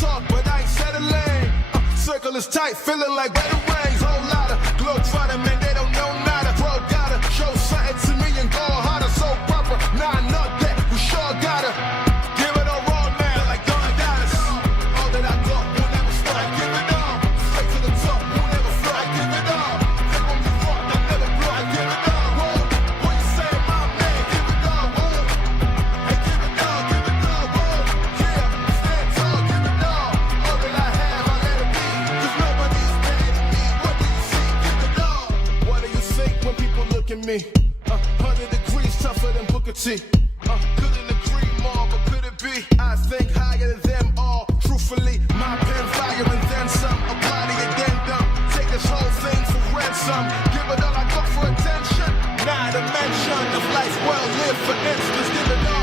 talk, but I ain't settling. Circle is tight, feeling like better rings. Whole lot of globe trotting, man, they don't know nada. Bro, gotta show something to me and go harder. So proper, nah, not that, we sure gotta give it a roll now, like Don Dallas. All that I got will never stop. I give it all, straight to the top, will never flop. I give it all, they won't be fucked, I never blow. I give it all, whoa, what you say, my man? Give it all, whoa, hey, give it all, whoa, yeah, stand tall, give it all that I have, I let it be, 'cause nobody's mad at me. What do you see? Give it all. What do you think when people look at me? 100 degrees tougher than Booker T. Couldn't agree more, but could it be? I think higher than them all. Truthfully, my pen fire and then some. Apply the addendum. Take this whole thing for ransom. Give it all I got for attention. Not a mention of life well lived, for instance. Give it all.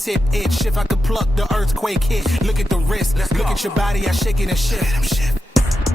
Tip itch, if I could pluck the earthquake hit. Look at the wrist, look at your body, I shake it and shift.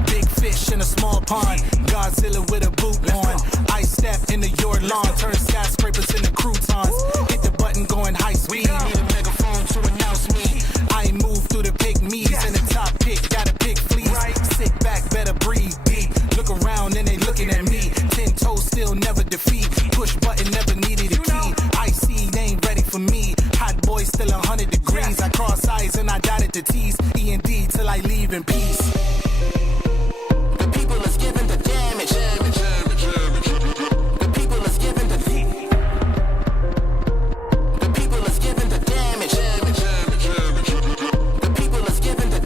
Big fish in a small pond, Godzilla with a boot on. I step into your lawn, turn skyscrapers into croutons. Hit the button going high speed, need a megaphone to announce me. I move through the pygmies in the top pick, got a pig fleece. Sit back, better breathe deep. Look around and they looking at me. 10 toes still never defeat. Push button never needed a key. I see they ain't ready for me. Hot boy still 100 degrees. I cross eyes and I dotted the T's. E&D till I leave in peace. The people is giving the damage. The people is giving the The people is giving the damage. The people is giving the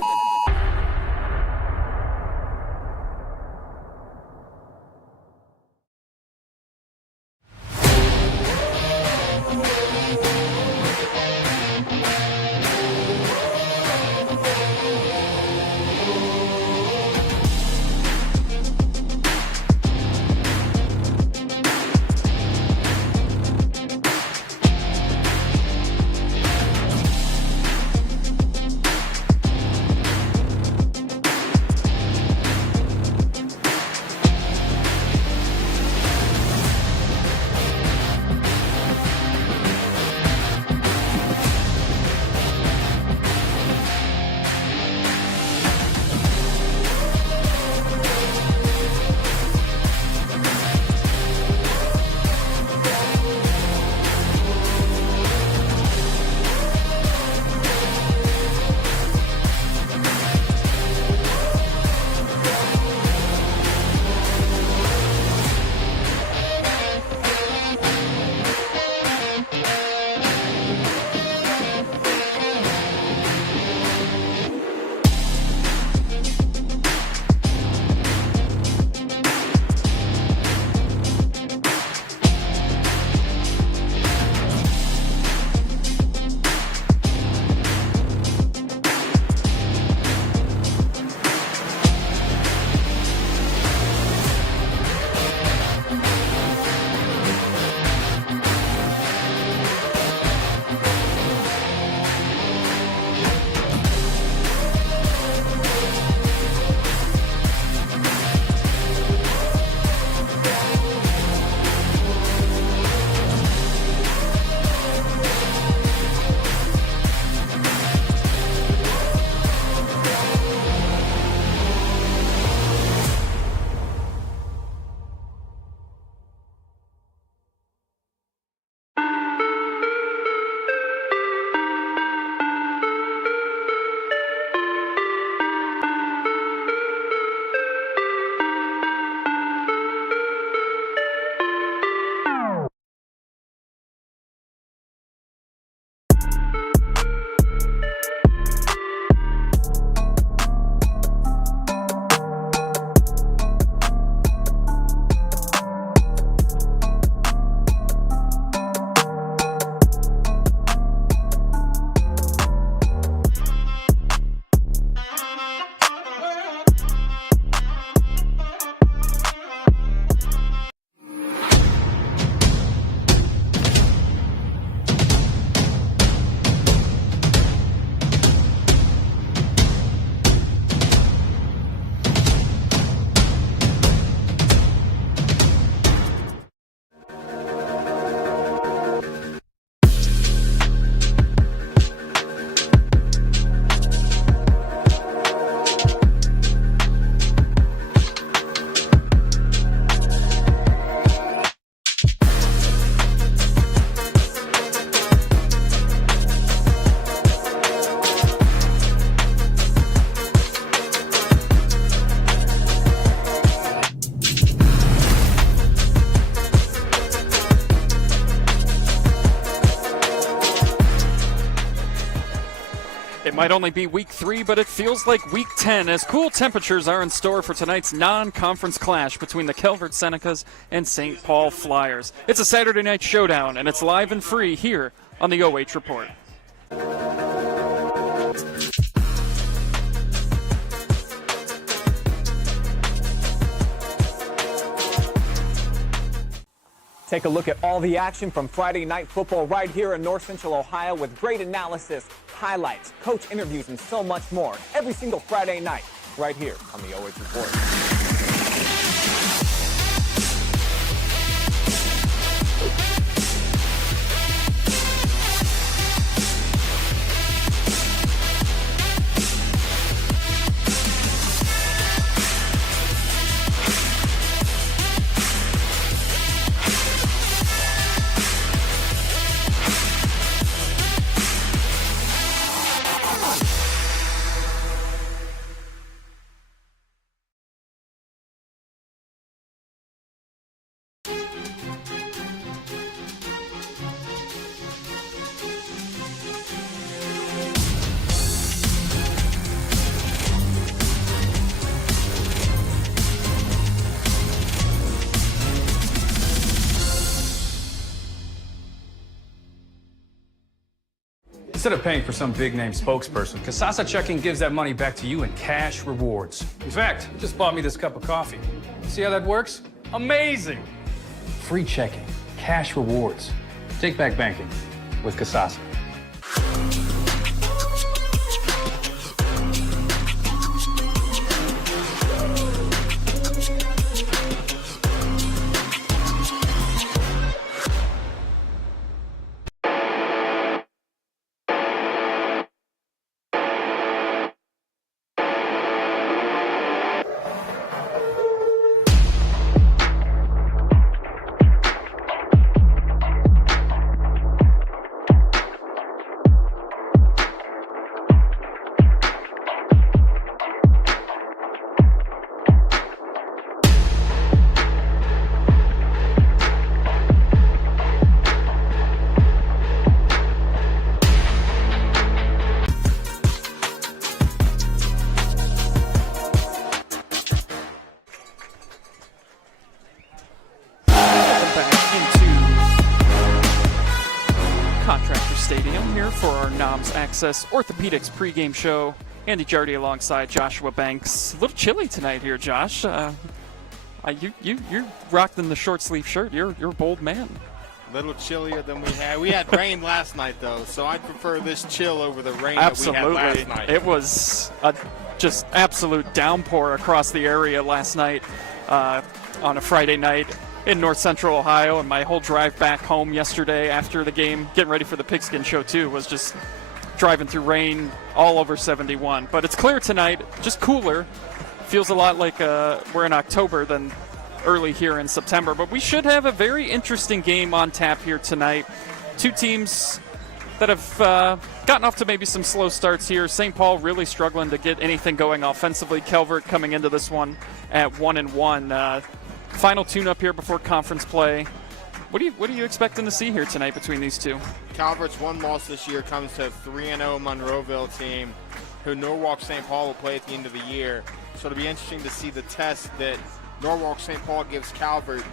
Might only be week 3, but it feels like week 10 as cool temperatures are in store for tonight's non-conference clash between the Calvert Senecas and St. Paul Flyers. It's a Saturday night showdown, and it's live and free here on the OH Report. Take a look at all the action from Friday Night Football right here in North Central Ohio with great analysis, highlights, coach interviews, and so much more every single Friday night right here on the OH Report. Instead of paying for some big-name spokesperson, Casasa Checking gives that money back to you in cash rewards. In fact, it just bought me this cup of coffee. See how that works? Amazing! Free checking, cash rewards. Take back banking with Casasa. Contractor Stadium here for our NOMS Access Orthopaedics pregame show. Andy Jardy alongside Joshua Banks. A little chilly tonight here, Josh. You're rocking the short sleeve shirt. You're a bold man. A little chillier than we had. We had rain last night, though, so I prefer this chill over the rain Absolutely. that we had last night. It was a just absolute downpour across the area last night on a Friday night in North Central Ohio, and my whole drive back home yesterday after the game, getting ready for the Pigskin Show too, was just driving through rain all over 71. But it's clear tonight, just cooler. Feels a lot like we're in October than early here in September. But we should have a very interesting game on tap here tonight. Two teams that have gotten off to maybe some slow starts here. St. Paul really struggling to get anything going offensively. Calvert coming into this one at 1-1. Final tune-up here before conference play. What are you expecting to see here tonight between these two? Calvert's one loss this year comes to a 3-0 Monroeville team who Norwalk St. Paul will play at the end of the year. So it'll be interesting to see the test that Norwalk St. Paul gives Calvert,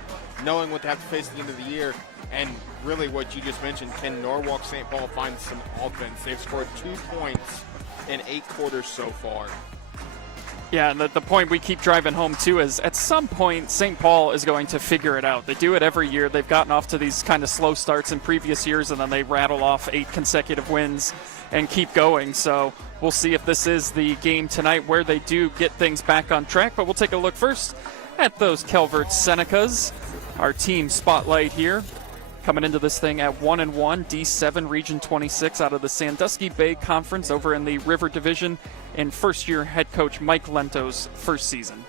knowing what they have to face at the end of the year. And really what you just mentioned, can Norwalk St. Paul find some offense? They've scored 2 points in 8 quarters so far. Yeah, and the point we keep driving home, too, is at some point St. Paul is going to figure it out. They do it every year. They've gotten off to these kind of slow starts in previous years, and then they rattle off 8 consecutive wins and keep going. So we'll see if this is the game tonight where they do get things back on track. But we'll take a look first at those Calvert Senecas, our team spotlight here. Coming into this thing at 1-1, D7 Region 26 out of the Sandusky Bay Conference over in the River Division, in first-year head coach Mike Lento's first season.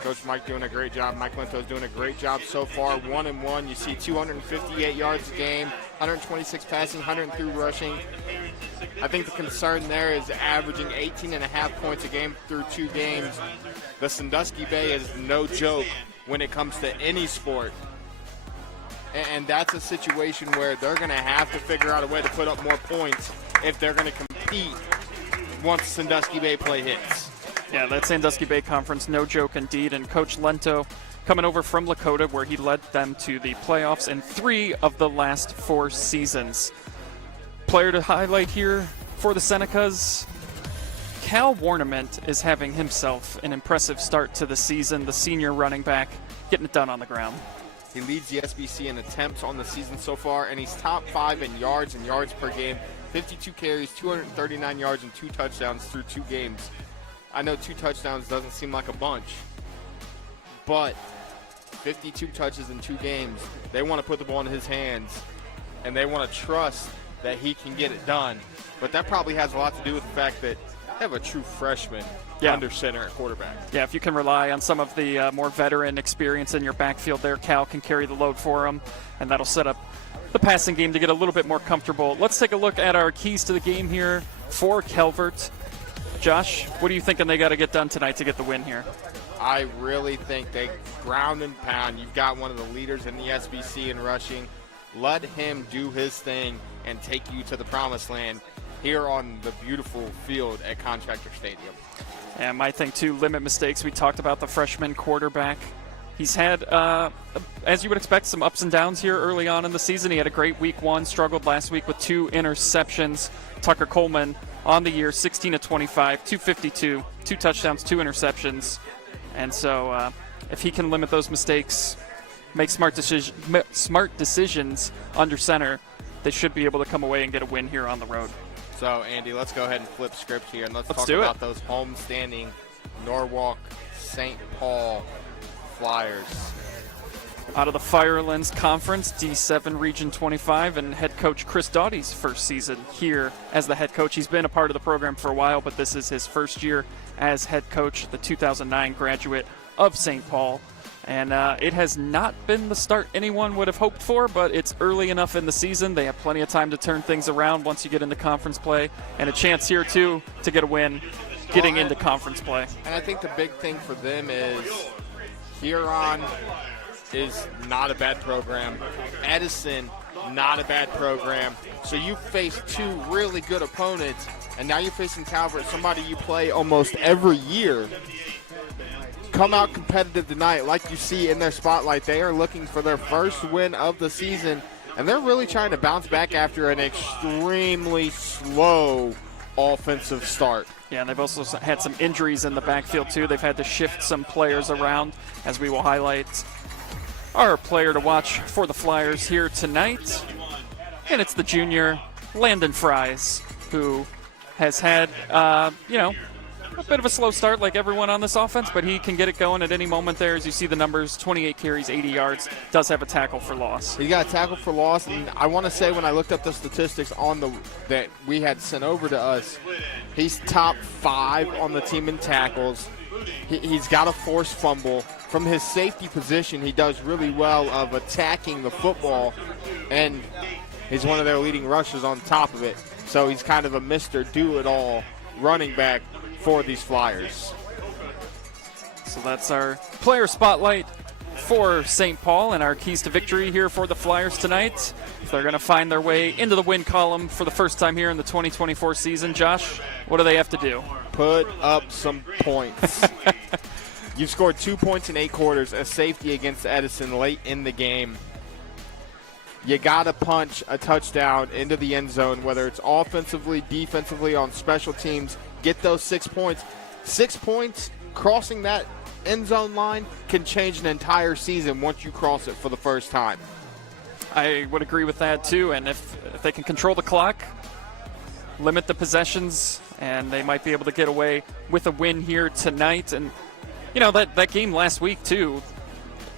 Coach Mike doing a great job. Mike Lento's doing a great job so far. 1-1. You see 258 yards a game, 126 passing, 103 rushing. I think the concern there is averaging 18.5 points a game through 2 games. The Sandusky Bay is no joke when it comes to any sport. And that's a situation where they're going to have to figure out a way to put up more points if they're going to compete once Sandusky Bay play hits. Yeah, that Sandusky Bay Conference, no joke indeed. And Coach Lento coming over from Lakota, where he led them to the playoffs in 3 of the last 4 seasons. Player to highlight here for the Senecas, Cal Warnament is having himself an impressive start to the season. The senior running back getting it done on the ground. He leads the SBC in attempts on the season so far, and he's top 5 in yards and yards per game. 52 carries, 239 yards, and 2 touchdowns through 2 games. I know 2 touchdowns doesn't seem like a bunch, but 52 touches in 2 games. They want to put the ball in his hands, and they want to trust that he can get it done. But that probably has a lot to do with the fact that they have a true freshman under center at quarterback. Yeah, if you can rely on some of the more veteran experience in your backfield there, Cal can carry the load for him, and that'll set up the passing game to get a little bit more comfortable. Let's take a look at our keys to the game here for Calvert. Josh, what are you thinking they got to get done tonight to get the win here? I really think they ground and pound. You've got one of the leaders in the SBC in rushing. Let him do his thing and take you to the promised land here on the beautiful field at Contractor Stadium. And my thing, too, limit mistakes. We talked about the freshman quarterback. He's had, as you would expect, some ups and downs here early on in the season. He had a great week 1, struggled last week with 2 interceptions. Tucker Coleman on the year, 16 of 25, 252, 2 touchdowns, 2 interceptions. And so if he can limit those mistakes, make smart decisions under center, they should be able to come away and get a win here on the road. So, Andy, let's go ahead and flip script here, and let's talk do about those home-standing Norwalk St. Paul Flyers. Out of the Firelands Conference, D7 Region 25, and head coach Chris Doughty's first season here as the head coach. He's been a part of the program for a while, but this is his first year as head coach, the 2009 graduate of St. Paul. And it has not been the start anyone would have hoped for, but it's early enough in the season. They have plenty of time to turn things around once you get into conference play, and a chance here, too, to get a win getting into conference play. And I think the big thing for them is Huron is not a bad program. Edison, not a bad program. So you face 2 really good opponents, and now you're facing Calvert, somebody you play almost every year. Come out competitive tonight like you see in their spotlight. They are looking for their first win of the season, and they're really trying to bounce back after an extremely slow offensive start. Yeah, and they've also had some injuries in the backfield, too. They've had to shift some players around, as we will highlight our player to watch for the Flyers here tonight. And it's the junior Landon Fries, who has had, a bit of a slow start like everyone on this offense, but he can get it going at any moment there. As you see the numbers, 28 carries, 80 yards, does have a tackle for loss. He got a tackle for loss, and I want to say when I looked up the statistics that we had sent over to us, he's top 5 on the team in tackles. He's got a forced fumble. From his safety position, he does really well of attacking the football, and he's one of their leading rushers on top of it. So he's kind of a Mr. Do-It-All running back for these Flyers. So that's our player spotlight for St. Paul and our keys to victory here for the Flyers tonight. If they're going to find their way into the win column for the first time here in the 2024 season, Josh, what do they have to do? Put up some points. You've scored 2 points in 8 quarters, a safety against Edison late in the game. You got to punch a touchdown into the end zone, whether it's offensively, defensively, on special teams. Get those 6 points. 6 points, crossing that end zone line can change an entire season once you cross it for the first time. I would agree with that, too. And if they can control the clock, limit the possessions, and they might be able to get away with a win here tonight. And, that game last week, too,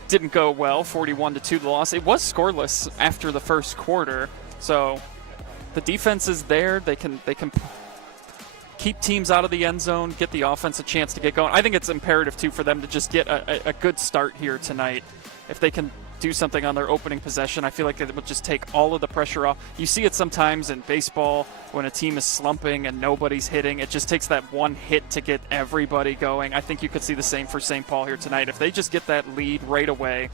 didn't go well, 41-2 the loss. It was scoreless after the first quarter. So the defense is there. They can keep teams out of the end zone, get the offense a chance to get going. I think it's imperative, too, for them to just get a good start here tonight. If they can do something on their opening possession, I feel like it would just take all of the pressure off. You see it sometimes in baseball when a team is slumping and nobody's hitting. It just takes that one hit to get everybody going. I think you could see the same for St. Paul here tonight. If they just get that lead right away,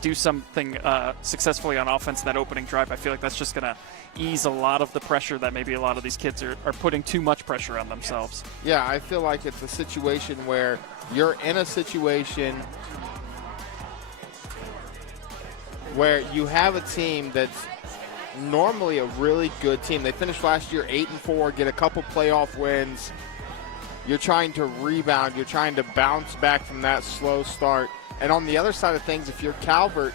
do something successfully on offense in that opening drive, I feel like that's just going to ease a lot of the pressure that maybe a lot of these kids are putting too much pressure on themselves. Yeah, I feel like it's a situation where you're in a situation where you have a team that's normally a really good team. They finished last year 8-4, get a couple playoff wins. You're trying to rebound. You're trying to bounce back from that slow start. And on the other side of things, if you're Calvert,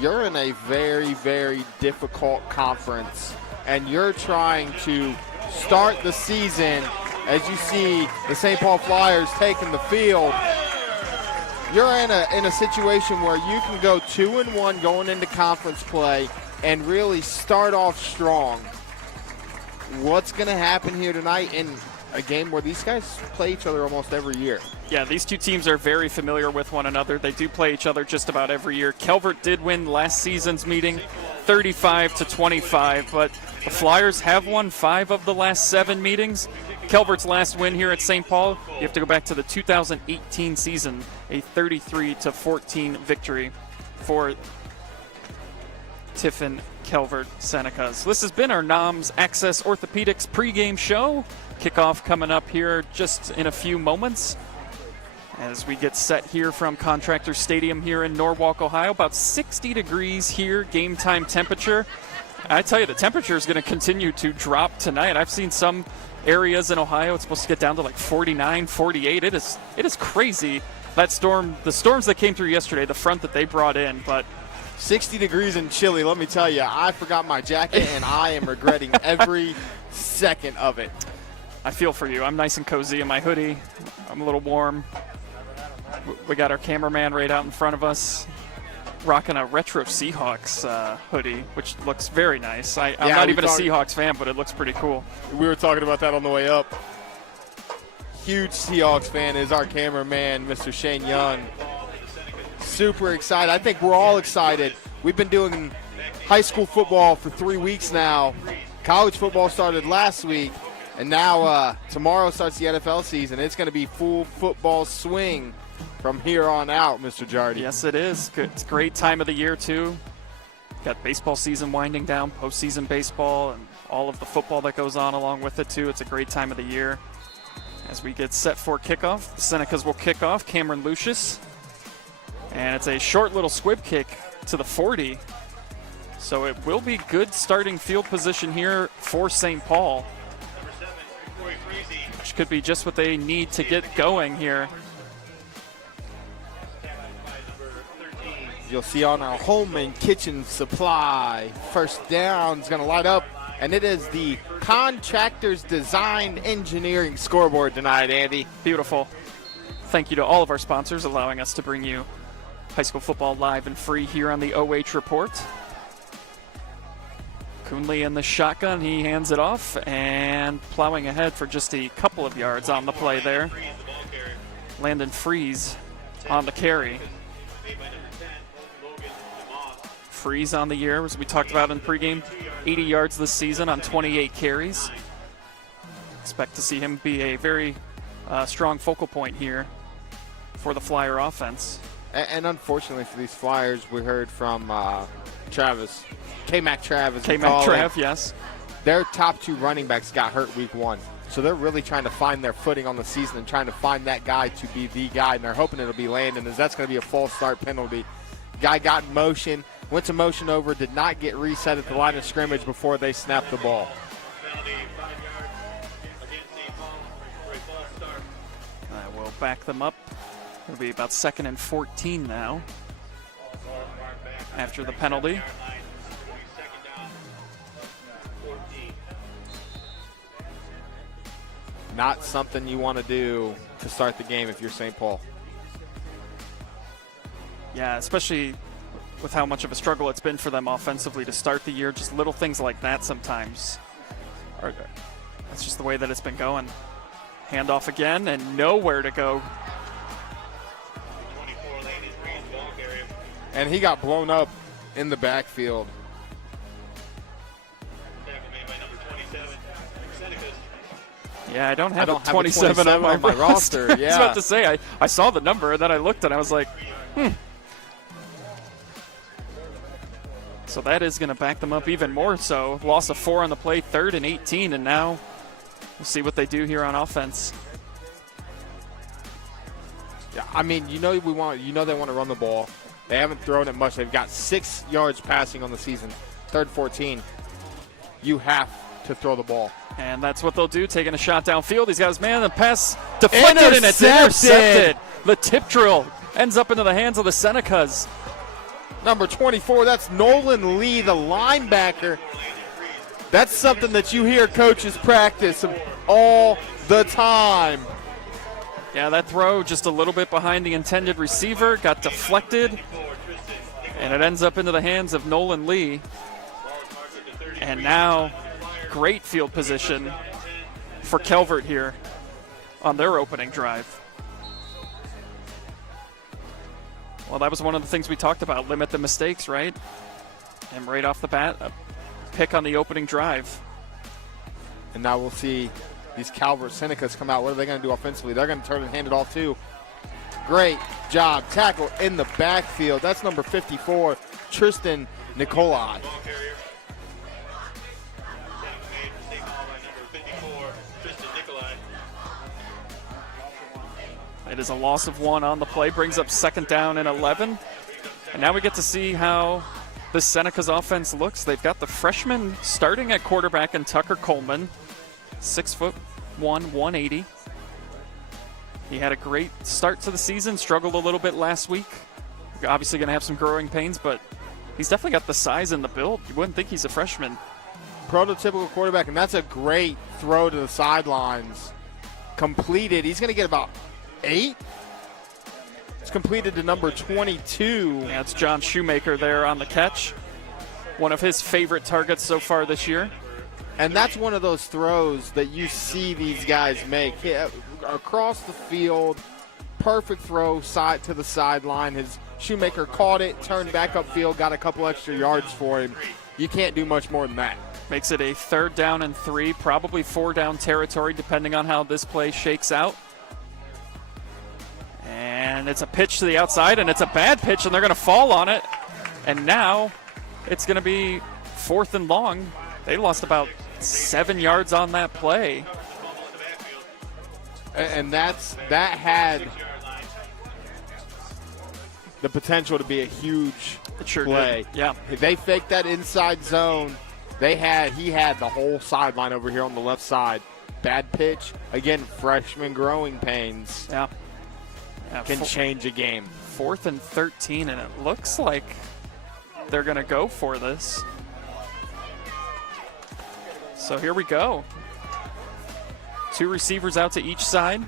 you're in a very, very difficult conference. And you're trying to start the season, as you see the St. Paul Flyers taking the field. You're in a situation where you can go 2-1 going into conference play and really start off strong. What's going to happen here tonight in a game where these guys play each other almost every year? Yeah, these two teams are very familiar with one another. They do play each other just about every year. Calvert did win last season's meeting 35-25, but the Flyers have won 5 of the last 7 meetings. Calvert's last win here at St. Paul, you have to go back to the 2018 season, a 33-14 victory for Tiffin Calvert Senecas. This has been our NOMS Access Orthopaedics pregame show. Kickoff coming up here just in a few moments as we get set here from Contractor Stadium here in Norwalk, Ohio. About 60 degrees here, game time temperature. I tell you, the temperature is going to continue to drop tonight. I've seen some areas in Ohio, it's supposed to get down to like 49, 48. It is crazy. That storm, the storms that came through yesterday, the front that they brought in, but 60 degrees and chilly, let me tell you, I forgot my jacket and I am regretting every second of it. I feel for you. I'm nice and cozy in my hoodie. I'm a little warm. We got our cameraman right out in front of us, rocking a retro Seahawks hoodie, which looks very nice. I'm not even a Seahawks fan, but it looks pretty cool. We were talking about that on the way up. Huge Seahawks fan is our cameraman, Mr. Shane Young. Super excited. I think we're all excited. We've been doing high school football for 3 weeks now. College football started last week, and now tomorrow starts the NFL season. It's going to be full football swing from here on out, Mr. Jardy. Yes, it is. It's a great time of the year, too. Got baseball season winding down, postseason baseball, and all of the football that goes on along with it, too. It's a great time of the year. As we get set for kickoff, the Senecas will kick off. Cameron Lucius. And it's a short little squib kick to the 40. So it will be good starting field position here for St. Paul, which could be just what they need to get going here. You'll see on our home and kitchen supply, first down is going to light up, and it is the Contractors Design Engineering scoreboard tonight, Andy. Beautiful. Thank you to all of our sponsors allowing us to bring you high school football live and free here on the OH Report. Coonley in the shotgun, he hands it off and plowing ahead for just a couple of yards on the play there. Landon Freeze on the carry. Freeze on the year, as we talked about in pregame, 80 yards this season on 28 carries. Expect to see him be a very strong focal point here for the Flyer offense. And unfortunately for these Flyers, we heard from Travis, K-Mac Travis. K-Mac Trav, yes. Their top 2 running backs got hurt week 1. So they're really trying to find their footing on the season and trying to find that guy to be the guy. And they're hoping it'll be Landon, as that's going to be a false start penalty. Guy got in motion, went to motion over, did not get reset at the line of scrimmage before they snapped the ball. I will back them up. It'll be about 2nd and 14 now after the penalty. Not something you want to do to start the game if you're St. Paul. Yeah, especially with how much of a struggle it's been for them offensively to start the year. Just little things like that sometimes. That's just the way that it's been going. Handoff again and nowhere to go. And he got blown up in the backfield. Yeah, I don't have a 27 on my roster. Yeah. I was about to say, I saw the number and then I looked and I was like, So that is going to back them up even more so. Loss of 4 on the play, 3rd and 18, and now we'll see what they do here on offense. Yeah, I mean, they want to run the ball. They haven't thrown it much. They've got 6 yards passing on the season. 3rd 14. You have to throw the ball. And that's what they'll do, taking a shot downfield. He's got his man, the pass deflected, and it's intercepted. The tip drill ends up into the hands of the Senecas. Number 24, that's Nolan Lee, the linebacker. That's something that you hear coaches practice all the time. Yeah, that throw just a little bit behind the intended receiver, got deflected, and it ends up into the hands of Nolan Lee. And now, great field position for Calvert here on their opening drive. Well, that was one of the things we talked about, limit the mistakes, right? And right off the bat, a pick on the opening drive. And now we'll see these Calvert Senecas come out. What are they going to do offensively? They're going to turn and hand it off too. Great job. Tackle in the backfield. That's number 54, Tristan Nicolai. It is a loss of 1 on the play, brings up 2nd down and 11. And now we get to see how the Seneca's offense looks. They've got the freshman starting at quarterback in Tucker Coleman, 6'1", 180. He had a great start to the season, struggled a little bit last week. Obviously going to have some growing pains, but he's definitely got the size and the build. You wouldn't think he's a freshman. Prototypical quarterback, and that's a great throw to the sidelines. Completed. He's going to get about 8. It's completed to number 22. Yeah, it's John Shoemaker there on the catch. One of his favorite targets so far this year. And that's one of those throws that you see these guys make. Across the field, perfect throw, side to the sideline. His Shoemaker caught it, turned back upfield, got a couple extra yards for him. You can't do much more than that. Makes it a 3rd down and 3, probably 4 down territory depending on how this play shakes out. And it's a pitch to the outside, and it's a bad pitch, and they're going to fall on it. And now it's going to be 4th and long. They lost about 7 yards on that play. And that had the potential to be a huge play. Did. Yeah. If they faked that inside zone, he had the whole sideline over here on the left side. Bad pitch. Again, freshman growing pains. Yeah. Can change a game. 4th and 13, and it looks like they're going to go for this. So here we go. 2 receivers out to each side.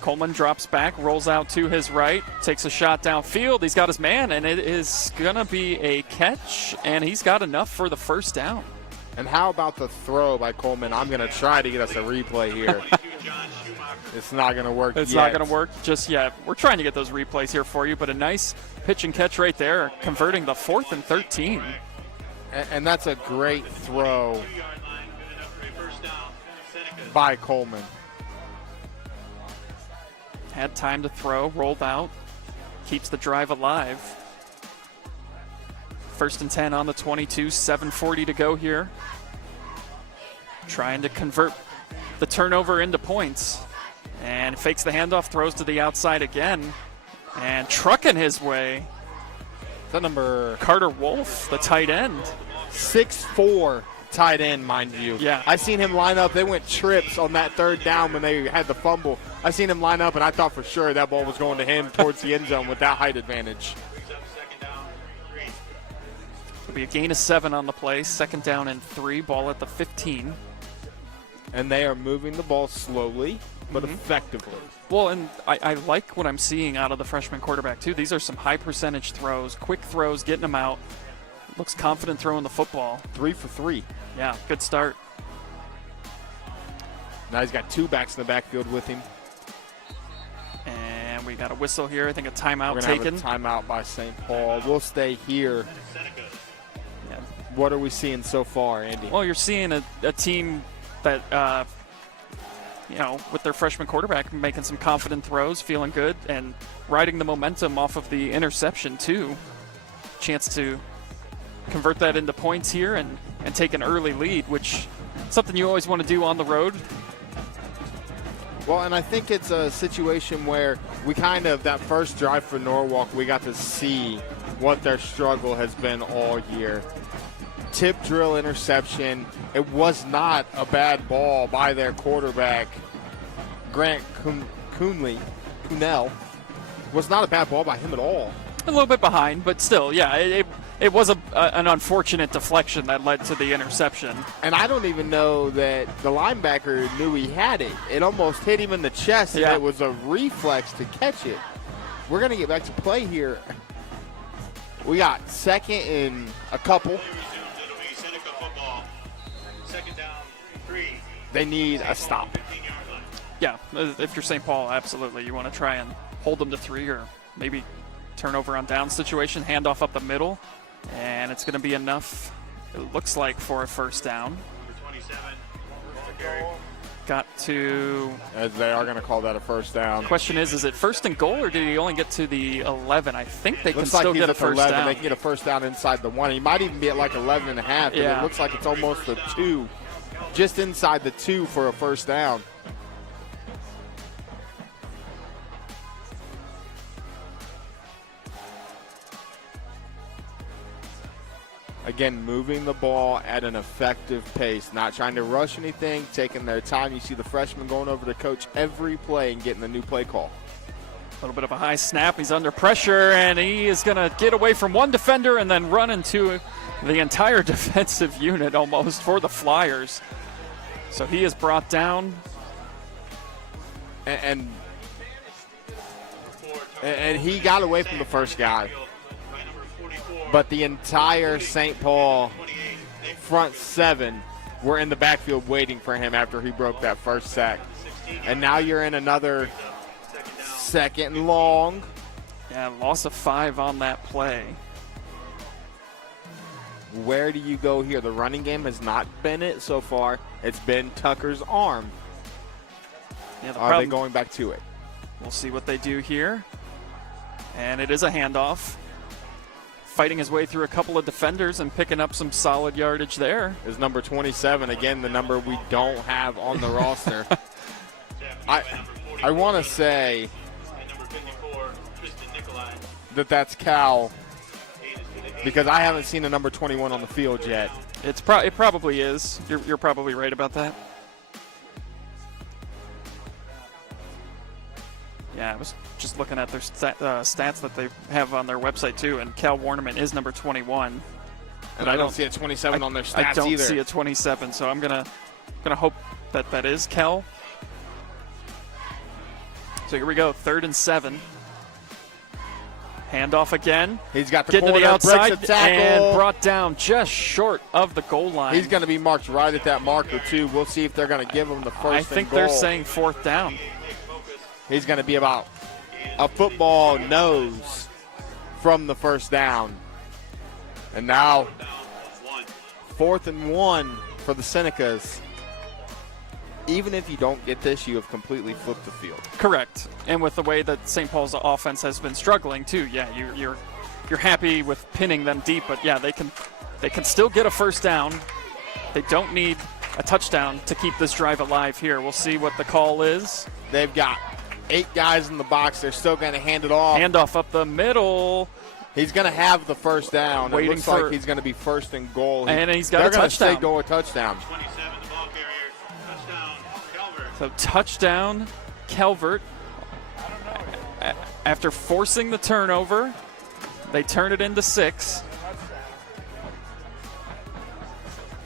Coleman drops back, rolls out to his right, takes a shot downfield. He's got his man, and it is going to be a catch, and he's got enough for the 1st down. And how about the throw by Coleman? I'm going to try to get us a replay here. It's not going to work It's yet. not going to work just yet. We're trying to get those replays here for you, but a nice pitch and catch right there, converting the 4th and 13. And that's a great throw by Coleman. Had time to throw, rolled out, keeps the drive alive. 1st and 10 on the 22, 7:40 to go here. Trying to convert the turnover into points. And fakes the handoff, throws to the outside again. And trucking his way. Is that number Carter Wolf, the tight end. 6'4", tight end, mind you. Yeah. I seen him line up. They went trips on that 3rd down when they had the fumble. I seen him line up, and I thought for sure that ball was going to him towards the end zone with that height advantage. It'll be a gain of 7 on the play. 2nd down and 3. Ball at the 15. And they are moving the ball slowly but effectively. Well, and I like what I'm seeing out of the freshman quarterback, too. These are some high percentage throws, quick throws, getting them out. Looks confident throwing the football. 3 for 3. Yeah, good start. Now he's got 2 backs in the backfield with him. And we got a whistle here. I think a timeout We're taken. going to have a timeout by St. Paul. We'll stay here. Yeah. What are we seeing so far, Andy? Well, you're seeing a team that, with their freshman quarterback making some confident throws, feeling good, and riding the momentum off of the interception, too. chance to convert that into points here and take an early lead, which is something you always want to do on the road. Well, and I think it's a situation where we kind of, that first drive for Norwalk, we got to see what their struggle has been all year. Tip drill interception. It was not a bad ball by their quarterback, Grant Kuhnell. Was not a bad ball by him at all. A little bit behind, but still, yeah, it was an unfortunate deflection that led to the interception. And I don't even know that the linebacker knew he had it. It almost hit him in the chest, and it was a reflex to catch it. We're going to get back to play here. We got second and a couple. They need a stop. Yeah, if you're St. Paul, absolutely. You want to try and hold them to 3 or maybe turnover on down situation, handoff up the middle, and it's going to be enough, it looks like, for a first down. Got to... As they are going to call that a first down. Question is it first and goal, or did he only get to the 11? I think they can looks like still he's get a at first 11. down. They can get a first down inside the 1. He might even be at like 11 and a half. Yeah. It looks like it's almost a 2. Just inside the 2 for a first down. Again, moving the ball at an effective pace, not trying to rush anything, taking their time. You see the freshman going over to coach every play and getting a new play call. A little bit of a high snap. He's under pressure, and he is going to get away from one defender and then run into the entire defensive unit almost for the Flyers. So he is brought down. And he got away from the first guy. But the entire St. Paul front 7 were in the backfield waiting for him after he broke that first sack. And now you're in another second and long. Yeah, loss of 5 on that play. Where do you go here? The running game has not been it so far. It's been Tucker's arm. Yeah, Are they going back to it? We'll see what they do here. And it is a handoff. Fighting his way through a couple of defenders and picking up some solid yardage there. Is number 27, again, the number we don't have on the roster. I want to say that that's Cal, because I haven't seen a number 21 on the field yet. It probably is. You're probably right about that. Yeah, I was just looking at their stats that they have on their website too, and Cal Warnerman is number 21. And I don't see a 27 on their stats either. I don't see a 27, so I'm gonna hope that is Cal. So here we go, 3rd and 7. Handoff again. He's got the Getting corner, to the outside, breaks a tackle. and brought down just short of the goal line. He's going to be marked right at that marker too. We'll see if they're going to give him the first and goal. I think they're saying 4th down. He's going to be about a football nose from the first down. And now 4th and 1 for the Senecas. Even if you don't get this, you have completely flipped the field. Correct. And with the way that St. Paul's offense has been struggling too, yeah, you're happy with pinning them deep, but yeah, they can still get a first down. They don't need a touchdown to keep this drive alive here. We'll see what the call is. They've got 8 guys in the box. They're still going to hand it off. Handoff up the middle. He's going to have the first down. It looks like he's going to be 1st and goal. And he's got a touchdown. They're going to say go a touchdown. 27, the ball carrier. Touchdown, Calvert. So touchdown, Calvert. After forcing the turnover, they turn it into 6.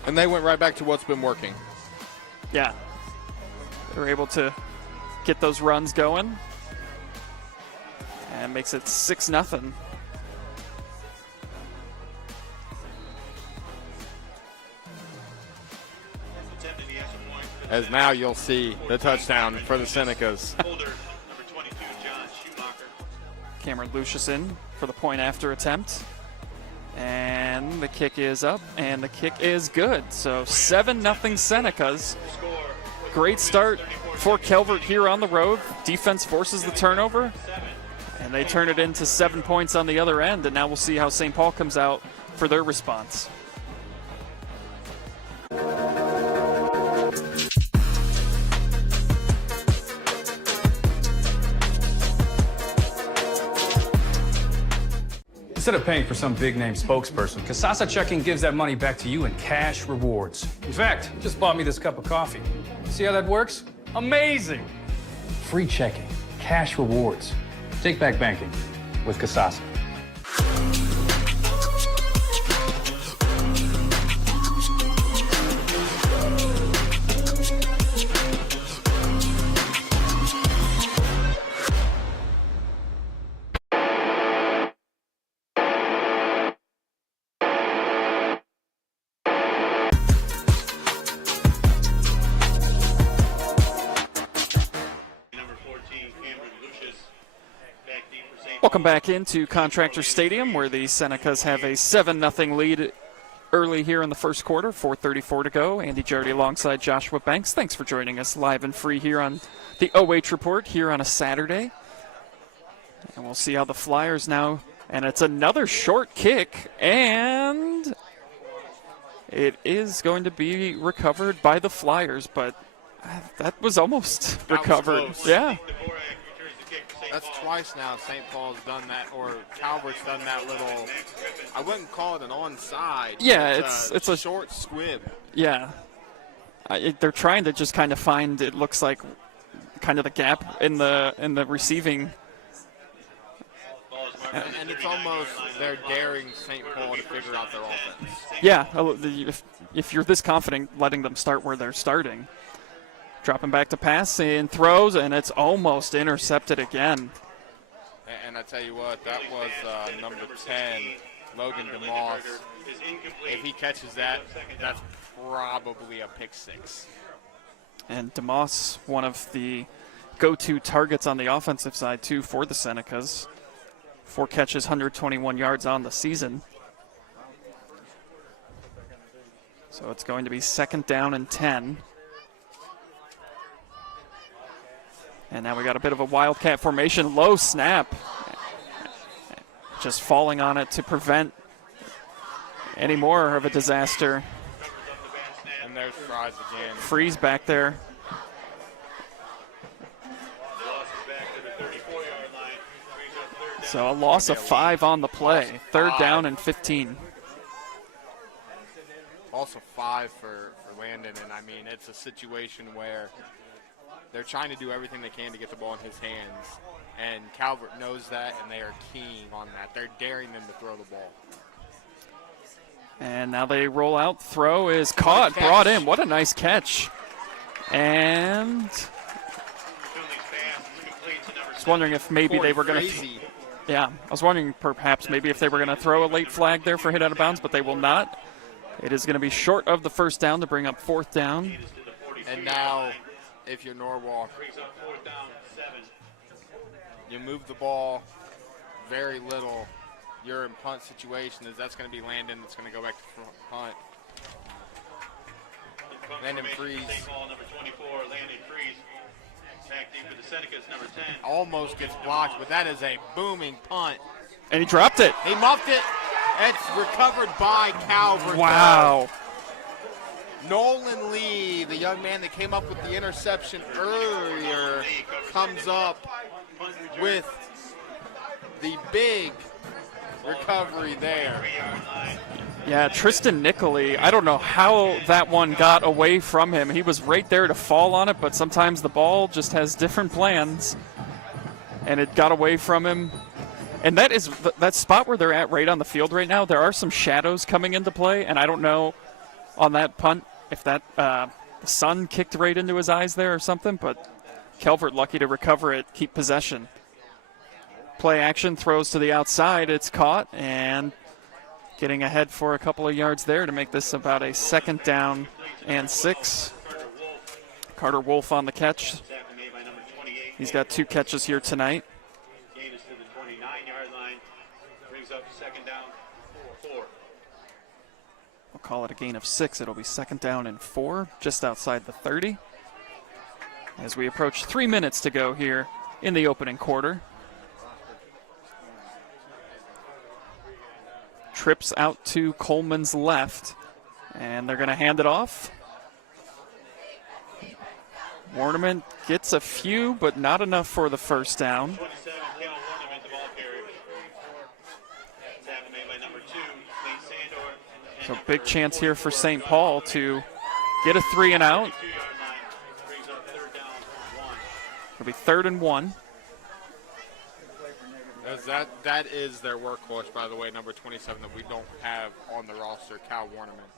And they went right back to what's been working. Yeah. They were able to get those runs going. And makes it 6-0. As now you'll see the touchdown for the Senecas. Cameron Lucius in for the point after attempt. And the kick is up, and the kick is good. So 7-0 Senecas. Great start for Calvert here on the road. Defense forces the turnover. And they turn it into 7 points on the other end, and now we'll see how St. Paul comes out for their response. Instead of paying for some big-name spokesperson, Casasa Checking gives that money back to you in cash rewards. In fact, you just bought me this cup of coffee. See how that works? Amazing! Free checking, cash rewards. Take back banking with Casasa. Welcome back into Contractor Stadium, where the Senecas have a 7-0 lead early here in the first quarter. 4:34 to go. Andy Jardy alongside Joshua Banks. Thanks for joining us live and free here on the OH Report here on a Saturday. And we'll see how the Flyers now, and it's another short kick, and it is going to be recovered by the Flyers, but that was almost recovered. Was close. Yeah. That's twice now St. Paul's done that, or Calvert's done that little, I wouldn't call it an onside. Yeah, it's a short squib. Yeah. They're trying to just kind of find, it looks like, kind of the gap in the receiving. And it's almost they're daring St. Paul to figure out their offense. Yeah, if you're this confident, letting them start where they're starting. Dropping back to pass and throws, and it's almost intercepted again. And I tell you what, that was number 10, Logan DeMoss. If he catches that, that's probably a pick six. And DeMoss, one of the go-to targets on the offensive side, too, for the Senecas. 4 catches, 121 yards on the season. So it's going to be 2nd down and 10. And now we got a bit of a wildcat formation. Low snap. Just falling on it to prevent any more of a disaster. And there's Fries again. Freeze back there. So a loss of 5 on the play. 3rd down and 15. Also 5 for Landon, and I mean, it's a situation where they're trying to do everything they can to get the ball in his hands, and Calvert knows that, and they are keen on that. They're daring them to throw the ball. And now they roll out. Throw is caught, brought in. What a nice catch. And I was wondering if maybe they were going to. Yeah, I was wondering perhaps maybe if they were going to throw a late flag there for hit out of bounds, but they will not. It is going to be short of the 1st down to bring up 4th down. And now, if you're Norwalk, you move the ball very little. You're in punt situation. That's going to be Landon. That's going to go back to punt. Landon Freeze. Number 24, Landon Freeze. Back deep for the Senecas, number 10. Almost gets blocked, but that is a booming punt. And he dropped it. He muffed it. It's recovered by Calvert. Wow. Nolan Lee, the young man that came up with the interception earlier, comes up with the big recovery there. Yeah, Tristan Nicoli, I don't know how that one got away from him. He was right there to fall on it, but sometimes the ball just has different plans. And it got away from him. And that is that spot where they're at right on the field right now. There are some shadows coming into play, and I don't know on that punt if that the sun kicked right into his eyes there or something, but Calvert lucky to recover it, keep possession. Play action, throws to the outside. It's caught, and getting ahead for a couple of yards there to make this about a 2nd down and 6. Carter Wolf on the catch. He's got 2 catches here tonight. Gain is to the 29-yard line. Brings up 2nd down, 4. We'll call it a gain of 6. It'll be 2nd down and 4, just outside the 30. As we approach 3 minutes to go here in the opening quarter. trips out to Coleman's left, and they're going to hand it off. Warnerman gets a few, but not enough for the first down. So big chance here for St. Paul to get a 3 and out. It'll be 3rd and 1. That is their workhorse, by the way, number 27 that we don't have on the roster, Cal Warnerman.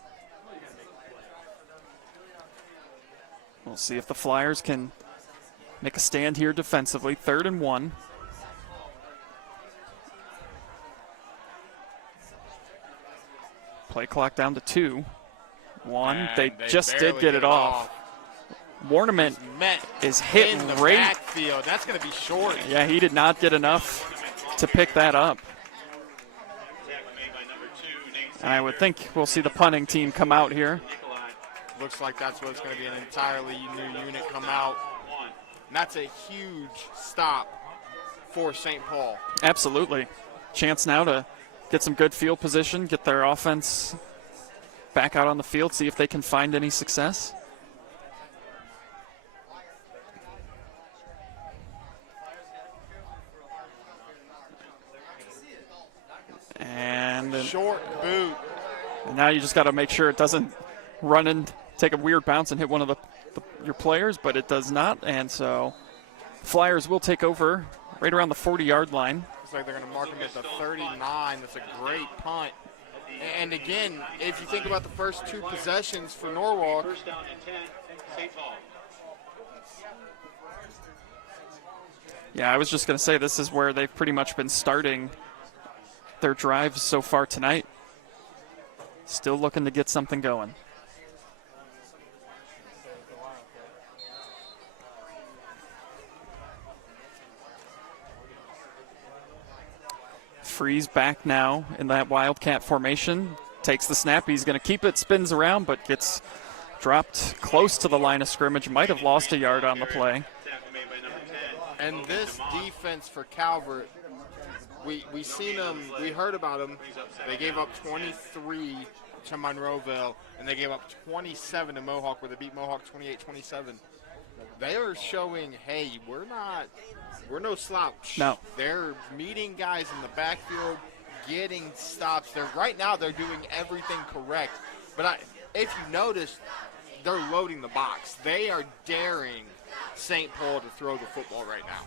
We'll see if the Flyers can make a stand here defensively. 3rd and 1. Play clock down to 2. 1. And they just did get it off. Warnerman is hit in the right. backfield. That's going to be short. Yeah, he did not get enough to pick that up. And I would think we'll see the punting team come out here. Looks like that's what's going to be an entirely new unit come out. And that's a huge stop for St. Paul. Absolutely. Chance now to get some good field position, get their offense back out on the field, see if they can find any success. And short boot. And now you just got to make sure it doesn't run and take a weird bounce and hit one of your players, but it does not. And so Flyers will take over right around the 40-yard line. Looks like they're going to mark him at the 39. That's a great punt. And again, if you think about the first 2 possessions for Norwalk, First down and 10, St. Paul. Yeah, I was just going to say this is where they've pretty much been starting their drives so far tonight. Still looking to get something going. Freeze back now in that Wildcat formation. Takes the snap. He's going to keep it, spins around, but gets dropped close to the line of scrimmage. Might have lost a yard on the play. and this defense for Calvert, we seen them, we heard about them. They gave up 23 to Monroeville, and they gave up 27 to Mohawk, where they beat Mohawk 28-27. They are showing, hey, we're no slouch. No. They're meeting guys in the backfield, getting stops. Right now they're doing everything correct. But if you notice, they're loading the box. They are daring St. Paul to throw the football right now.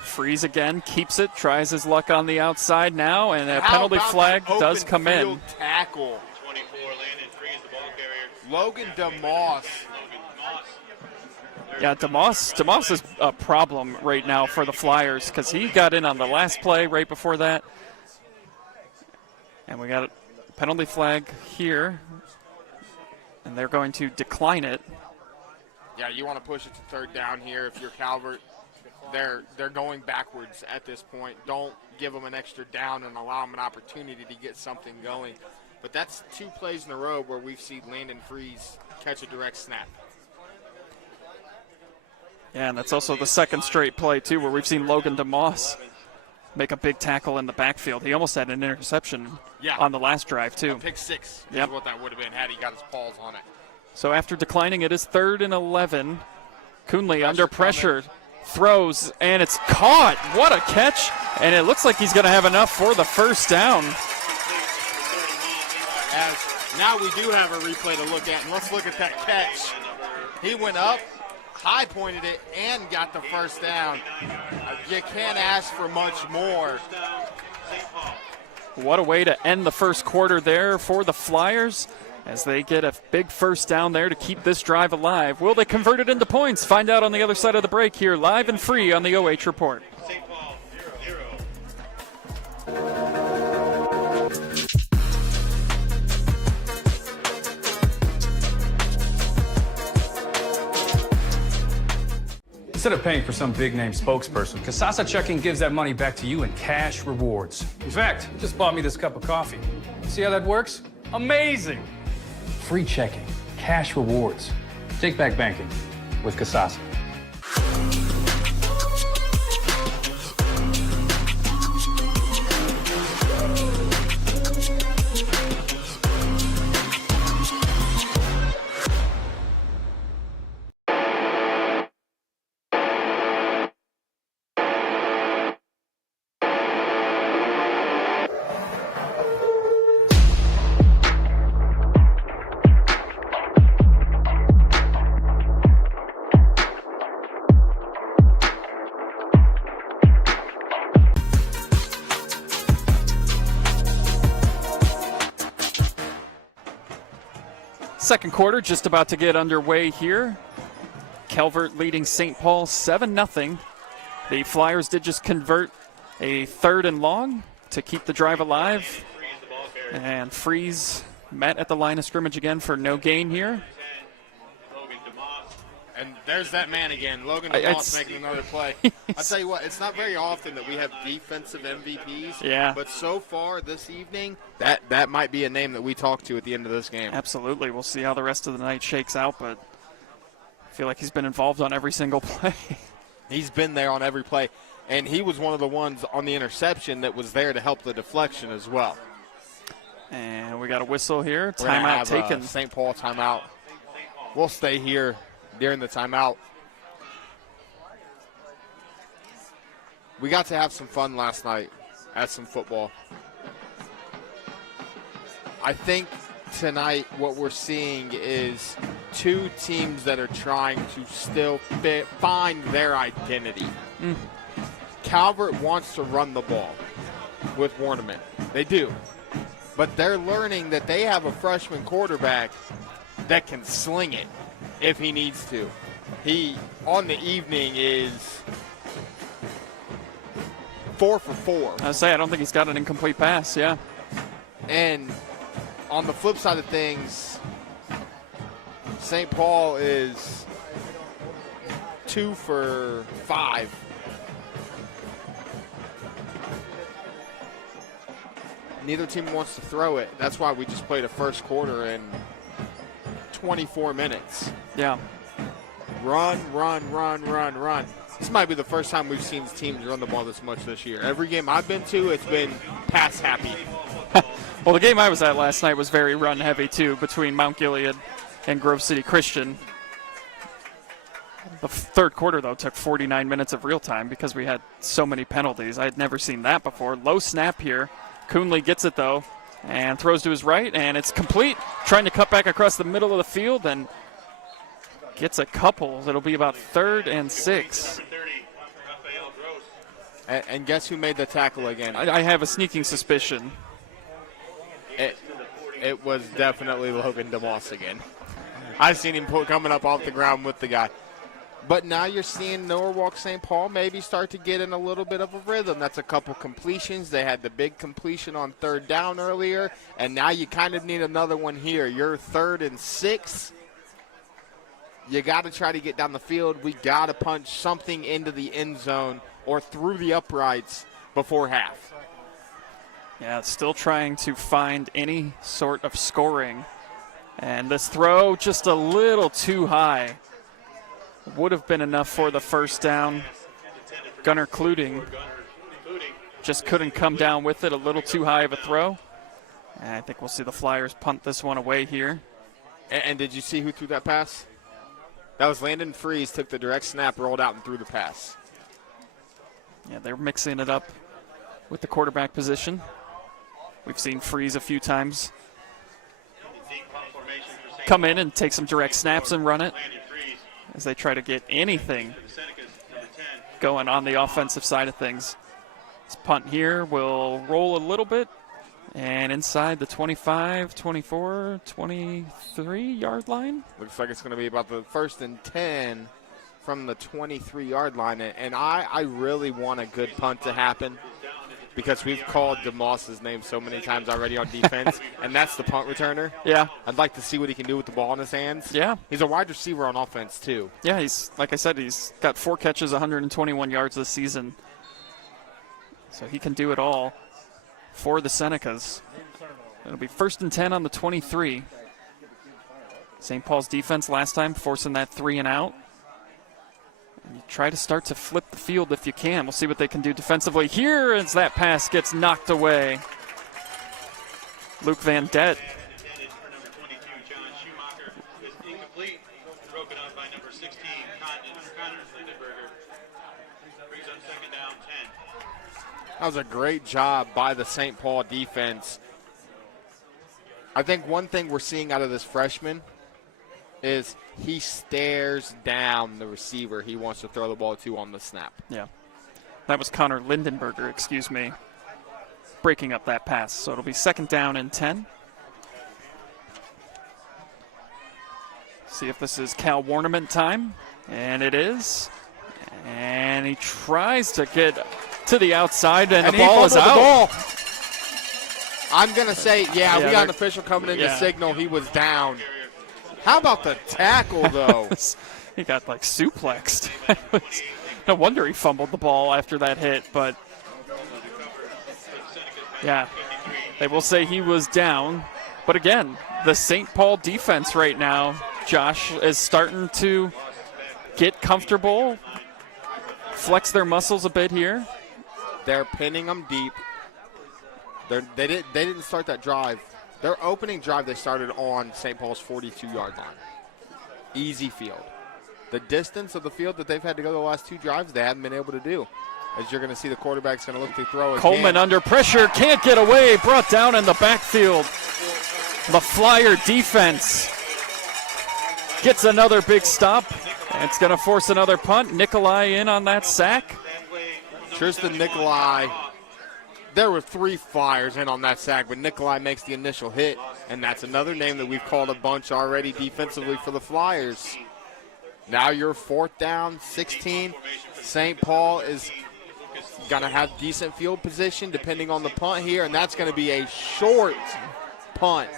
Freeze again, keeps it, tries his luck on the outside now, and a How penalty about flag that does open come in. field tackle. 24, Landon Freeze, the ball carrier. Logan DeMoss. Yeah, DeMoss is a problem right now for the Flyers because he got in on the last play right before that. And we got a penalty flag here, and they're going to decline it. Yeah, you want to push it to third down here if you're Calvert. They're going backwards at this point. Don't give them an extra down and allow them an opportunity to get something going. But that's 2 plays in a row where we've seen Landon Freeze catch a direct snap. Yeah, and that's also the second straight play, too, where we've seen Logan DeMoss make a big tackle in the backfield. He almost had an interception on the last drive, too. Pick 6 is Yep. what that would have been had he got his paws on it. So after declining, it is 3rd and 11. Coonley under pressure, coming. throws, and it's caught. What a catch. And it looks like he's going to have enough for the first down. As now we do have a replay to look at, and let's look at that catch. He went up, high pointed it, and got the first down. You can't ask for much more. What a way to end the first quarter there for the Flyers as they get a big first down there to keep this drive alive. Will they convert it into points? Find out on the other side of the break here, live and free on the OH Report. St. Paul, 0-0. Instead of paying for some big-name spokesperson, Casasa Checking gives that money back to you in cash rewards. In fact, it just bought me this cup of coffee. See how that works? Amazing! Free checking, cash rewards. Take back banking with Casasa. Second quarter just about to get underway here. Calvert leading St. Paul 7-0. The Flyers did just convert a 3rd and long to keep the drive alive. And Freeze met at the line of scrimmage again for no gain here. And there's that man again, Logan DeMoss making another play. I'll tell you what, it's not very often that we have defensive MVPs. Yeah. But so far this evening, that might be a name that we talk to at the end of this game. Absolutely. We'll see how the rest of the night shakes out, but I feel like he's been involved on every single play. He's been there on every play, and he was one of the ones on the interception that was there to help the deflection as well. And we got a whistle here. We're gonna Timeout have, taken. St. Paul timeout. We'll stay here during the timeout. We got to have some fun last night at some football. I think tonight what we're seeing is two teams that are trying to still find their identity. Calvert wants to run the ball with Warnerman. They do. But they're learning that they have a freshman quarterback that can sling it if he needs to. He, on the evening, is 4 for 4. I don't think he's got an incomplete pass, yeah. And on the flip side of things, St. Paul is 2 for 5. Neither team wants to throw it. That's why we just played a first quarter in 24 minutes. Yeah. Run, run, run, run, run. This might be the first time we've seen teams run the ball this much this year. Every game I've been to, it's been pass happy. Well, the game I was at last night was very run heavy too, between Mount Gilead and Grove City Christian. The third quarter, though, took 49 minutes of real time because we had so many penalties. I had never seen that before. Low snap here. Coonley gets it, though, and throws to his right, and it's complete. Trying to cut back across the middle of the field and gets a couple. It'll be about 3rd and 6. And guess who made the tackle again? I have a sneaking suspicion. It was definitely Logan DeMoss again. I've seen him coming up off the ground with the guy. But now you're seeing Norwalk St. Paul maybe start to get in a little bit of a rhythm. That's a couple completions. They had the big completion on 3rd down earlier, and now you kind of need another one here. You're 3rd and 6. You got to try to get down the field. We got to punch something into the end zone or through the uprights before half. Yeah, still trying to find any sort of scoring. And this throw just a little too high. Would have been enough for the first down. Gunnar Cluding just couldn't come down with it. A little too high of a throw. And I think we'll see the Flyers punt this one away here. And did you see who threw that pass? That was Landon Freeze, took the direct snap, rolled out, and threw the pass. Yeah, they're mixing it up with the quarterback position. We've seen Freeze a few times come in and take some direct snaps and run it as they try to get anything going on the offensive side of things. This punt here will roll a little bit and inside the 25, 24, 23-yard line. Looks like it's going to be about the 1st and 10 from the 23-yard line. And I really want a good punt to happen because we've called DeMoss's name so many times already on defense, and that's the punt returner. Yeah. I'd like to see what he can do with the ball in his hands. Yeah. He's a wide receiver on offense, too. Yeah, he's, like I said, he's got 4 catches, 121 yards this season. So he can do it all for the Senecas. It'll be 1st and 10 on the 23. St. Paul's defense last time forcing that 3 and out. And you try to start to flip the field if you can. We'll see what they can do defensively here as that pass gets knocked away. Luke Van Det. That was a great job by the St. Paul defense. I think one thing we're seeing out of this freshman is he stares down the receiver he wants to throw the ball to on the snap. Yeah. That was Connor Lindenberger, breaking up that pass. So it'll be 2nd down and 10. See if this is Cal Warnament time. And it is. And he tries to get to the outside, and the ball is out. I'm going to say, we got an official coming in to signal he was down. How about the tackle, though? He got, like, suplexed. No wonder he fumbled the ball after that hit, but, yeah, they will say he was down. But, again, the St. Paul defense right now, Josh, is starting to get comfortable, flex their muscles a bit here. They're pinning them deep. They didn't start that drive. Their opening drive, they started on St. Paul's 42-yard line. Easy field. The distance of the field that they've had to go the last two drives, they haven't been able to do. As you're going to see, the quarterback's going to look to throw again. Coleman under pressure, can't get away, brought down in the backfield. The Flyer defense gets another big stop. It's going to force another punt. Nikolai in on that sack. Tristan Nikolai. There were 3 Flyers in on that sack, but Nikolai makes the initial hit, and that's another name that we've called a bunch already defensively for the Flyers. Now you're 4th down, 16. St. Paul is going to have decent field position depending on the punt here, and that's going to be a short punt.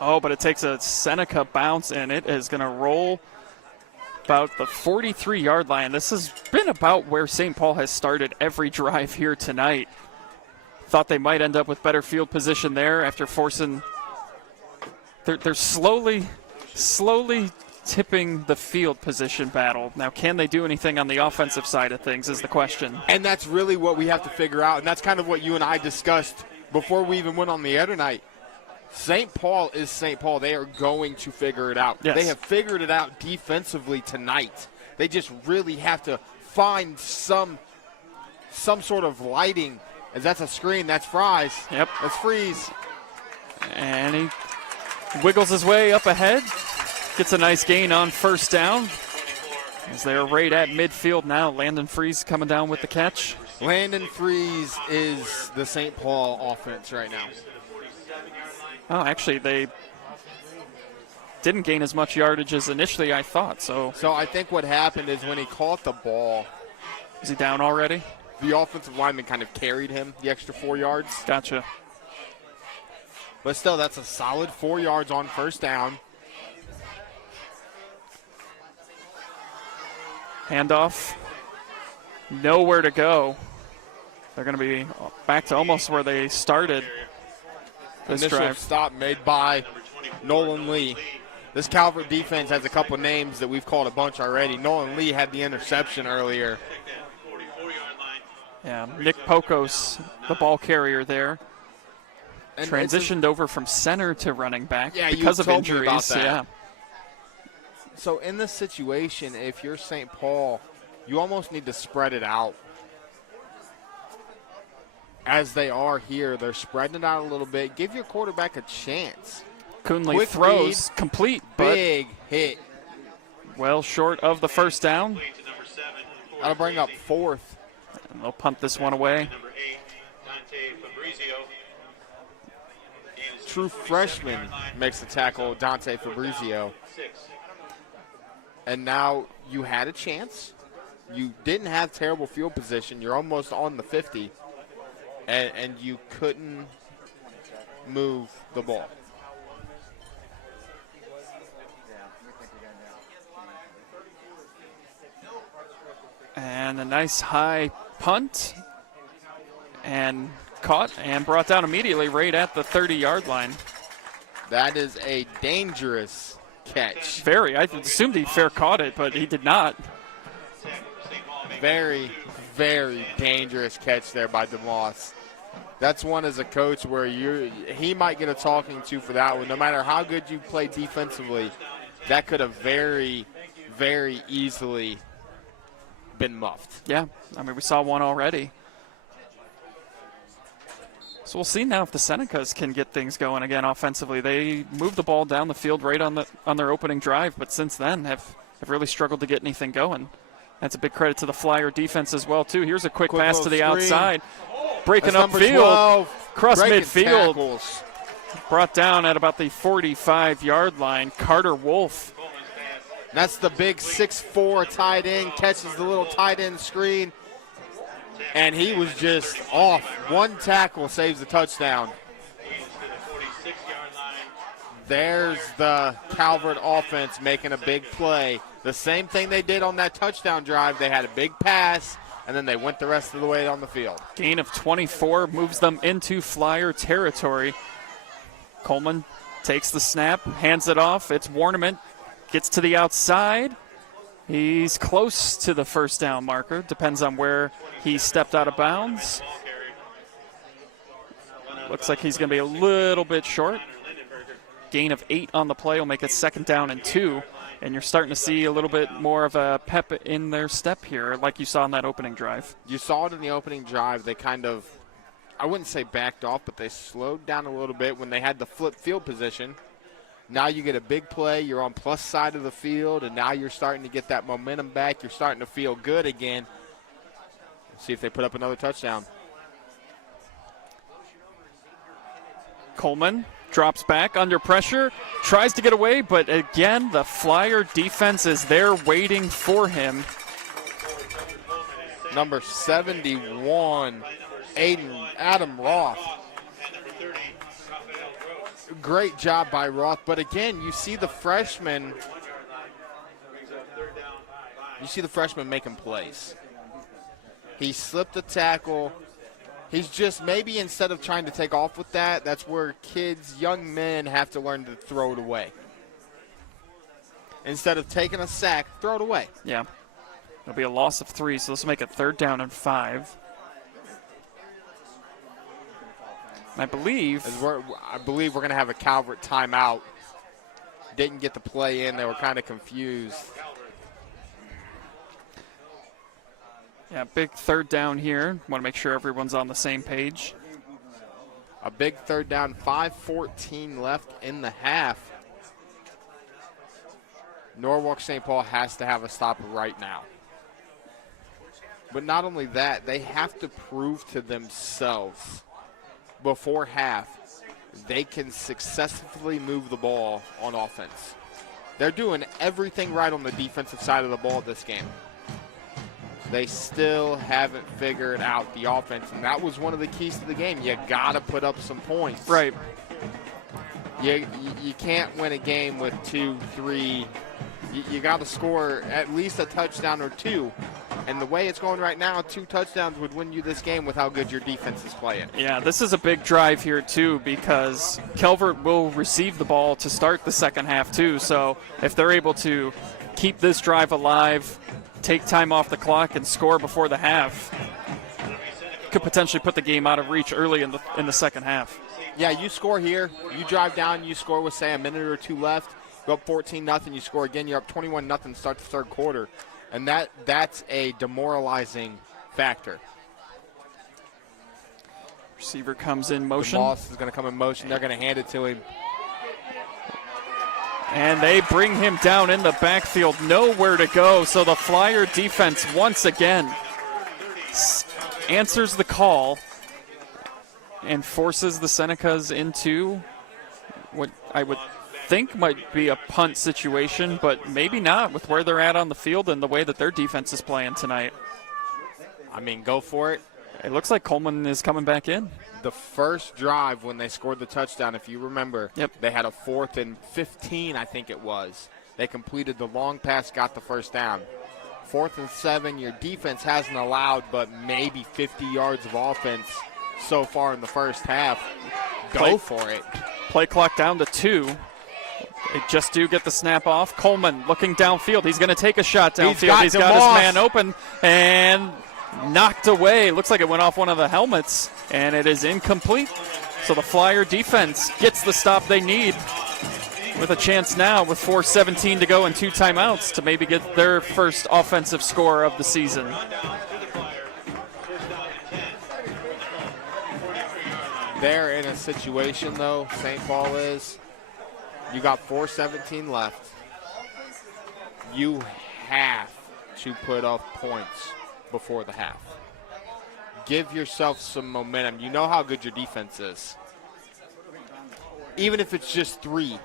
Oh, but it takes a Seneca bounce, and it is going to roll about the 43-yard line. This has been about where St. Paul has started every drive here tonight. Thought they might end up with better field position there after forcing. They're slowly tipping the field position battle. Now, can they do anything on the offensive side of things is the question. And that's really what we have to figure out, and that's kind of what you and I discussed before we even went on the air tonight. St. Paul is St. Paul. They are going to figure it out. Yes. They have figured it out defensively tonight. They just really have to find some sort of lighting. As that's a screen, that's Fries. Yep. That's Freeze. And he wiggles his way up ahead. Gets a nice gain on 1st down. As they're right at midfield now. Landon Freeze coming down with the catch. Landon Freeze is the St. Paul offense right now. Oh, actually, they didn't gain as much yardage as initially I thought. So I think what happened is when he caught the ball. Is he down already? The offensive lineman kind of carried him the extra 4 yards. Gotcha. But still, that's a solid 4 yards on 1st down. Handoff. Nowhere to go. They're going to be back to almost where they started this Initial drive. Stop made by Nolan Lee. This Calvert defense has a couple names that we've called a bunch already. Nolan Lee had the interception earlier. Yeah, Nick Pocos, the ball carrier there. And transitioned over from center to running back because of told me injuries. about that. Yeah. So in this situation, if you're St. Paul, you almost need to spread it out. As they are here, they're spreading it out a little bit. Give your quarterback a chance. Coonley Quick throws read, complete, but big hit. well short of the 1st down. That'll bring up 4th. And they'll punt this one away. True freshman makes the tackle, Dante Fabrizio. And now you had a chance. You didn't have terrible field position. You're almost on the 50. And you couldn't move the ball. And a nice high punt. And caught and brought down immediately right at the 30-yard line. That is a dangerous catch. Very. I assumed he fair caught it, but he did not. Very, very dangerous catch there by DeMoss. That's one as a coach where he might get a talking to for that one. No matter how good you play defensively, that could have very, very easily been muffed. Yeah, I mean, we saw one already. So we'll see now if the Senecas can get things going again offensively. They moved the ball down the field right on their opening drive, but since then have really struggled to get anything going. That's a big credit to the Flyer defense as well, too. Here's a quick pass to the outside. Breaking upfield, cross midfield. Tackles. Brought down at about the 45-yard line. Carter Wolf That's the big 6'4" tight end, catches the little tight end screen, and he was just off. One tackle saves the touchdown. There's the Calvert offense making a big play. The same thing they did on that touchdown drive. They had a big pass, and then they went the rest of the way on the field. Gain of 24 moves them into Flyer territory. Coleman takes the snap, hands it off. It's Warnament. Gets to the outside. He's close to the first down marker. Depends on where he stepped out of bounds. Looks like he's going to be a little bit short. Gain of 8 on the play will make it 2nd down and 2. And you're starting to see a little bit more of a pep in their step here, like you saw in that opening drive. You saw it in the opening drive. They kind of, I wouldn't say backed off, but they slowed down a little bit when they had the flip field position. Now you get a big play, you're on plus side of the field, and now you're starting to get that momentum back. You're starting to feel good again. Let's see if they put up another touchdown. Coleman drops back under pressure, tries to get away, but again, the Flyer defense is there waiting for him. Number 71, Adam Roth. Great job by Roth, but again, you see the freshman making plays. He slipped a tackle. He's just, maybe instead of trying to take off with that, that's where kids, young men, have to learn to throw it away. Instead of taking a sack, throw it away. Yeah. It'll be a loss of 3, so this will make it 3rd down and 5. I believe we're going to have a Calvert timeout. Didn't get the play in. They were kind of confused. Yeah, big 3rd down here. Want to make sure everyone's on the same page. A big 3rd down, 5:14 left in the half. Norwalk St. Paul has to have a stop right now. But not only that, they have to prove to themselves before half they can successfully move the ball on offense. They're doing everything right on the defensive side of the ball this game. They still haven't figured out the offense, and that was one of the keys to the game. You got to put up some points. Right. You can't win a game with 2, 3. You got to score at least a touchdown or 2. And the way it's going right now, 2 touchdowns would win you this game with how good your defense is playing. Yeah, this is a big drive here, too, because Calvert will receive the ball to start the second half, too. So if they're able to keep this drive alive, take time off the clock, and score before the half, could potentially put the game out of reach early in the second half. Yeah, you score here, you drive down, you score with, say, a minute or 2 left, go up 14-0, you score again, you're up 21-0, start the third quarter. And that's a demoralizing factor. Receiver comes in motion. The boss is going to come in motion. They're going to hand it to him. And they bring him down in the backfield. Nowhere to go. So the Flyer defense once again answers the call and forces the Senecas into what I would think might be a punt situation, but maybe not with where they're at on the field and the way that their defense is playing tonight. I mean, go for it. It looks like Coleman is coming back in. The first drive when they scored the touchdown, if you remember, Yep. They had a 4th and 15, I think it was. They completed the long pass, got the first down. 4th and 7, your defense hasn't allowed but maybe 50 yards of offense so far in the first half. Go for it. Play clock down to 2. They just do get the snap off. Coleman looking downfield. He's going to take a shot downfield. He's got his man open and knocked away. Looks like it went off one of the helmets, and it is incomplete. So the Flyer defense gets the stop they need with a chance now with 4:17 to go and 2 timeouts to maybe get their first offensive score of the season. They're in a situation, though, St. Paul is. You got 4:17 left. You have to put up points before the half. Give yourself some momentum. You know how good your defense is. Even if it's just 3,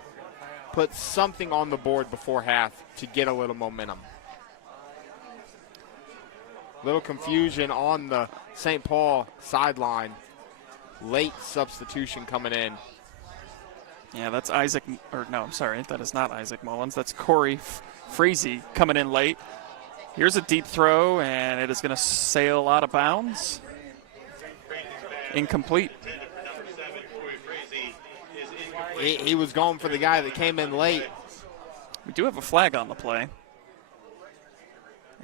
put something on the board before half to get a little momentum. Little confusion on the St. Paul sideline. Late substitution coming in. Yeah, that's Isaac, or no, I'm sorry, that is not Isaac Mullins. That's Corey Frazee coming in late. Here's a deep throw, and it is going to sail out of bounds. Incomplete. He was going for the guy that came in late. We do have a flag on the play.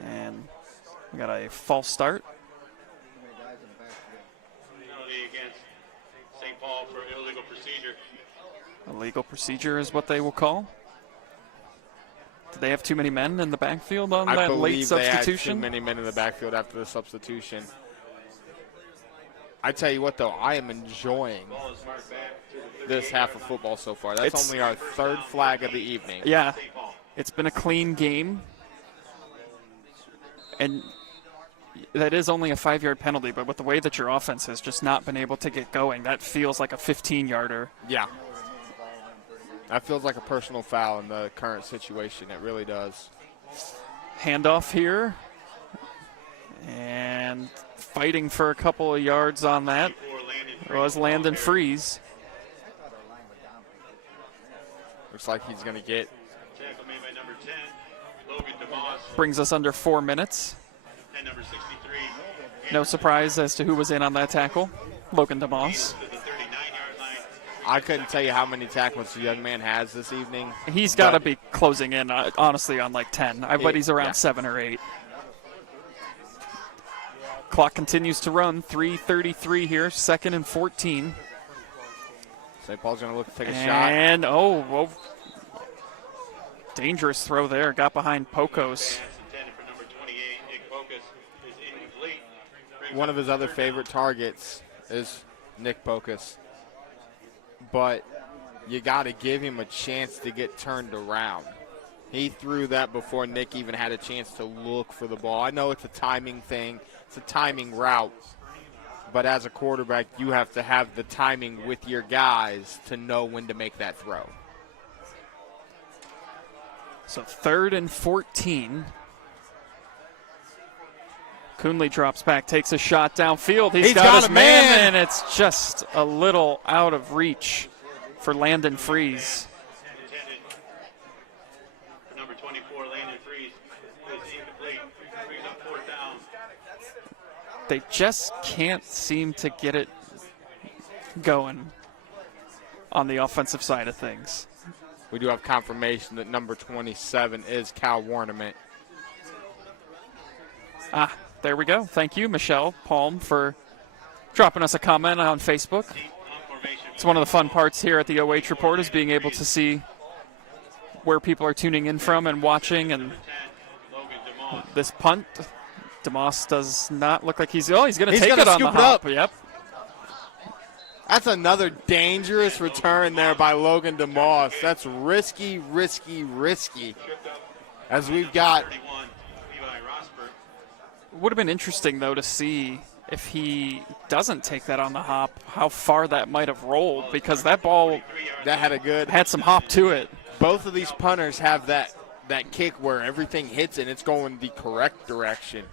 And we got a false start. Penalty against St. Paul for illegal procedure. Illegal procedure is what they will call. Did they have too many men in the backfield on that late substitution? They had too many men in the backfield after the substitution. I tell you what, though, I am enjoying this half of football so far. That's only our third flag of the evening. Yeah, it's been a clean game. And that is only a 5-yard penalty, but with the way that your offense has just not been able to get going, that feels like a 15-yarder. Yeah. That feels like a personal foul in the current situation. It really does. Handoff here. And fighting for a couple of yards on that was Landon Freeze. Looks like he's going to get. Tackle made by number 10, Logan DeMoss. Brings us under 4 minutes. And number 63. No surprise as to who was in on that tackle. Logan DeMoss. To the 39-yard line. I couldn't tell you how many tackles the young man has this evening. He's got to be closing in, honestly, on like 10. I bet he's around 7 or 8. Clock continues to run. 3:33 here, 2nd and 14. St. Paul's going to look to take a shot. And, dangerous throw there. Got behind Pocos. One of his other favorite targets is Nick Pocos. But you got to give him a chance to get turned around. He threw that before Nick even had a chance to look for the ball. I know it's a timing thing. It's a timing route. But as a quarterback, you have to have the timing with your guys to know when to make that throw. So 3rd and 14. Coonley drops back, takes a shot downfield. He's got his man, and it's just a little out of reach for Landon Freeze. Number 24, Landon Freeze, is incomplete. Freeze on 4th down. They just can't seem to get it going on the offensive side of things. We do have confirmation that number 27 is Cal Warnament. There we go. Thank you, Michelle Palm, for dropping us a comment on Facebook. It's one of the fun parts here at the OH Report is being able to see where people are tuning in from and watching. And this punt, DeMoss does not look like he's going to take it on the hop. Yep. That's another dangerous return there by Logan DeMoss. That's risky, risky, risky. As we've got. Would have been interesting, though, to see if he doesn't take that on the hop, how far that might have rolled, because that ball that had some hop to it. Both of these punters have that kick where everything hits and it's going the correct direction.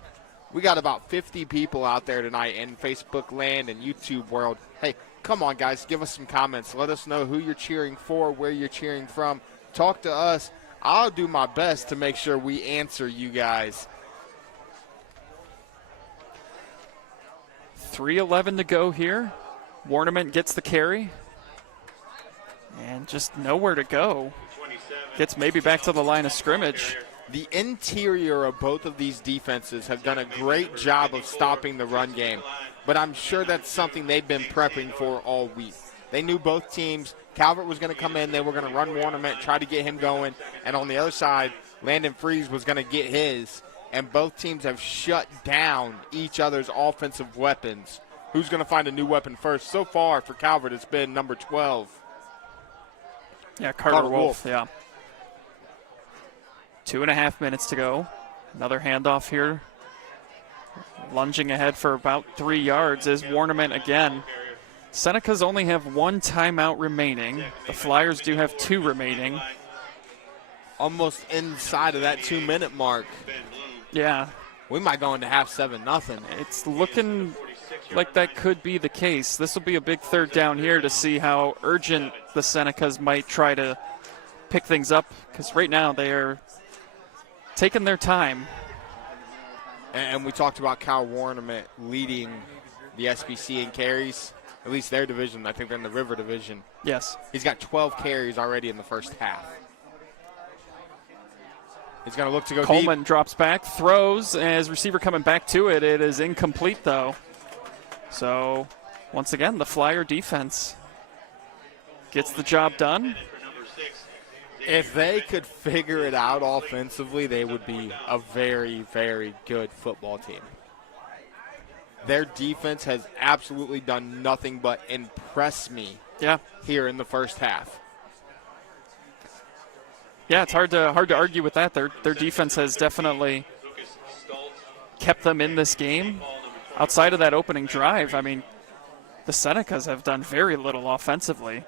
We got about 50 people out there tonight in Facebook land and YouTube world. Hey, come on, guys, give us some comments. Let us know who you're cheering for, where you're cheering from. Talk to us. I'll do my best to make sure we answer you guys. 3:11 to go here. Warnament gets the carry. And just nowhere to go. Gets maybe back to the line of scrimmage. The interior of both of these defenses have done a great job of stopping the run game. But I'm sure that's something they've been prepping for all week. They knew both teams. Calvert was going to come in. They were going to run Warnament, try to get him going. And on the other side, Landon Freeze was going to get his. And both teams have shut down each other's offensive weapons. Who's going to find a new weapon first? So far for Calvert, it's been number 12. Yeah, Carter Wolf, yeah. 2.5 minutes to go. Another handoff here. Lunging ahead for about 3 yards is Warnament again. Senecas only have 1 timeout remaining. The Flyers do have 2 remaining. almost inside of that 2-minute mark. Yeah, We might go into half 7-0. it's looking like that could be the case. This will be a big third down here to see how urgent the Senecas might try to pick things up, because right now they are taking their time. And we talked about Kyle Warnament leading the SBC in carries, at least their division. I think they're in the River Division. Yes. He's got 12 carries already in the first half. He's going to look to go Coleman deep. drops back, throws, as receiver coming back to it. It is incomplete, though. So, once again, the Flyer defense gets the job done. If they could figure it out offensively, they would be a very, very good football team. Their defense has absolutely done nothing but impress me here in the first half. Yeah, it's hard to argue with that. Their defense has definitely kept them in this game. Outside of that opening drive, I mean, the Senecas have done very little offensively.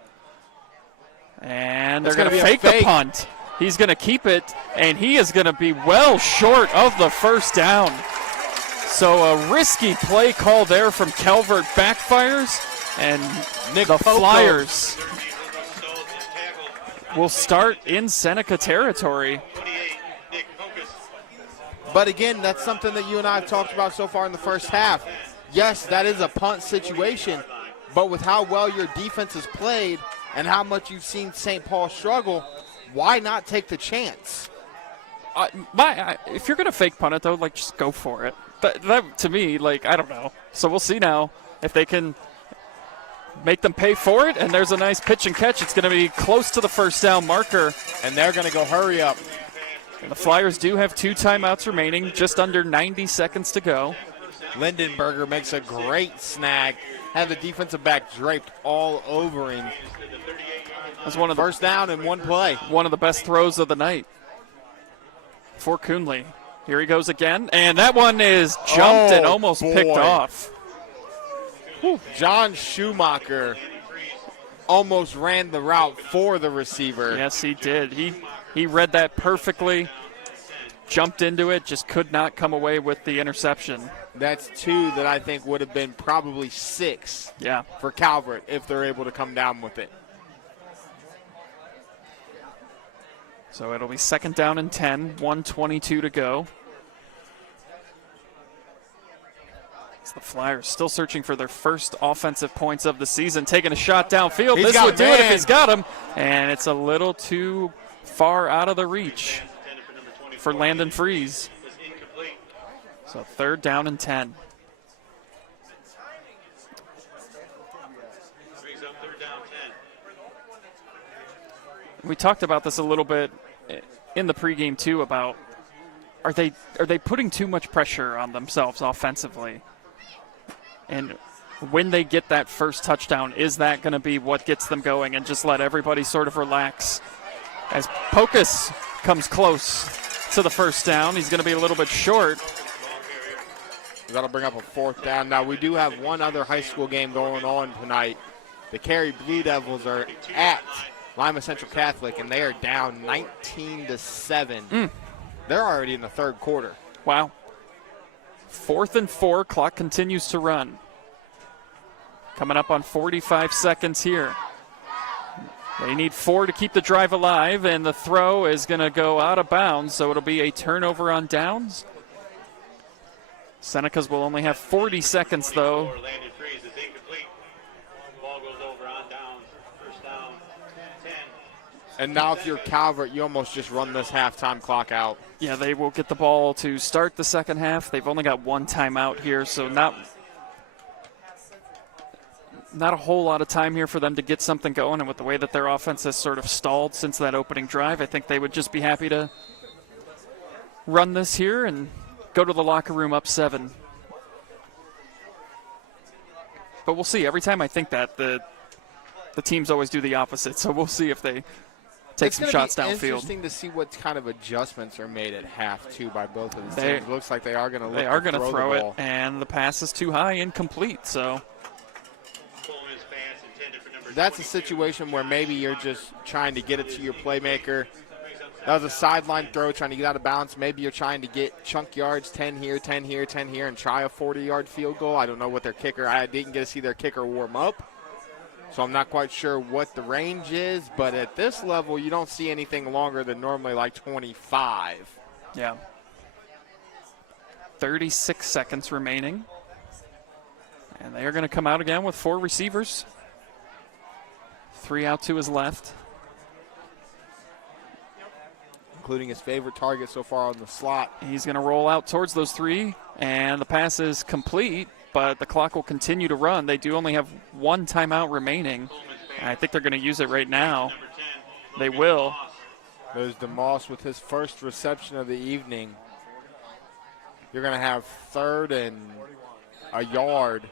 And they're going to fake the punt. He's going to keep it, and he is going to be well short of the first down. So a risky play call there from Calvert backfires, and the Flyers will start in Seneca territory. But again, that's something that you and I have talked about so far in the first half. Yes, that is a punt situation, but with how well your defense has played and how much you've seen St. Paul struggle, why not take the chance? If you're going to fake punt it, though, like, just go for it. That, to me, like, I don't know. So we'll see now if they can make them pay for it, and there's a nice pitch and catch. It's going to be close to the first down marker. And they're going to go hurry up. And the Flyers do have 2 timeouts remaining, just under 90 seconds to go. Lindenberger makes a great snag. Had the defensive back draped all over him. That's one of the first down in one play. One of the best throws of the night for Coonley. Here he goes again, and that one is jumped and almost picked off. Whew. John Schumacher almost ran the route for the receiver. Yes, he did. He read that perfectly, jumped into it, just could not come away with the interception. That's 2 that I think would have been probably 6 for Calvert if they're able to come down with it. So it'll be 2nd down and 10, 1:22 to go. It's the Flyers still searching for their first offensive points of the season, taking a shot downfield. This would do it if he's got him, and it's a little too far out of the reach for Landon Freeze. So 3rd down and 10. We talked about this a little bit in the pregame too about are they putting too much pressure on themselves offensively? And when they get that first touchdown, is that going to be what gets them going and just let everybody sort of relax? As Pocus comes close to the first down, he's going to be a little bit short. That'll bring up a 4th down. Now, we do have one other high school game going on tonight. The Cary Blue Devils are at Lima Central Catholic, and they are down 19-7. They're already in the 3rd quarter. Wow. 4th and 4, clock continues to run. Coming up on 45 seconds here. They need 4 to keep the drive alive, and the throw is going to go out of bounds, so it'll be a turnover on downs. Senecas will only have 40 seconds, though. And now if you're Calvert, you almost just run this halftime clock out. Yeah, they will get the ball to start the second half. They've only got 1 timeout here, so not a whole lot of time here for them to get something going. And with the way that their offense has sort of stalled since that opening drive, I think they would just be happy to run this here and go to the locker room up 7. But we'll see. Every time I think that, the teams always do the opposite. So we'll see if they take some shots downfield. It's interesting to see what kind of adjustments are made at half, too, by both of the teams. It looks like they are going to throw it, and the pass is too high, incomplete. So that's a situation where maybe you're just trying to get it to your playmaker, That was a sideline throw trying to get out of bounds. Maybe you're trying to get chunk yards, 10 here, 10 here, 10 here, and try a 40-yard field goal. I don't know what their kicker – I didn't get to see their kicker warm up, so I'm not quite sure what the range is. But at this level, you don't see anything longer than normally like 25. Yeah. 36 seconds remaining. And they are going to come out again with 4 receivers. 3 out to his left. Including his favorite target so far on the slot. He's going to roll out towards those 3, and the pass is complete, but the clock will continue to run. They do only have 1 timeout remaining, and I think they're going to use it right now. They will. There's DeMoss with his first reception of the evening. You're going to have 3rd and a yard.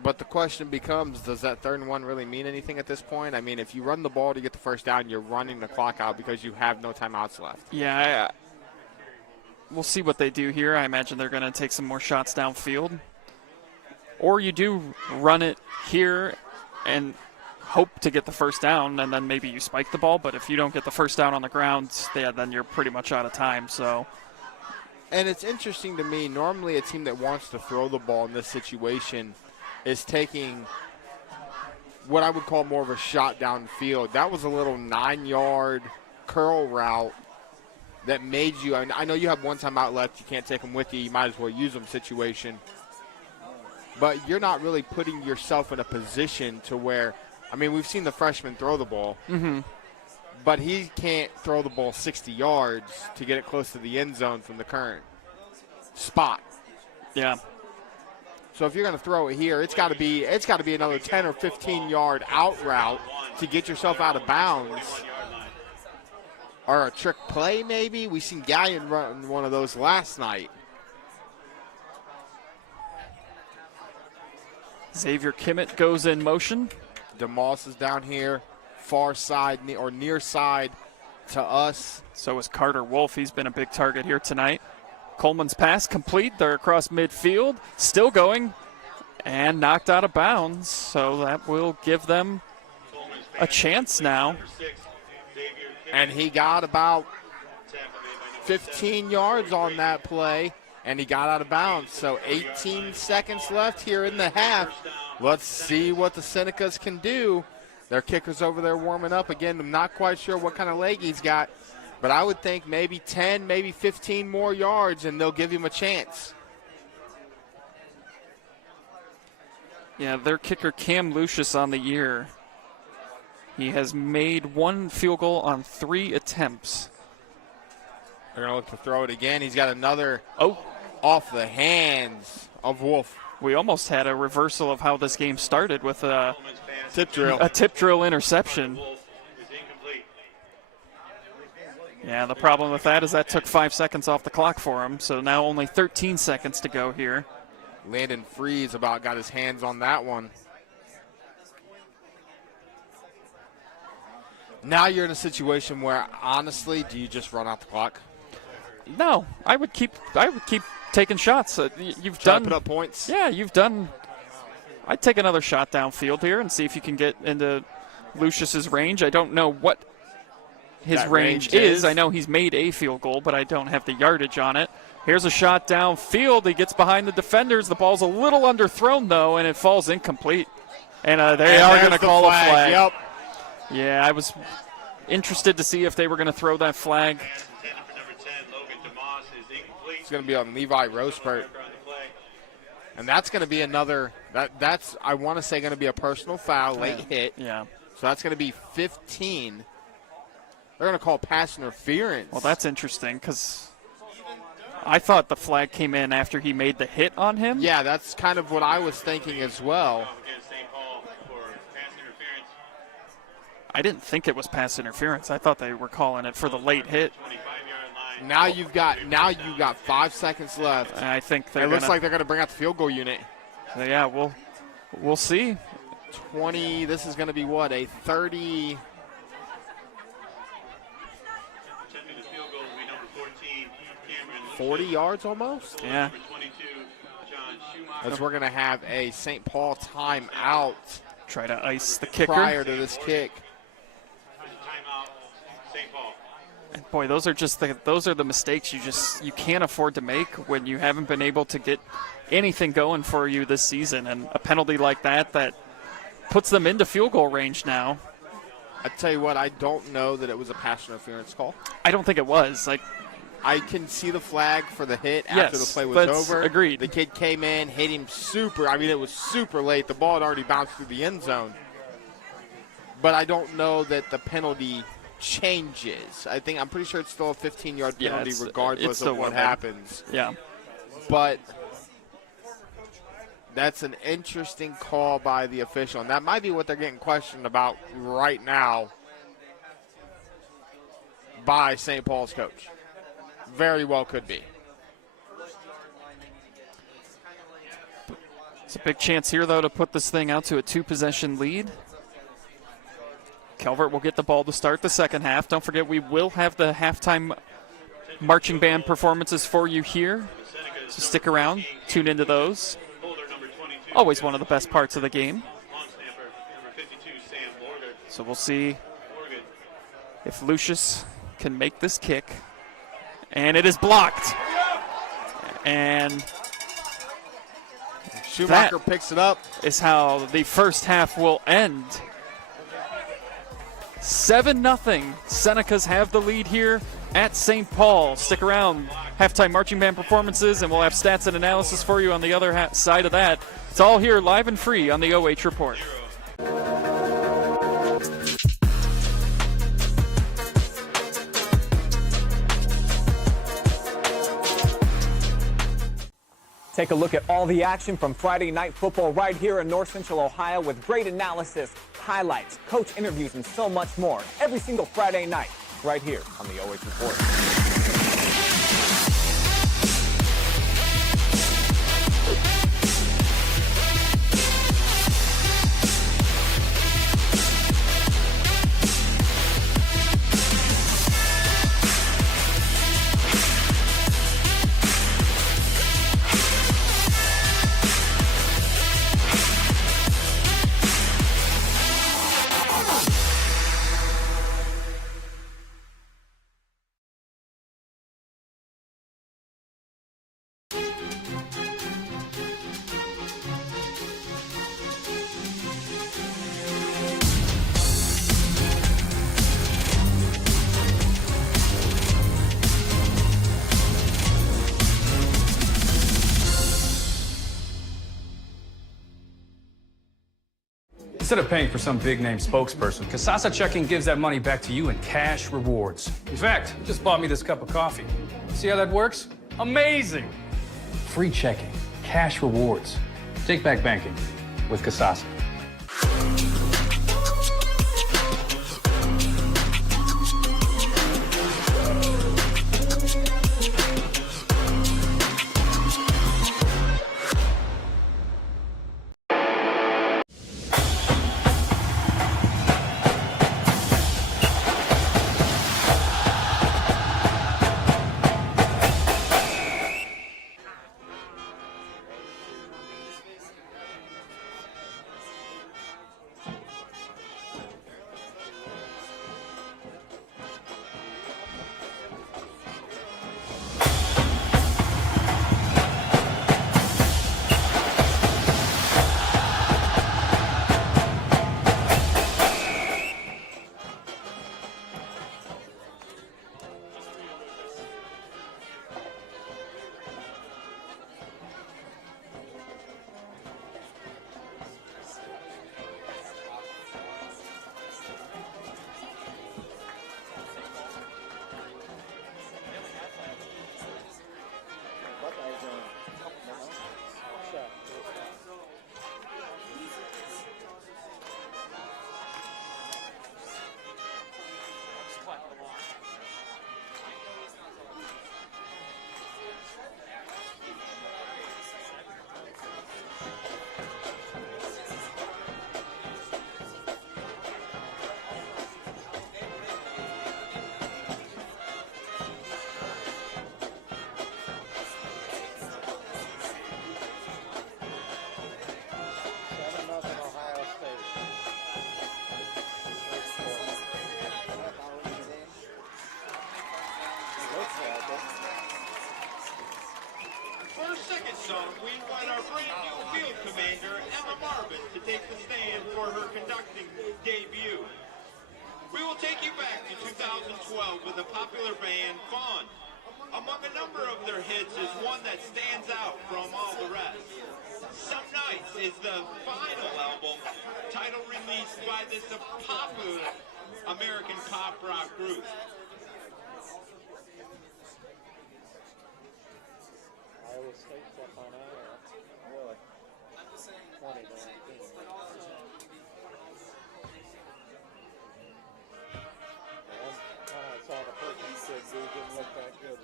But the question becomes, does that 3rd and 1 really mean anything at this point? I mean, if you run the ball to get the first down, you're running the clock out because you have no timeouts left. Yeah, we'll see what they do here. I imagine they're going to take some more shots downfield. Or you do run it here and hope to get the first down, and then maybe you spike the ball. But if you don't get the first down on the ground, yeah, then you're pretty much out of time. So. And it's interesting to me, normally a team that wants to throw the ball in this situation is taking what I would call more of a shot downfield. That was a little 9-yard curl route that made you, I know you have 1 timeout left, you can't take them with you, you might as well use them situation. But you're not really putting yourself in a position to where, I mean, we've seen the freshman throw the ball, but he can't throw the ball 60 yards to get it close to the end zone from the current spot. Yeah. So if you're going to throw it here, it's got to be another 10 or 15-yard out route to get yourself out of bounds. Or a trick play maybe. We seen Gallion run one of those last night. Xavier Kimmett goes in motion. DeMoss is down here, far side or near side to us. So is Carter Wolf. He's been a big target here tonight. Coleman's pass complete. They're across midfield. Still going and knocked out of bounds. So that will give them a chance now. And he got about 15 yards on that play, and he got out of bounds. So 18 seconds left here in the half. Let's see what the Senecas can do. Their kicker's over there warming up. Again, I'm not quite sure what kind of leg he's got. But I would think maybe 10, maybe 15 more yards, and they'll give him a chance. Yeah, their kicker, Cam Lucius, on the year. He has made 1 field goal on 3 attempts. They're going to look to throw it again. He's got another off the hands of Wolf. We almost had a reversal of how this game started with a tip drill interception. Yeah, the problem with that is that took 5 seconds off the clock for him, so now only 13 seconds to go here. Landon Freeze about got his hands on that one. Now you're in a situation where, honestly, do you just run out the clock? No, I would keep taking shots. You've Try done to put up points. Yeah, you've done. I'd take another shot downfield here and see if you can get into Lucius's range. I don't know what his range is. I know he's made a field goal, but I don't have the yardage on it. Here's a shot downfield. He gets behind the defenders. The ball's a little underthrown, though, and it falls incomplete. And they are going to call a flag. Yep. Yeah, I was interested to see if they were going to throw that flag. It's going to be on Levi Rospert. And that's going to be another, that's I want to say, going to be a personal foul, late hit. Yeah. So that's going to be 15. They're going to call pass interference. Well, that's interesting because I thought the flag came in after he made the hit on him. Yeah, that's kind of what I was thinking as well. I didn't think it was pass interference. I thought they were calling it for the late hit. Now you've got 5 seconds left. And I think it looks like they're going to bring out the field goal unit. So yeah, we'll see. 20. This is going to be what, a 30. 40 yards almost? Yeah. As we're going to have a St. Paul timeout. Try to ice the kicker. Prior to this kick. St. Paul. And boy, those are the mistakes you can't afford to make when you haven't been able to get anything going for you this season. And a penalty like that puts them into field goal range now. I tell you what, I don't know that it was a pass interference call. I don't think it was. I can see the flag for the hit after the play was over. Agreed. The kid came in, hit him it was super late. The ball had already bounced through the end zone. But I don't know that the penalty changes. I'm pretty sure it's still a 15-yard penalty regardless of what happens. Yeah. But that's an interesting call by the official, and that might be what they're getting questioned about right now by St. Paul's coach. Very well could be. It's a big chance here, though, to put this thing out to a 2-possession lead. Calvert will get the ball to start the second half. Don't forget, we will have the halftime marching band performances for you here. So stick around, tune into those. Always one of the best parts of the game. So we'll see if Lucius can make this kick. And it is blocked. And Schumacher picks it up. Is how the first half will end. 7-0. Senecas have the lead here at St. Paul. Stick around. Halftime marching band performances, and we'll have stats and analysis for you on the other side of that. It's all here live and free on the OH Report. Take a look at all the action from Friday night football right here in North Central Ohio with great analysis, highlights, coach interviews, and so much more every single Friday night right here on the OH Report. Instead of paying for some big-name spokesperson, Casasa Checking gives that money back to you in cash rewards. In fact, you just bought me this cup of coffee. See how that works? Amazing! Free checking, cash rewards. Take back banking with Casasa. song, we invite our brand new field commander, Emma Marvin, to take the stand for her conducting debut. We will take you back to 2012 with the popular band Fawn. Among a number of their hits is one that stands out from all the rest. Some Nights is the final album, title released by this popular American pop rock group. Iowa State's up on air. Really? 2019. I saw the Perkins kid do, didn't look that good.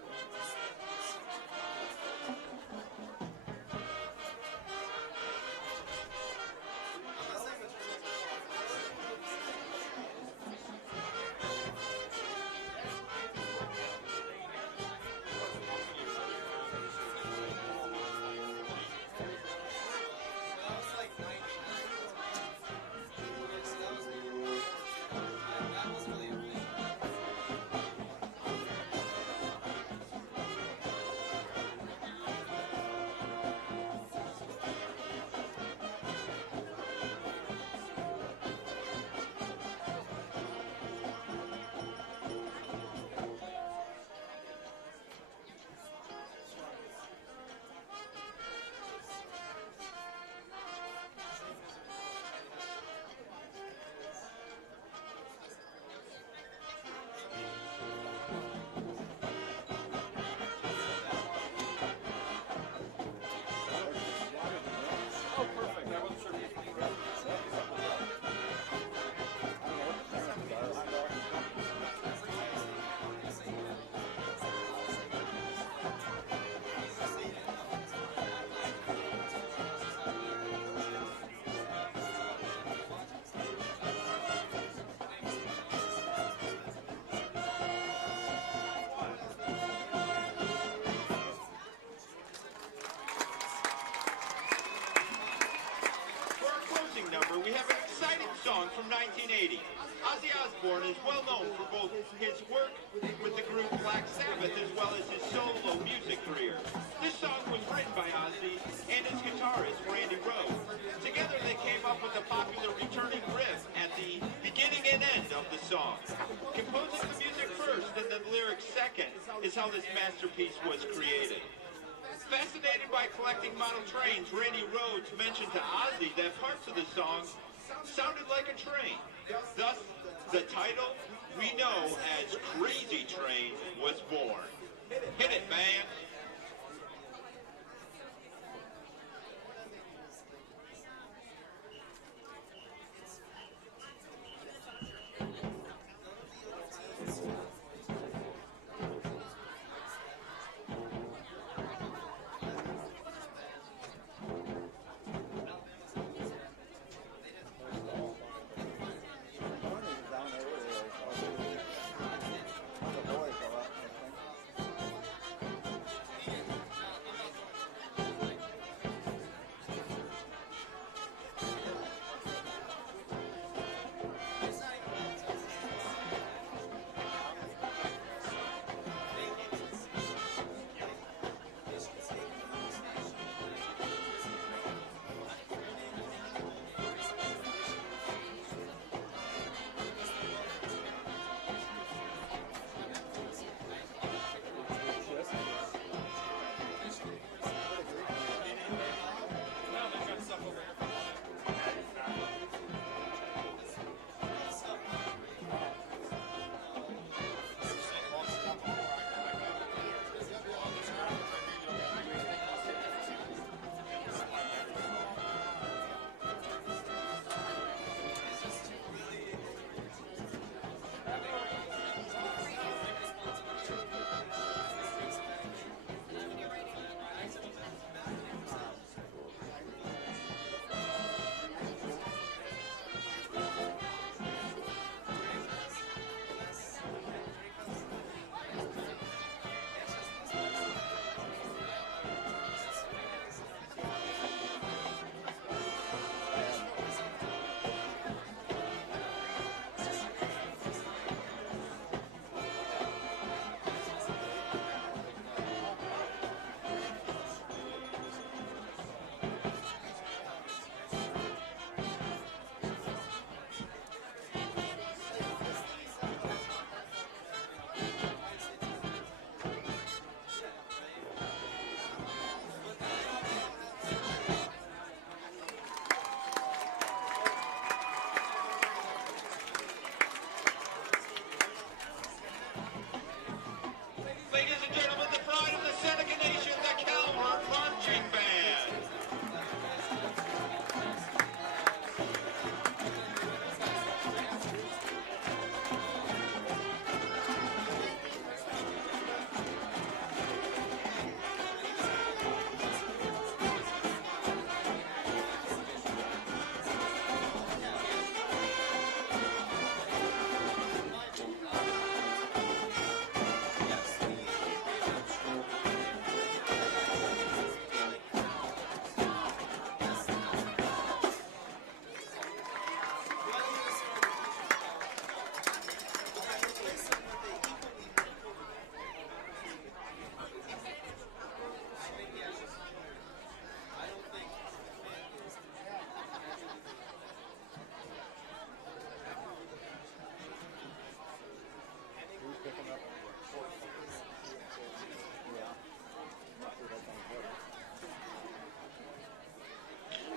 We have an exciting song from 1980. Ozzy Osbourne is well known for both his work with the group Black Sabbath as well as his solo music career. This song was written by Ozzy and his guitarist Randy Rhoads. Together they came up with a popular returning riff at the beginning and end of the song. Composing the music first and the lyrics second is how this masterpiece was created. Fascinated by collecting model trains, Randy Rhoads mentioned to Ozzy that parts of the song sounded like a train. Thus, the title we know as Crazy Train was born. Hit it, man!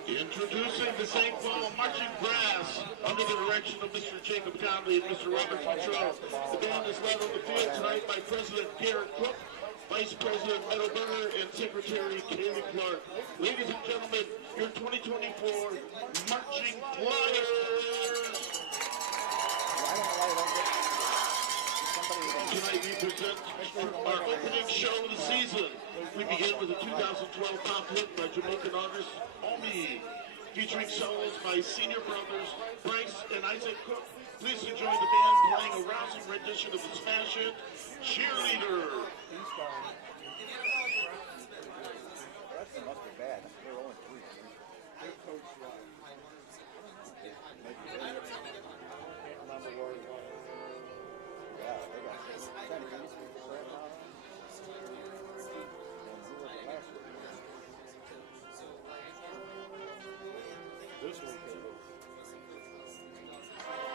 Introducing the St. Paul Marching Brass under the direction of Mr. Jacob Conley and Mr. Robert Control. The band is led on the field tonight by President Garrett Cook, Vice President Meadowburger, and Secretary Kaylee Clark. Ladies and gentlemen, your 2024 Marching Flyers. Tonight we present our opening show of the season. We begin with a 2012 pop hit by Jamaican artist Omi, featuring solos by senior brothers Bryce and Isaac Cook. Please enjoy the band playing a rousing rendition of the smash hit, Cheerleader. That must be bad. They're only 3. Good coach. Can't remember where he was. Yeah, they got Senecas of Calvert. This week they go.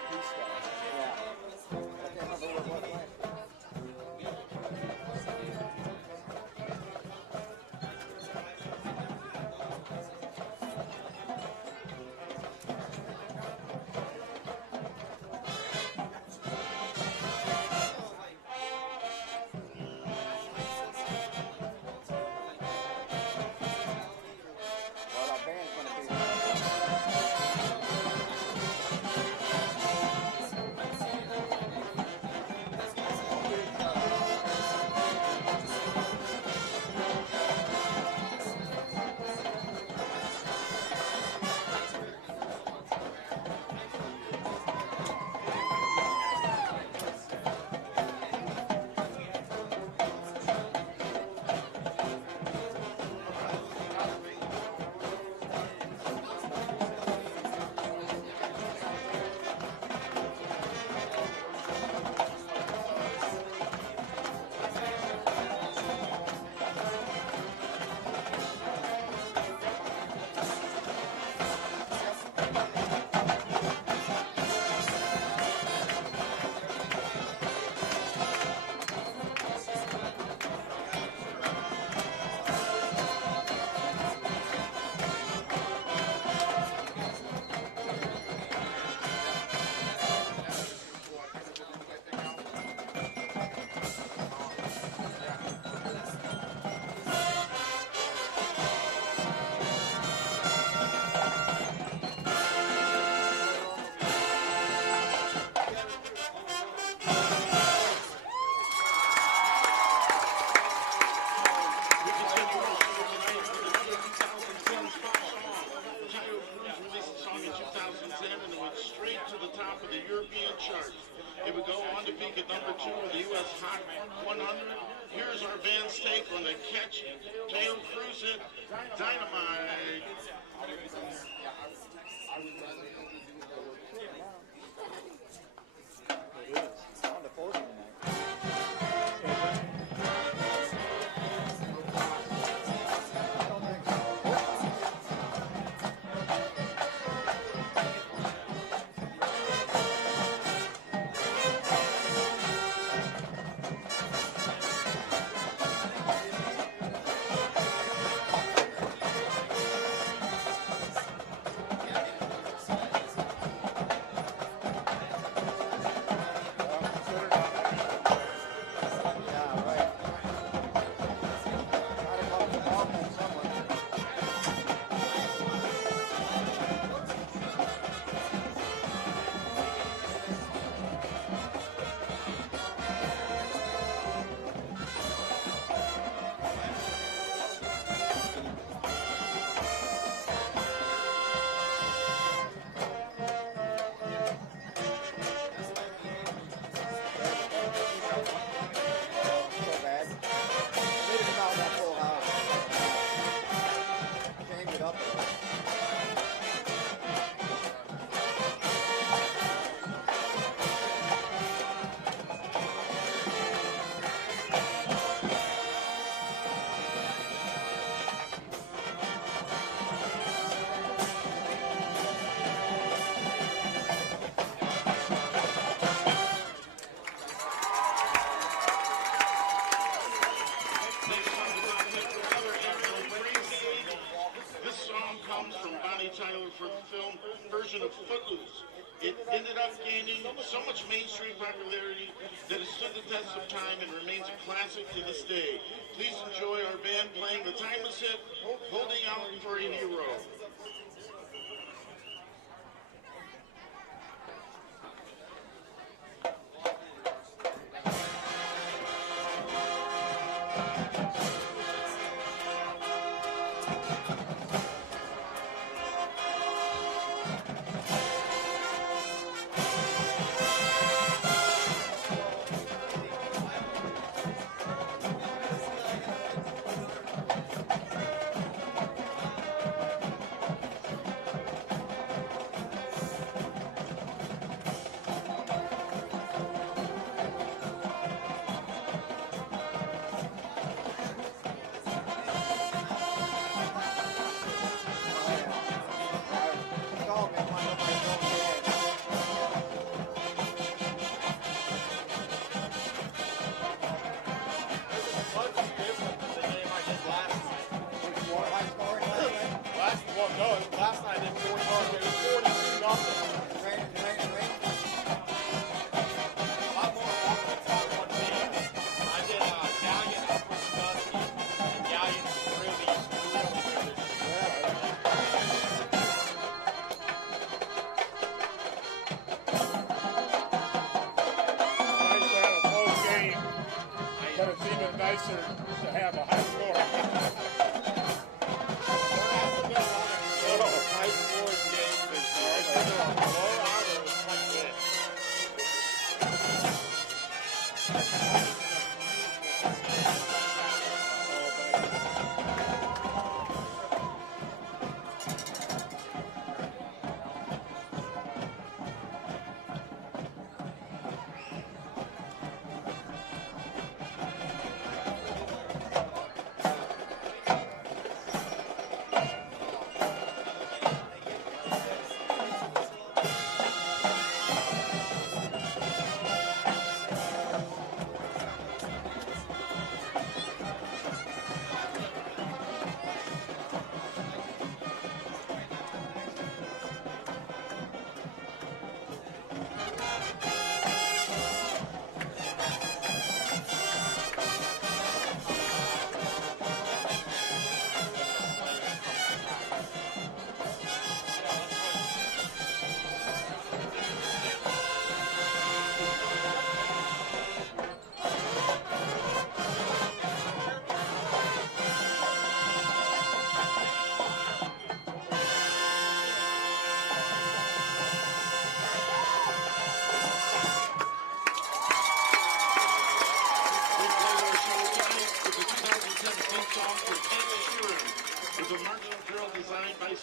Peace guys. Yeah. I can't remember where it was last year. It would go on to peak at number 2 on the U.S. Hot 100. Here's our band's take on the Catch, Tail Cruise It, Dynamite. It is. It's on the 40 tonight. Bonnie Tyler for the film version of Footloose. It ended up gaining so much mainstream popularity that it stood the test of time and remains a classic to this day. Please enjoy our band playing the timeless hit, Holding Out for a Hero.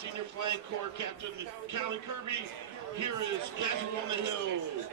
Senior Flag Corps Captain Callie Kirby. Here is Castle on the Hill.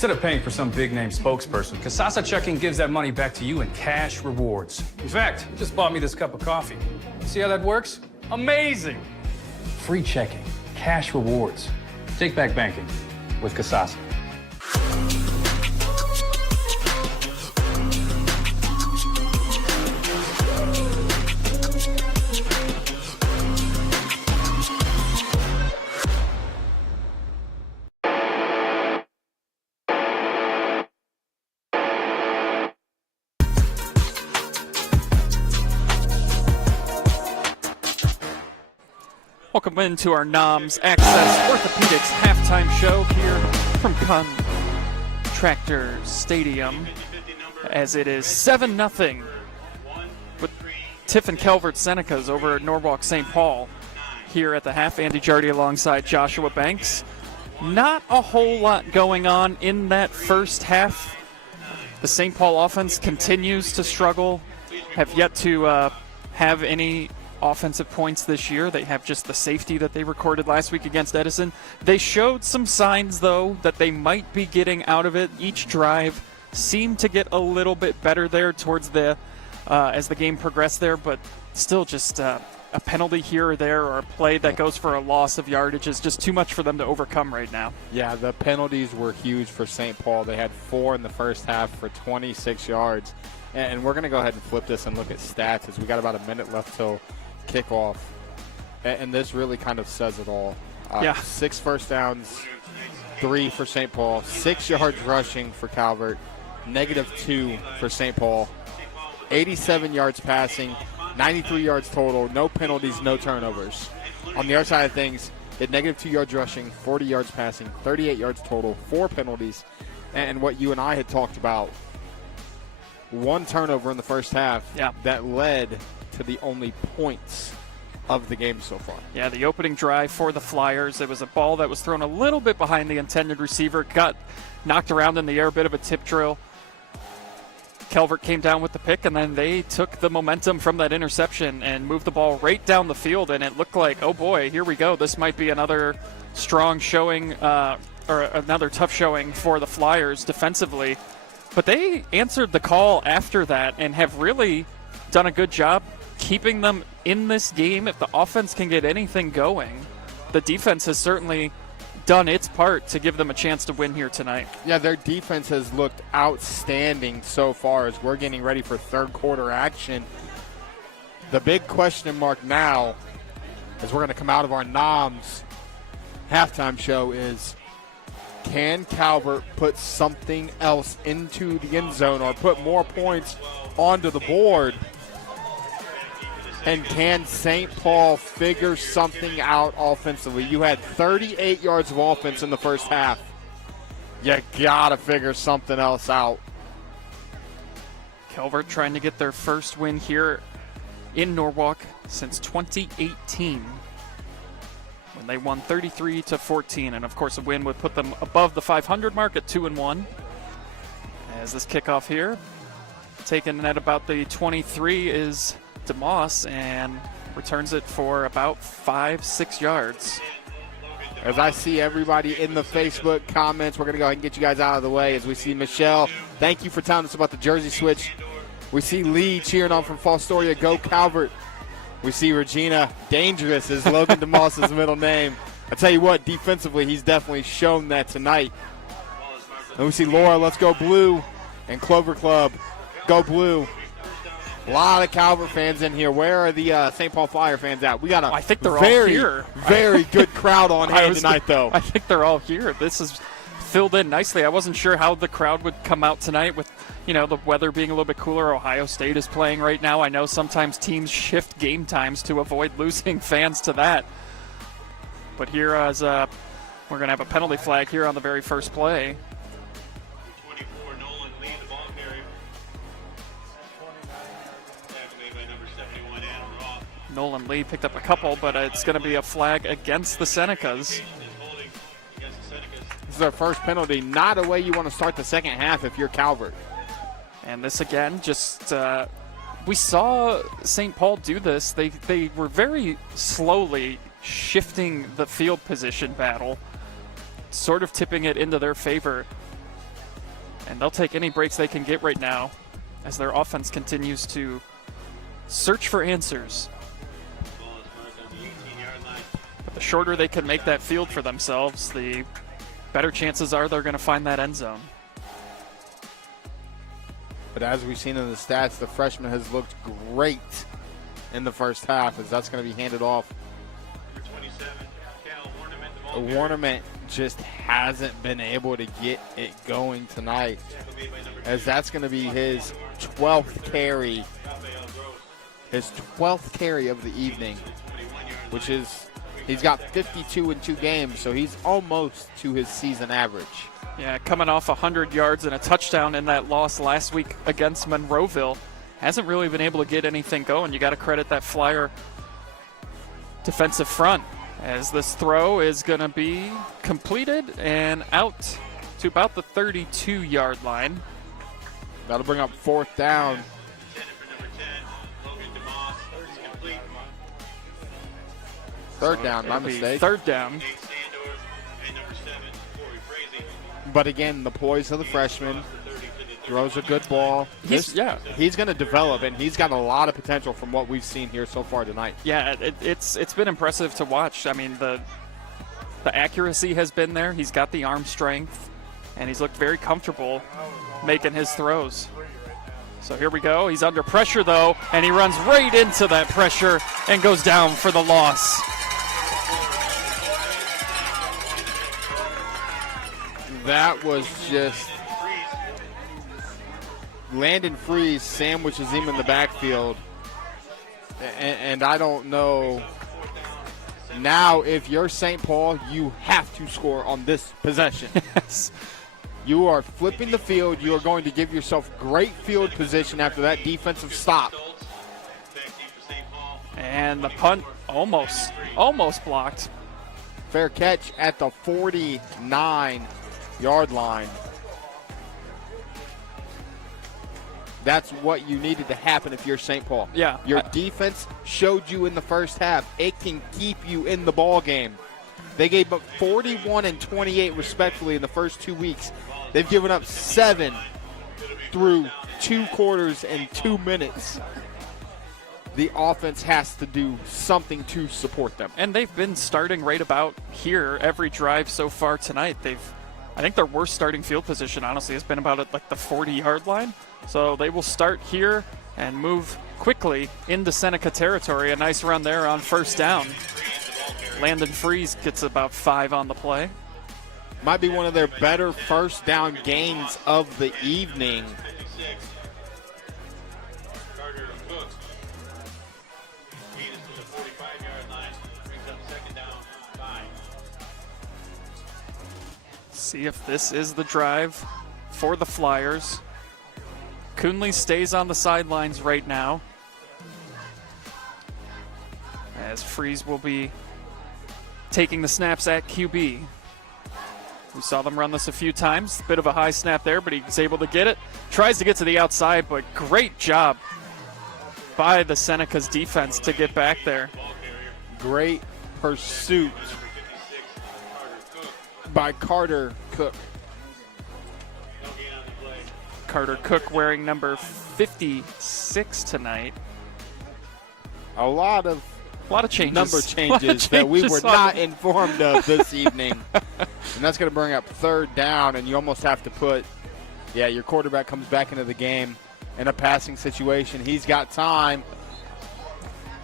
Instead of paying for some big-name spokesperson, Casasa Checking gives that money back to you in cash rewards. In fact, you just bought me this cup of coffee. See how that works? Amazing! Free checking, cash rewards. Take back banking with Casasa. Welcome into our NOMS Access Orthopaedics halftime show here from Contractor Stadium, as it is 7-0 with Tiffin Calvert Senecas over at Norwalk St. Paul here at the half. Andy Jardy alongside Joshua Banks. Not a whole lot going on in that first half. The St. Paul offense continues to struggle, have yet to have any offensive points this year. They have just the safety that they recorded last week against Edison. They showed some signs, though, that they might be getting out of it. Each drive seemed to get a little bit better there towards the as the game progressed there, but still just a penalty here or there, or a play that goes for a loss of yardage is just too much for them to overcome right now. Yeah, the penalties were huge for St. Paul. They had 4 in the first half for 26 yards. And we're going to go ahead and flip this and look at stats, as we got about a minute left till kickoff, and this really kind of says it all. 6 first downs, 3 for St. Paul, 6 yards rushing for Calvert, -2 for St. Paul, 87 yards passing, 93 yards total, no penalties, no turnovers. On the other side of things, it -2 yards rushing, 40 yards passing, 38 yards total, 4 penalties, and what you and I had talked about, 1 turnover in the first half that led to the only points of the game so far. Yeah, the opening drive for the Flyers, it was a ball that was thrown a little bit behind the intended receiver, got knocked around in the air, a bit of a tip drill. Calvert came down with the pick, and then they took the momentum from that interception and moved the ball right down the field, and it looked like, oh boy, here we go. This might be another strong showing, or another tough showing for the Flyers defensively. But they answered the call after that and have really done a good job keeping them in this game. If the offense can get anything going, the defense has certainly done its part to give them a chance to win here tonight. Yeah, their defense has looked outstanding so far as we're getting ready for third quarter action. The big question mark now, as we're going to come out of our NOMS halftime show, is can Calvert put something else into the end zone or put more points onto the board? And can St. Paul figure something out offensively? You had 38 yards of offense in the first half. You got to figure something else out. Calvert trying to get their first win here in Norwalk since 2018, when they won 33-14. And, of course, a win would put them above the 500 mark at 2-1. As this kickoff here, taken at about the 23, is DeMoss, and returns it for about 5-6 yards. As I see everybody in the Facebook comments, we're going to go ahead and get you guys out of the way. As we see Michelle, thank you for telling us about the jersey switch. We see Lee cheering on from Fostoria, go Calvert. We see Regina, dangerous is Logan DeMoss's middle name. I tell you what, defensively, he's definitely shown that tonight. And we see Laura, let's go blue, and Clover Club, go blue. A lot of Calvert fans in here. Where are the St. Paul Flyer fans at? We got a I think they're all here. Very good crowd on hand tonight, though. I think they're all here. This is filled in nicely. I wasn't sure how the crowd would come out tonight with, you know, the weather being a little bit cooler. Ohio State is playing right now. I know sometimes teams shift game times to avoid losing fans to that. But here as we're going to have a penalty flag here on the very first play. Nolan Lee picked up a couple, but it's going to be a flag against the Senecas. This is our first penalty. Not a way you want to start the second half if you're Calvert. And this again, just we saw St. Paul do this. They were very slowly shifting the field position battle, sort of tipping it into their favor. And they'll take any breaks they can get right now as their offense continues to search for answers. But the shorter they can make that field for themselves, the better chances are they're going to find that end zone. But as we've seen in the stats, the freshman has looked great in the first half, as that's going to be handed off. Warnerman just hasn't been able to get it going tonight, as that's going to be his 12th carry. His 12th carry of the evening, which is, he's got 52 in 2 games, so he's almost to his season average. Yeah, coming off 100 yards and a touchdown in that loss last week against Monroeville. Hasn't really been able to get anything going. You got to credit that Flyer defensive front, as this throw is going to be completed and out to about the 32-yard line. That'll bring up 4th down. Third down, my mistake. 3rd down. But again, the poise of the freshman. Throws a good ball. He's going to develop, and he's got a lot of potential from what we've seen here so far tonight. Yeah, it's been impressive to watch. I mean, the accuracy has been there. He's got the arm strength, and he's looked very comfortable making his throws. So here we go. He's under pressure, though, and he runs right into that pressure and goes down for the loss. That was just Landon Freeze sandwiches him in the backfield. And I don't know. Now, if you're St. Paul, you have to score on this possession. Yes. You are flipping the field. You are going to give yourself great field position after that defensive stop. And the punt almost blocked. Fair catch at the 49-yard line. That's what you needed to happen if you're St. Paul. Yeah. Your defense showed you in the first half it can keep you in the ball game. They gave up 41 and 28 respectively in the first 2 weeks. They've given up 7 through 2 quarters and 2 minutes. The offense has to do something to support them. And they've been starting right about here every drive so far tonight. I think their worst starting field position, honestly, has been about at like the 40-yard line. So they will start here and move quickly into Seneca territory. A nice run there on 1st down. Landon Freeze gets about 5 on the play. Might be one of their better 1st down gains of the evening. See if this is the drive for the Flyers. Coonley stays on the sidelines right now, as Freeze will be taking the snaps at QB. We saw them run this a few times. Bit of a high snap there, but he's able to get it. Tries to get to the outside, but great job by the Seneca's defense to get back there. Great pursuit by Carter Cook. Carter Cook wearing number 56 tonight. A lot of changes. Number changes that we were not informed of this evening. And that's going to bring up 3rd down, and you almost have to put, your quarterback comes back into the game in a passing situation. He's got time.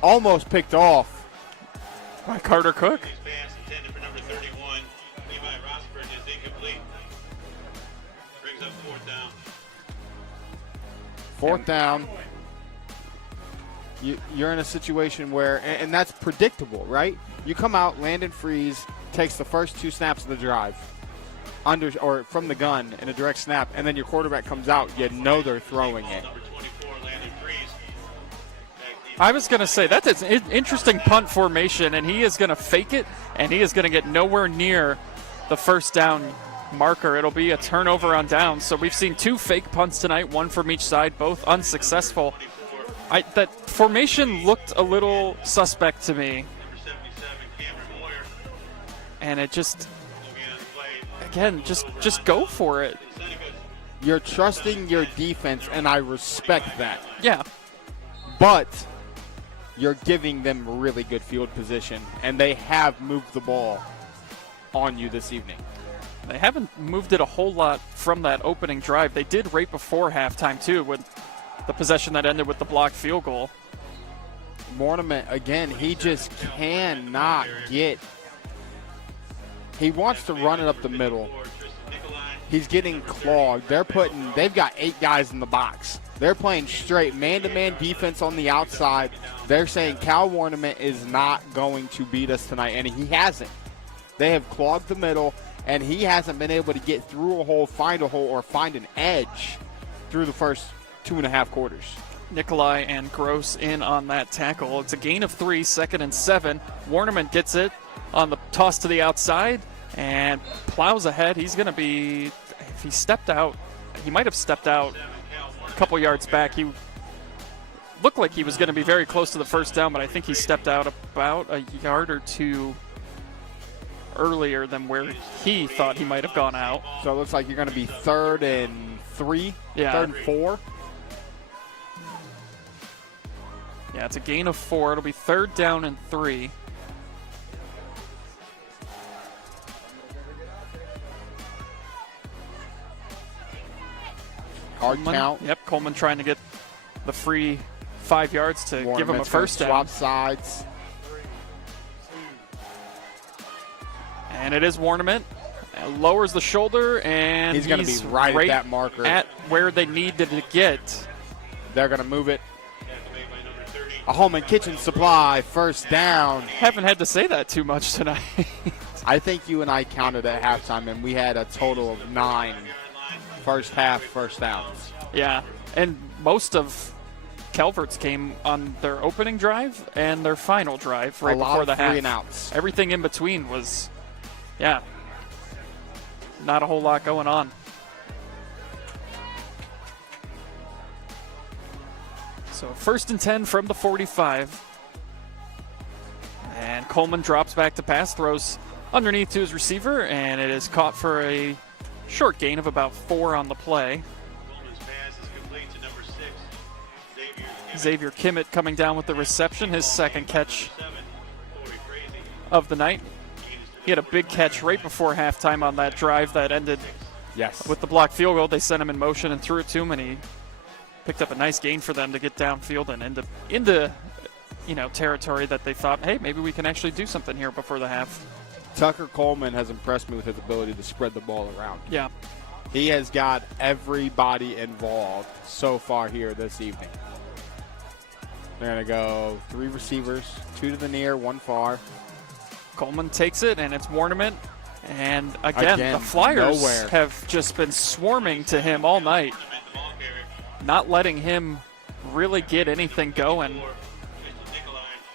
Almost picked off by Carter Cook. Fourth down. You're in a situation where, and that's predictable, right? You come out, Landon Freeze takes the first 2 snaps of the drive, or from the gun in a direct snap, and then your quarterback comes out. You know they're throwing it. I was going to say, that's an interesting punt formation, and he is going to fake it, and he is going to get nowhere near the 1st down marker. It'll be a turnover on downs. So we've seen 2 fake punts tonight, 1 from each side, both unsuccessful. That formation looked a little suspect to me. And it just, again, just go for it. You're trusting your defense, and I respect that. Yeah. But you're giving them really good field position, and they have moved the ball on you this evening. They haven't moved it a whole lot from that opening drive. They did right before halftime, too, with the possession that ended with the blocked field goal. Mortimer, again, he just cannot get. He wants to run it up the middle. He's getting clogged. They've got 8 guys in the box. They're playing straight man-to-man defense on the outside. They're saying Cal Warnament is not going to beat us tonight, and he hasn't. They have clogged the middle, and he hasn't been able to get through a hole, find a hole, or find an edge through the first 2.5 quarters. Nikolai and Gross in on that tackle. It's a gain of 3, 2nd and 7. Warnerman gets it on the toss to the outside and plows ahead. He's going to be, if he stepped out, he might have stepped out a couple yards back. He looked like he was going to be very close to the first down, but I think he stepped out about a yard or two earlier than where he thought he might have gone out. So it looks like you're going to be 3rd and 3, yeah. 3rd and 4. Yeah, it's a gain of 4. It'll be 3rd down and 3. Hard count. Yep, Coleman trying to get the free 5 yards to give him a first down. Swap sides. And it is Warnament. Lowers the shoulder, and he's going to be right at that marker. At where they needed to get. They're going to move it. A home and kitchen supply, first down. Haven't had to say that too much tonight. I think you and I counted at halftime, and we had a total of 9 first half first downs. Yeah, and most of Calvert's came on their opening drive and their final drive right before the half. 3 and outs. Everything in between was, yeah, not a whole lot going on. So 1st and 10 from the 45. And Coleman drops back to pass, throws underneath to his receiver, and it is caught for a short gain of about 4 on the play. Coleman's pass is complete to number 6, Xavier Kimmett coming down with the reception, his 2nd catch of the night. He had a big catch right before halftime on that drive that ended with the blocked field goal. They sent him in motion and threw it to him, and he picked up a nice gain for them to get downfield and into territory that they thought, hey, maybe we can actually do something here before the half. Tucker Coleman has impressed me with his ability to spread the ball around. Yeah. He has got everybody involved so far here this evening. They're going to go 3 receivers, 2 to the near, 1 far. Coleman takes it, and it's Warnament. And again, the Flyers have just been swarming to him all night, not letting him really get anything going.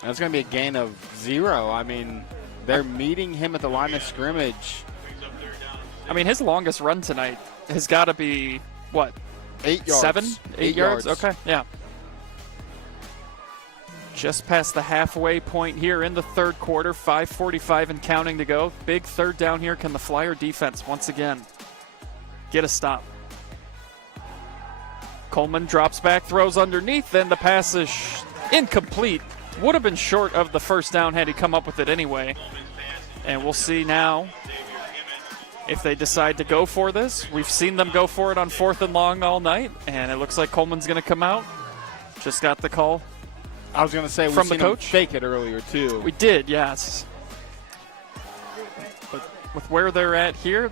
That's going to be a gain of 0. I mean, they're meeting him at the line of scrimmage. I mean, his longest run tonight has got to be, what? 8 yards. 7? 8 yards? yards. Okay, yeah. Just past the halfway point here in the 3rd quarter, 5:45 and counting to go. Big 3rd down here. Can the Flyer defense once again get a stop? Coleman drops back, throws underneath, then the pass is incomplete. Would have been short of the first down had he come up with it anyway. And we'll see now if they decide to go for this. We've seen them go for it on 4th and long all night, and it looks like Coleman's going to come out. Just got the call. I was going to say we've from the seen him coach. fake it earlier too. We did, yes. But with where they're at here,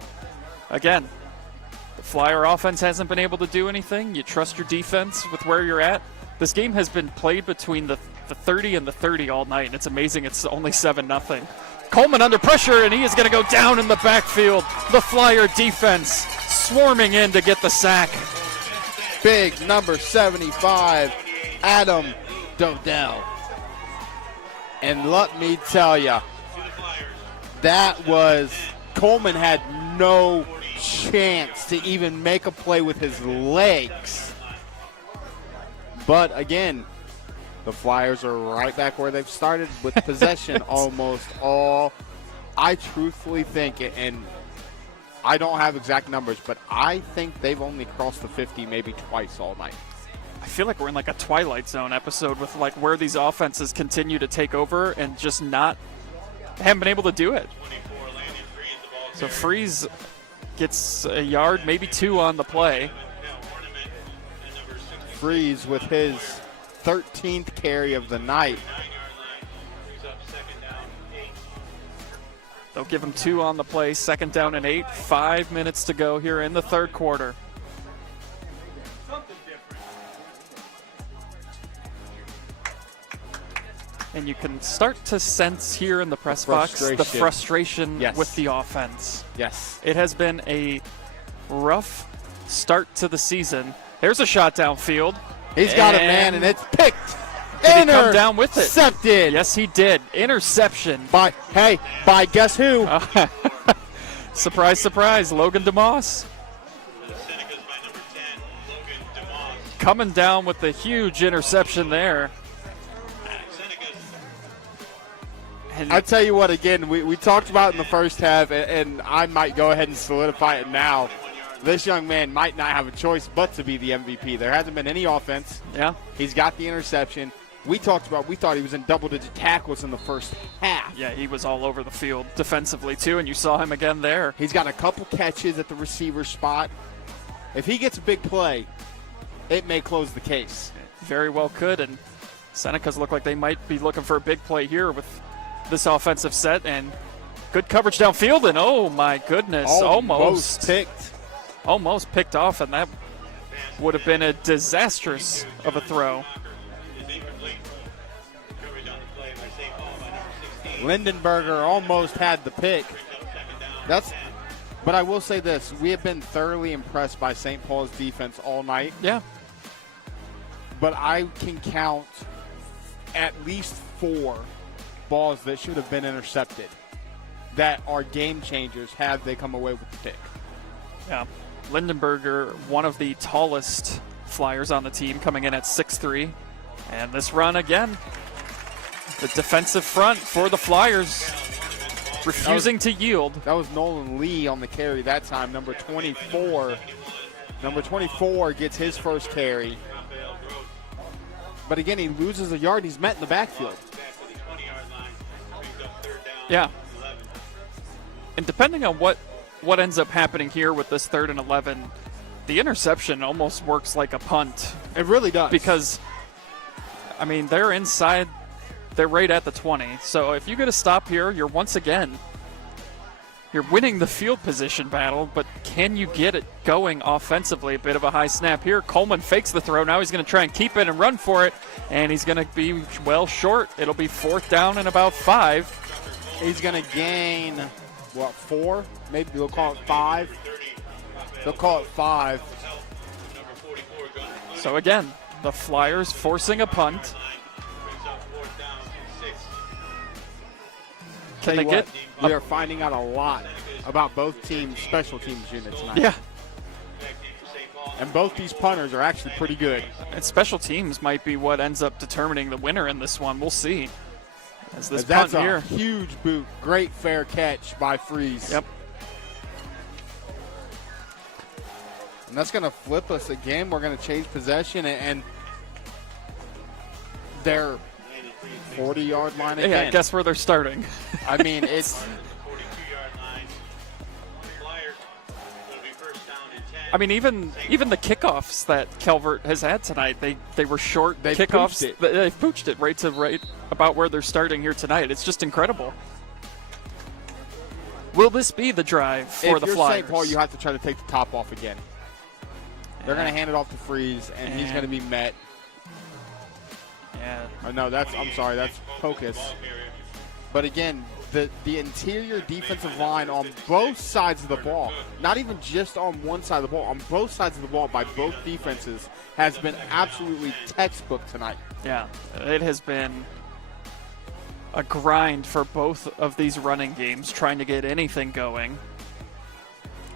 again, the Flyer offense hasn't been able to do anything. You trust your defense with where you're at. This game has been played between the 30 and the 30 all night, and it's amazing it's only 7-0. Coleman under pressure, and he is going to go down in the backfield. The Flyer defense swarming in to get the sack. Big number 75, Adam Dodell. And let me tell you, that was, Coleman had no chance to even make a play with his legs. But again, the Flyers are right back where they've started with possession almost all. I truthfully think, and I don't have exact numbers, but I think they've only crossed the 50 maybe twice all night. I feel like we're in like a Twilight Zone episode with like where these offenses continue to take over and just haven't been able to do it. So Freeze gets a yard, maybe 2 on the play. Freeze with his 13th carry of the night. They'll give him 2 on the play, 2nd down and 8. 5 minutes to go here in the third quarter. And you can start to sense here in the press box the frustration with the offense. Yes. It has been a rough start to the season. There's a shot downfield. He's got it, man, and it's picked. Did he come down with it? Intercepted. Yes, he did. Interception. By guess who? Surprise, surprise, Logan DeMoss. Coming down with the huge interception there. I tell you what, again, we talked about in the first half, and I might go ahead and solidify it now. This young man might not have a choice but to be the MVP. There hasn't been any offense. Yeah. He's got the interception. We thought he was in double-digit tackles in the first half. Yeah, he was all over the field defensively, too, and you saw him again there. He's got a couple catches at the receiver spot. If he gets a big play, it may close the case. Very well could, and Senecas look like they might be looking for a big play here with this offensive set, and good coverage downfield, and oh my goodness, almost picked off, and that would have been a disastrous of a throw. Lindenberger almost had the pick. But I will say this, we have been thoroughly impressed by St. Paul's defense all night. Yeah. But I can count at least 4 balls that should have been intercepted that are game changers had they come away with the pick. Yeah. Lindenberger, one of the tallest Flyers on the team, coming in at 6'3". And this run again, the defensive front for the Flyers refusing to yield. That was Nolan Lee on the carry that time, number 24. Number 24 gets his first carry. But again, he loses a yard. He's met in the backfield. Yeah. And depending on what ends up happening here with this 3rd and 11, the interception almost works like a punt. It really does. Because, I mean, they're inside, they're right at the 20. So if you get a stop here, you're winning the field position battle, but can you get it going offensively? A bit of a high snap here. Coleman fakes the throw. Now he's going to try and keep it and run for it, and he's going to be well short. It'll be 4th down and about 5. He's going to gain, 4? Maybe they'll call it 5. They'll call it 5. So again, the Flyers forcing a punt. Can they get? We are finding out a lot about both teams' special teams units tonight. Yeah. And both these punters are actually pretty good. And special teams might be what ends up determining the winner in this one. We'll see. As this That's punt a here. huge boot. Great fair catch by Freeze. Yep. And that's going to flip us again. We're going to change possession, and they're 40-yard line again. Yeah, guess where they're starting. I mean, it's I mean, even the kickoffs that Calvert has had tonight, they were short kickoffs. They've pooched it right about where they're starting here tonight. It's just incredible. Will this be the drive for the Flyers? If you're St. Paul, you have to try to take the top off again. They're going to hand it off to Freeze, and he's going to be met. Yeah. Oh, no, I'm sorry, that's Pocus. But again, the interior defensive line on both sides of the ball, not even just on one side of the ball, on both sides of the ball by both defenses, has been absolutely textbook tonight. Yeah, it has been a grind for both of these running games, trying to get anything going.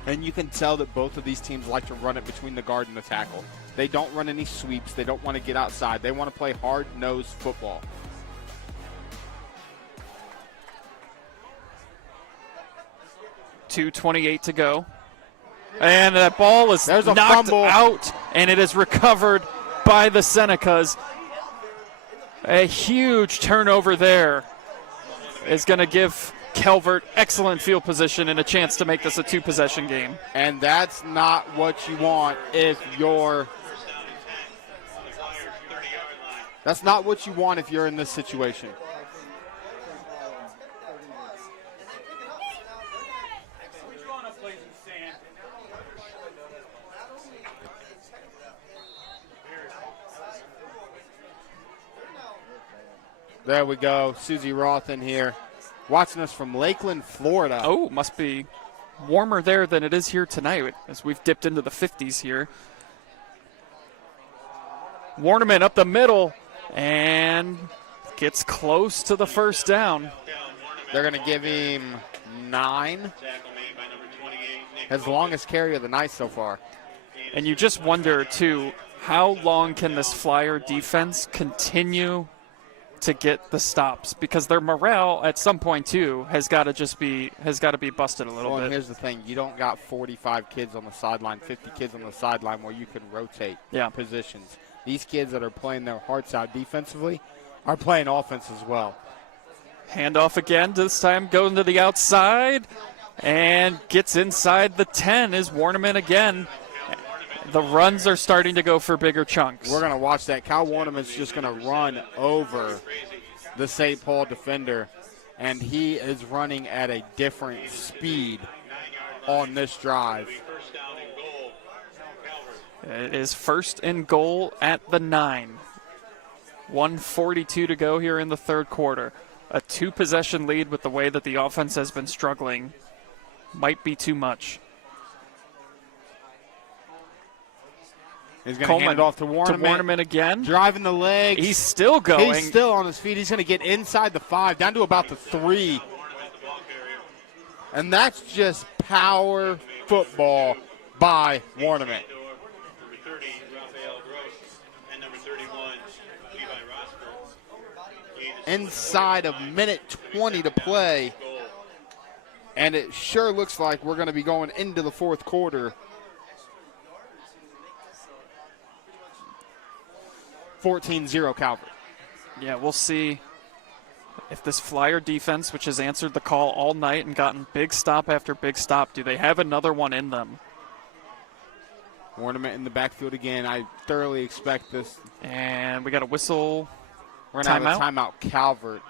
And you can tell that both of these teams like to run it between the guard and the tackle. They don't run any sweeps. They don't want to get outside. They want to play hard-nosed football. 2:28 to go. And that ball is There's a knocked fumble. out, and it is recovered by the Senecas. A huge turnover there is going to give Calvert excellent field position and a chance to make this a 2-possession game. And that's not what you want if you're – that's not what you want if you're in this situation. There we go. Susie Roth in here, watching us from Lakeland, Florida. Oh, must be warmer there than it is here tonight as we've dipped into the 50s here. Warnerman up the middle and gets close to the first down. They're going to give him 9. His longest carry of the night so far. And you just wonder, too, how long can this Flyer defense continue to get the stops, because their morale at some point too has got to be busted a little bit. And here's the thing: you don't got 45 kids on the sideline, 50 kids on the sideline where you can rotate positions. These kids that are playing their hearts out defensively are playing offense as well. Handoff again. This time going to the outside and gets inside the 10 is Warnerman again. The runs are starting to go for bigger chunks. We're going to watch that. Cal Warnerman's just going to run over the St. Paul defender, and he is running at a different speed on this drive. It is 1st and goal at the 9. 1:42 to go here in the third quarter. A 2-possession lead with the way that the offense has been struggling might be too much. He's going to hand it off to Warnerman. To Warnerman again. Driving the legs. He's still going. He's still on his feet. He's going to get inside the 5, down to about the 3. And that's just power football by Warnerman. Inside of minute 20 to play. And it sure looks like we're going to be going into the fourth quarter. 14-0 Calvert. Yeah, we'll see if this Flyer defense, which has answered the call all night and gotten big stop after big stop, do they have another one in them? Warnerman in the backfield again. I thoroughly expect this. And we got a whistle. We're going to have a timeout, Calvert.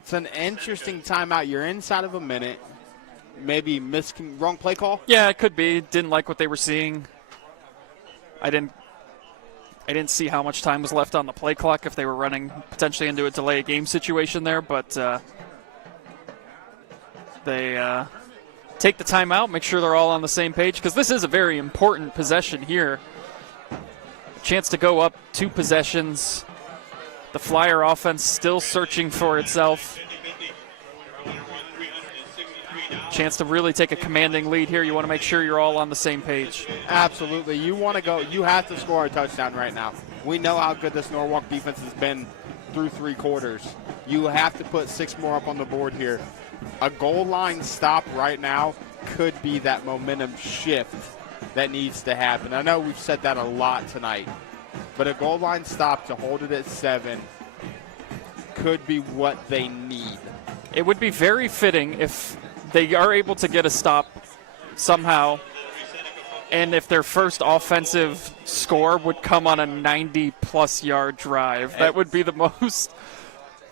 It's an interesting timeout. You're inside of a minute. Maybe wrong play call? Yeah, it could be. Didn't like what they were seeing. I didn't see how much time was left on the play clock if they were running potentially into a delay game situation there, but they take the timeout, make sure they're all on the same page, because this is a very important possession here. A chance to go up 2 possessions. The Flyer offense still searching for itself. Chance to really take a commanding lead here. You want to make sure you're all on the same page. Absolutely. You want to go. You have to score a touchdown right now. We know how good this Norwalk defense has been through 3 quarters. You have to put 6 more up on the board here. A goal line stop right now could be that momentum shift that needs to happen. I know we've said that a lot tonight, but a goal line stop to hold it at 7 could be what they need. It would be very fitting if they are able to get a stop somehow, and if their first offensive score would come on a 90-plus yard drive. That would be the most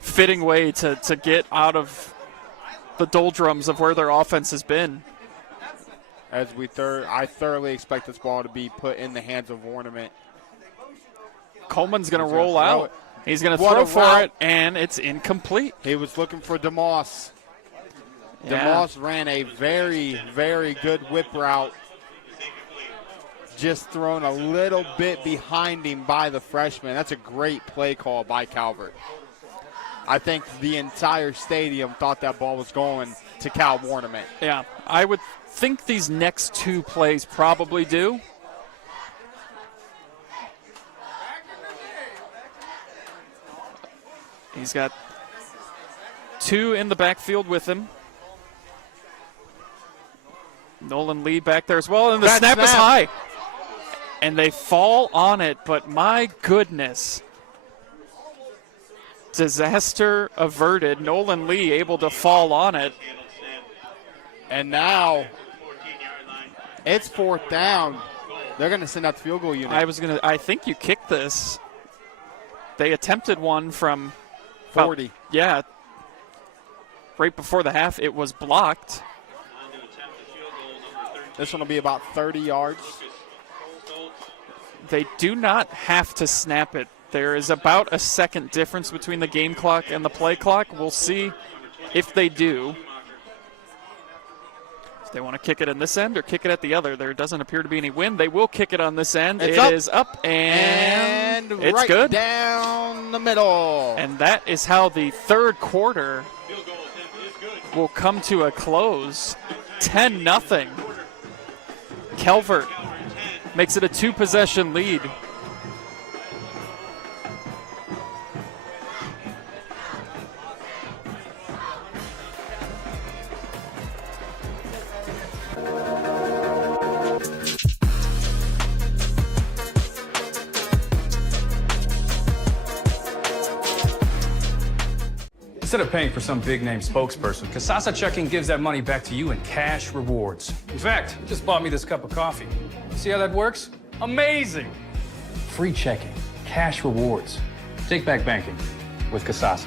fitting way to get out of the doldrums of where their offense has been. As I thoroughly expect this ball to be put in the hands of Warnerman. Coleman's going to roll out. He's going to throw for it, and it's incomplete. He was looking for DeMoss. Yeah. DeMoss ran a very, very good whip route. Just thrown a little bit behind him by the freshman. That's a great play call by Calvert. I think the entire stadium thought that ball was going to Cal Warnerman. Yeah, I would think these next 2 plays probably do. He's got 2 in the backfield with him. Nolan Lee back there as well, and the That snap is snap. high. And they fall on it, but my goodness. Disaster averted. Nolan Lee able to fall on it. And now it's 4th down. They're going to send out the field goal unit. I think you kicked this. They attempted one from 40. Yeah. Right before the half, it was blocked. This one will be about 30 yards. They do not have to snap it. There is about a second difference between the game clock and the play clock. We'll see if they do. If they want to kick it in this end or kick it at the other. There doesn't appear to be any wind. They will kick it on this end. It is up, and it's right good. Down the middle. And that is how the third quarter will come to a close. 10-0. Calvert makes it a 2-possession lead. Instead of paying for some big-name spokesperson, Casasa Checking gives that money back to you in cash rewards. In fact, it just bought me this cup of coffee. See how that works? Amazing! Free checking, cash rewards. Take back banking with Casasa.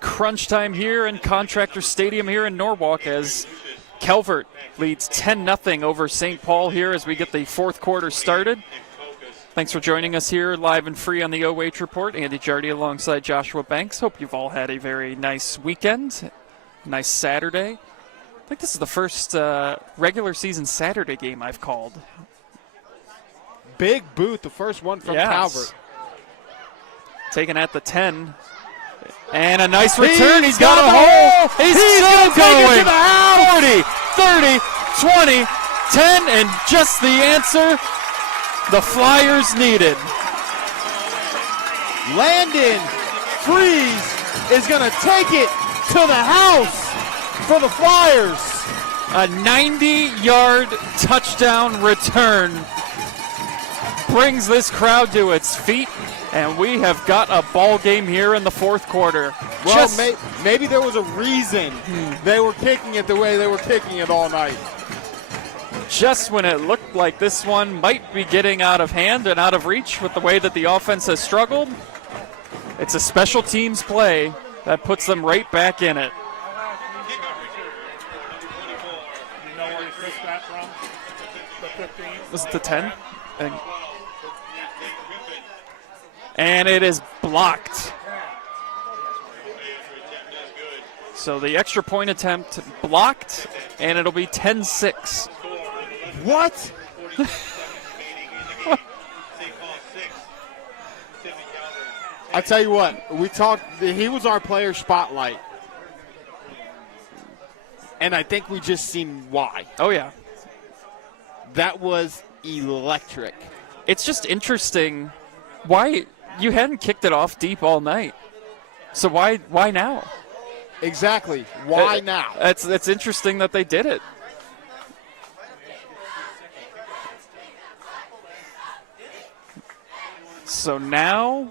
Crunch time here in Contractor Stadium here in Norwalk as Calvert leads 10-0 over St. Paul here as we get the fourth quarter started. Thanks for joining us here live and free on the OH Report. Andy Jardy alongside Joshua Banks. Hope you've all had a very nice weekend, nice Saturday. I think this is the first regular season Saturday game I've called. Big boot, the first one from Calvert. Taken at the 10. And a nice return. He's got a hole. He's still going. 40, 30, 20, 10, and just the answer the Flyers needed. Landon Freeze is going to take it to the house for the Flyers. A 90-yard touchdown return brings this crowd to its feet. And we have got a ball game here in the fourth quarter. Well, maybe there was a reason they were kicking it the way they were kicking it all night. Just when it looked like this one might be getting out of hand and out of reach with the way that the offense has struggled, it's a special teams play that puts them right back in it. You know where he fixed that from? The 15? Was it the 10? And it is blocked. So the extra point attempt blocked, and it'll be 10-6. What? I tell you what, we talked, he was our player spotlight. And I think we just seen why. Oh, yeah. That was electric. It's just interesting why you hadn't kicked it off deep all night. So why now? Exactly. Why now? It's interesting that they did it. So now,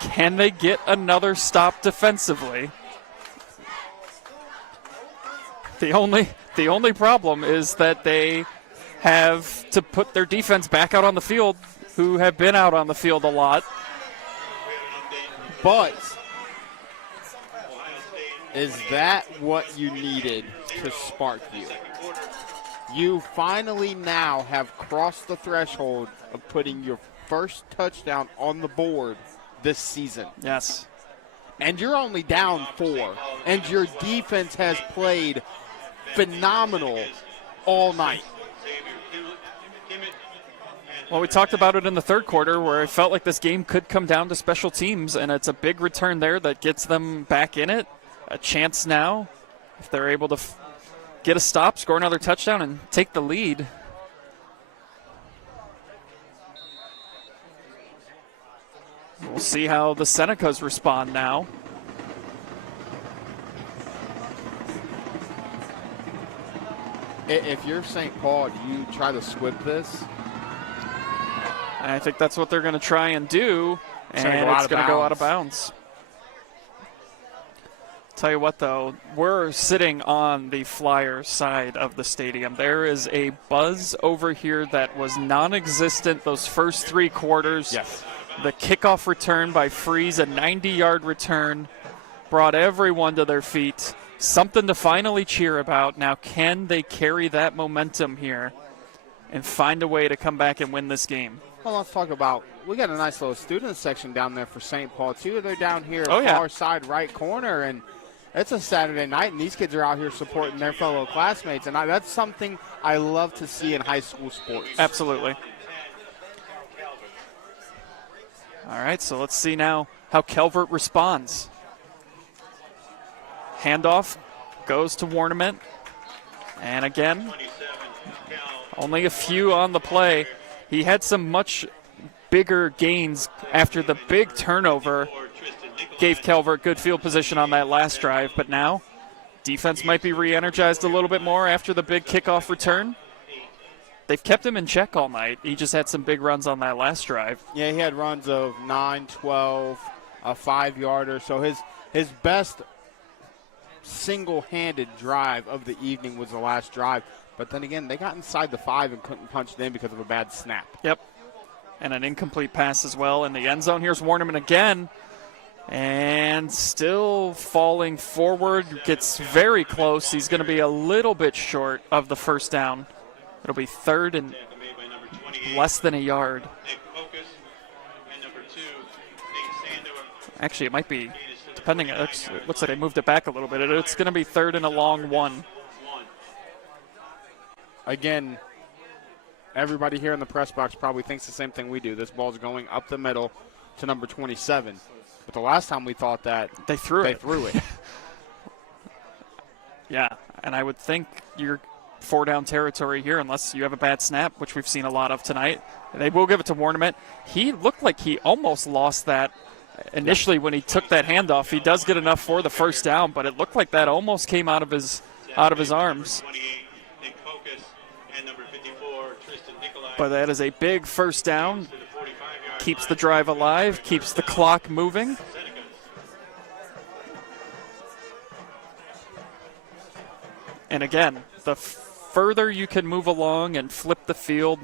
can they get another stop defensively? The only problem is that they have to put their defense back out on the field, who have been out on the field a lot. But is that what you needed to spark you? You finally now have crossed the threshold of putting your first touchdown on the board this season. Yes. And you're only down 4, and your defense has played phenomenal all night. Well, we talked about it in the third quarter where it felt like this game could come down to special teams, and it's a big return there that gets them back in it. A chance now, if they're able to get a stop, score another touchdown, and take the lead. We'll see how the Senecas respond now. If you're St. Paul, do you try to swip this? And I think that's what they're going to try and do, and it's going to go out of bounds. Tell you what, though, we're sitting on the Flyers side of the stadium. There is a buzz over here that was non-existent those first 3 quarters. Yes. The kickoff return by Freeze, a 90-yard return, brought everyone to their feet. Something to finally cheer about. Now, can they carry that momentum here and find a way to come back and win this game? Well, let's talk about, we got a nice little student section down there for St. Paul, too. They're down here far side right corner, and it's a Saturday night, and these kids are out here supporting their fellow classmates, and that's something I love to see in high school sports. Absolutely. All right, so let's see now how Calvert responds. Handoff goes to Warnament, and again, only a few on the play. He had some much bigger gains after the big turnover. Gave Calvert good field position on that last drive, but now defense might be re-energized a little bit more after the big kickoff return. They've kept him in check all night. He just had some big runs on that last drive. Yeah, he had runs of 9, 12, a 5-yarder. So his best single-handed drive of the evening was the last drive. But then again, they got inside the 5 and couldn't punch it in because of a bad snap. Yep, and an incomplete pass as well in the end zone. Here's Warnerman again. And still falling forward, gets very close. He's going to be a little bit short of the first down. It'll be 3rd and less than a yard. Actually, it might be, depending, it looks like they moved it back a little bit. It's going to be 3rd and a long 1. Again, everybody here in the press box probably thinks the same thing we do. This ball's going up the middle to number 27. But the last time we thought that, they threw it. Yeah, and I would think you're 4-down territory here unless you have a bad snap, which we've seen a lot of tonight. They will give it to Warnament. He looked like he almost lost that initially when he took that handoff. He does get enough for the first down, but it looked like that almost came out of his arms. But that is a big first down. Keeps the drive alive, keeps the clock moving. And again, the further you can move along and flip the field,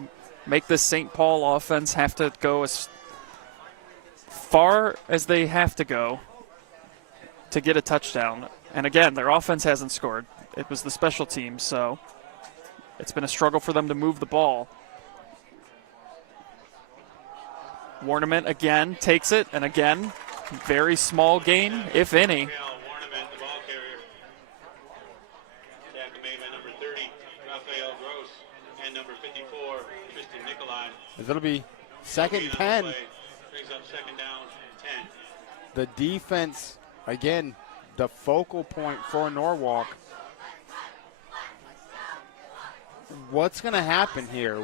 make this St. Paul offense have to go as far as they have to go to get a touchdown. And again, their offense hasn't scored. It was the special teams, so it's been a struggle for them to move the ball. Warnament again takes it, and again, very small gain, if any. It'll be 2nd and 10. The defense, again, the focal point for Norwalk. What's going to happen here?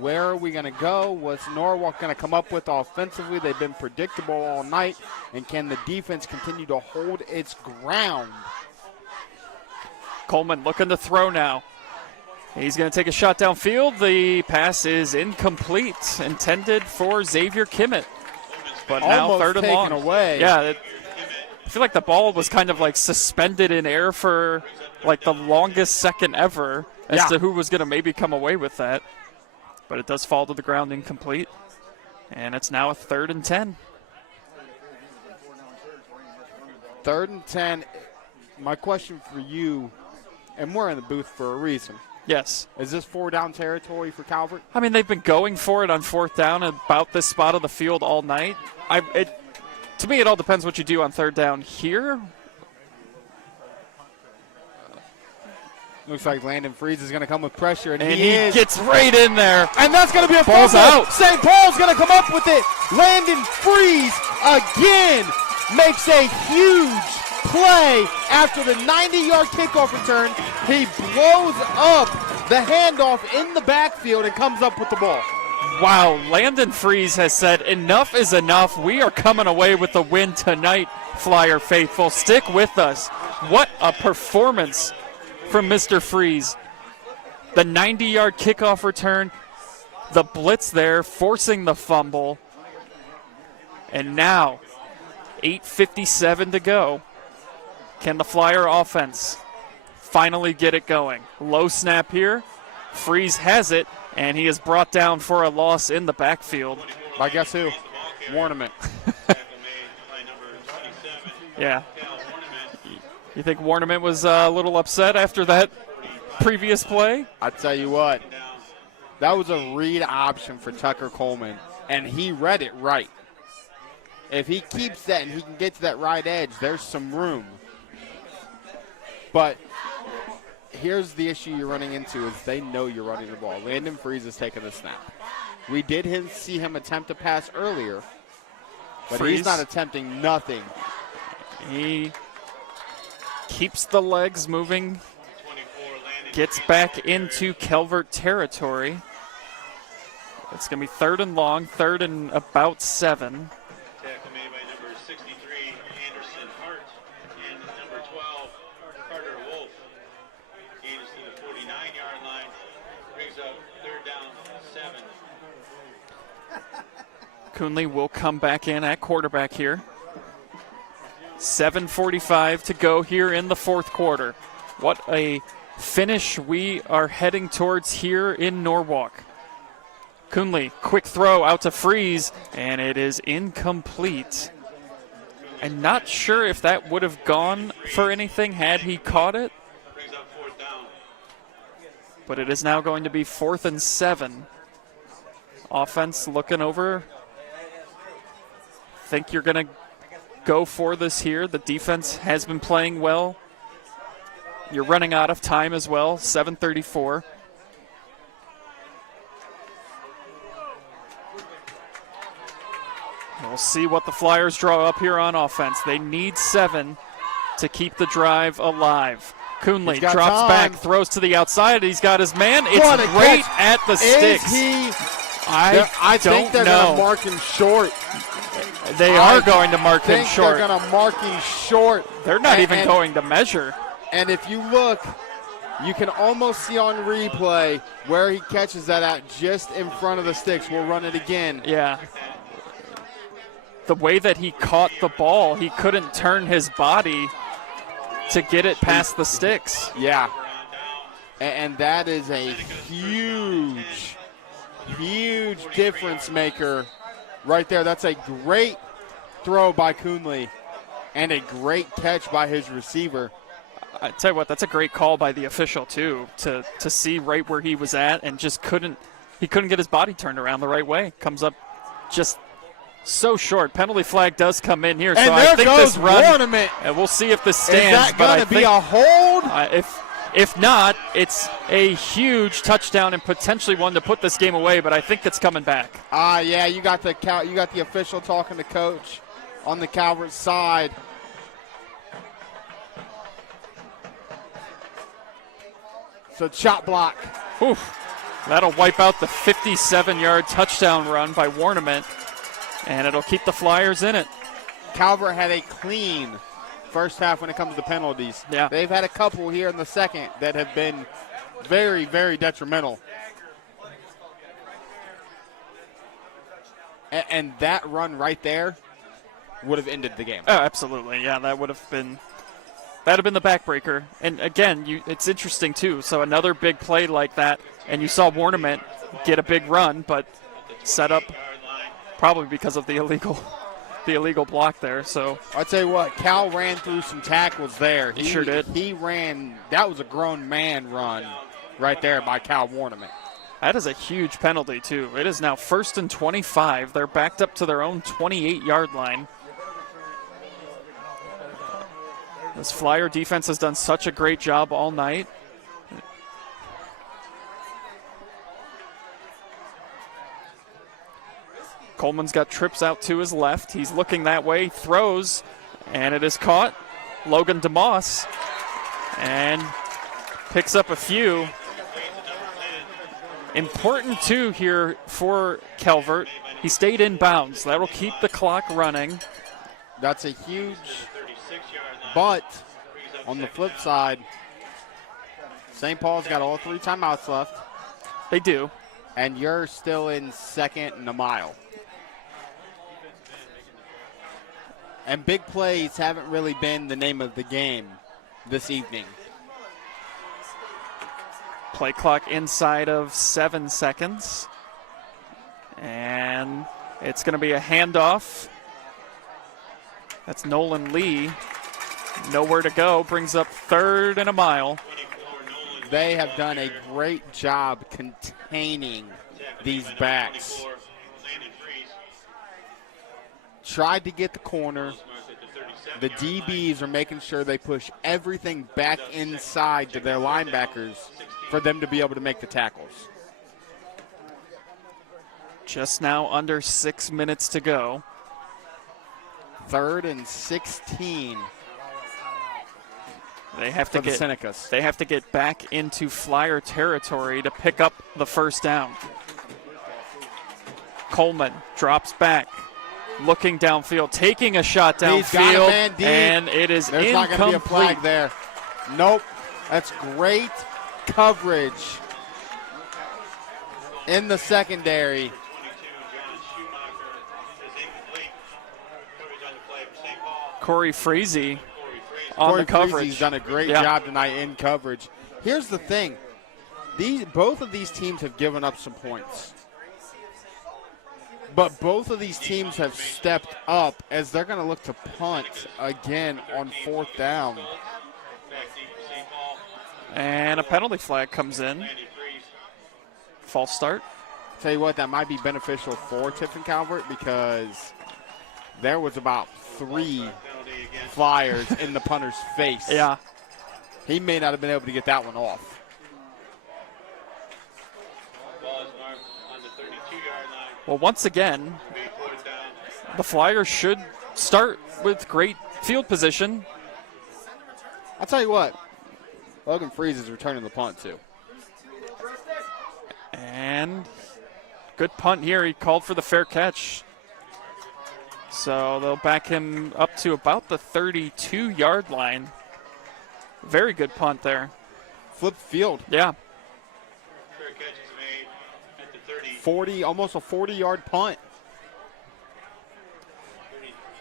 Where are we going to go? What's Norwalk going to come up with offensively? They've been predictable all night. And can the defense continue to hold its ground? Coleman looking to throw now. He's going to take a shot downfield. The pass is incomplete, intended for Xavier Kimmett. But now almost 3rd and taken long. Away. Yeah, I feel like the ball was kind of like suspended in air for like the longest second ever as to who was going to maybe come away with that. But it does fall to the ground incomplete. And it's now a 3rd and 10. 3rd and 10. My question for you, and we're in the booth for a reason. Yes. Is this 4-down territory for Calvert? I mean, they've been going for it on 4th down at about this spot of the field all night. To me, it all depends what you do on 3rd down here. Looks like Landon Freeze is going to come with pressure, and he gets right in there. And that's going to be a ball's out. St. Paul's going to come up with it. Landon Freeze again makes a huge play after the 90-yard kickoff return. He blows up the handoff in the backfield and comes up with the ball. Wow, Landon Freeze has said enough is enough. We are coming away with the win tonight, Flyer faithful. Stick with us. What a performance from Mr. Freeze. The 90-yard kickoff return, the blitz there, forcing the fumble. And now, 8:57 to go. Can the Flyer offense finally get it going? Low snap here. Freeze has it, and he is brought down for a loss in the backfield. By guess who? Warnament. Yeah. You think Warnament was a little upset after that previous play? I tell you what, that was a read option for Tucker Coleman, and he read it right. If he keeps that and he can get to that right edge, there's some room. But here's the issue you're running into is they know you're running the ball. Landon Freeze is taking the snap. We did see him attempt a pass earlier, but Freeze. He's not attempting nothing. He keeps the legs moving, gets back into Calvert territory. It's going to be 3rd and long, 3rd and about 7. Tackle made by number 63, Anderson Hart, and number 12, Carter Wolf. Gains to the 49-yard line, brings up 3rd down, 7. Coonley will come back in at quarterback here. 7:45 to go here in the 4th quarter. What a finish we are heading towards here in Norwalk. Coonley, quick throw out to Freeze, and it is incomplete. I'm not sure if that would have gone for anything had he caught it. Brings up 4th down. But it is now going to be 4th and 7. Offense looking over. Think you're going to go for this here. The defense has been playing well. You're running out of time as well. 7:34. We'll see what the Flyers draw up here on offense. They need 7 to keep the drive alive. Coonley drops back, throws to the outside. He's got his man. It's right at the sticks. I think they're going to mark him short. They are going to mark him short. They're going to mark him short. They're not even going to measure. And if you look, you can almost see on replay where he catches that at just in front of the sticks. We'll run it again. Yeah. The way that he caught the ball, he couldn't turn his body to get it past the sticks. Yeah. And that is a huge difference maker right there. That's a great throw by Coonley and a great catch by his receiver. I tell you what, that's a great call by the official too, to see right where he was at and just couldn't get his body turned around the right way. Comes up just so short. Penalty flag does come in here, and so there I think goes this run, Warnament. And we'll see if this stands. Is that going to be a hold? If not, it's a huge touchdown and potentially one to put this game away. But I think it's coming back. Yeah, you got the official talking to coach on the Calvert side. So chop block. Oof. That'll wipe out the 57-yard touchdown run by Warnament, and it'll keep the Flyers in it. Calvert had a clean first half when it comes to penalties. Yeah. They've had a couple here in the second that have been very, very detrimental. And that run right there, would have ended the game. Oh, absolutely. Yeah, that would have been the backbreaker. And again, it's interesting too. So another big play like that, and you saw Warnament get a big run, but set up probably because of the illegal block there. So I'll tell you what, Cal ran through some tackles there. He sure did. He ran. That was a grown man run right there by Cal Warnament. that is a huge penalty too. It is now 1st and 25. They're backed up to their own 28-yard line. This Flyer defense has done such a great job all night. Coleman's got trips out to his left. He's looking that way, throws, and it is caught. Logan DeMoss, and picks up a few. Important too here for Calvert. He stayed in bounds. That will keep the clock running. That's a huge, but on the flip side, St. Paul's got all 3 timeouts left. They do. And you're still in 2nd and a mile. And big plays haven't really been the name of the game this evening. Play clock inside of 7 seconds. And it's going to be a handoff. That's Nolan Lee. Nowhere to go. Brings up 3rd and a mile. They have done a great job containing these backs. Tried to get the corner. The DBs are making sure they push everything back inside to their linebackers for them to be able to make the tackles. Just now under 6 minutes to go. 3rd and 16. They have to for the Senecas. They have to get back into Flyer territory to pick up the 1st down. Coleman drops back, looking downfield, taking a shot downfield, and it is There's incomplete. not going to be a flag there. Nope. That's great coverage in the secondary. Corey Frazee on the coverage. He's done a great job tonight in coverage. Here's the thing. Both of these teams have given up some points. But both of these teams have stepped up as they're going to look to punt again on 4th down. And a penalty flag comes in. False start. Tell you what, that might be beneficial for Tiffin Calvert because there was about 3 Flyers in the punter's face. Yeah. He may not have been able to get that one off. Well, once again, the Flyers should start with great field position. I'll tell you what, Logan Freeze is returning the punt too. And good punt here. He called for the fair catch. So they'll back him up to about the 32-yard line. Very good punt there. Flip field. Yeah. 40, almost a 40-yard punt.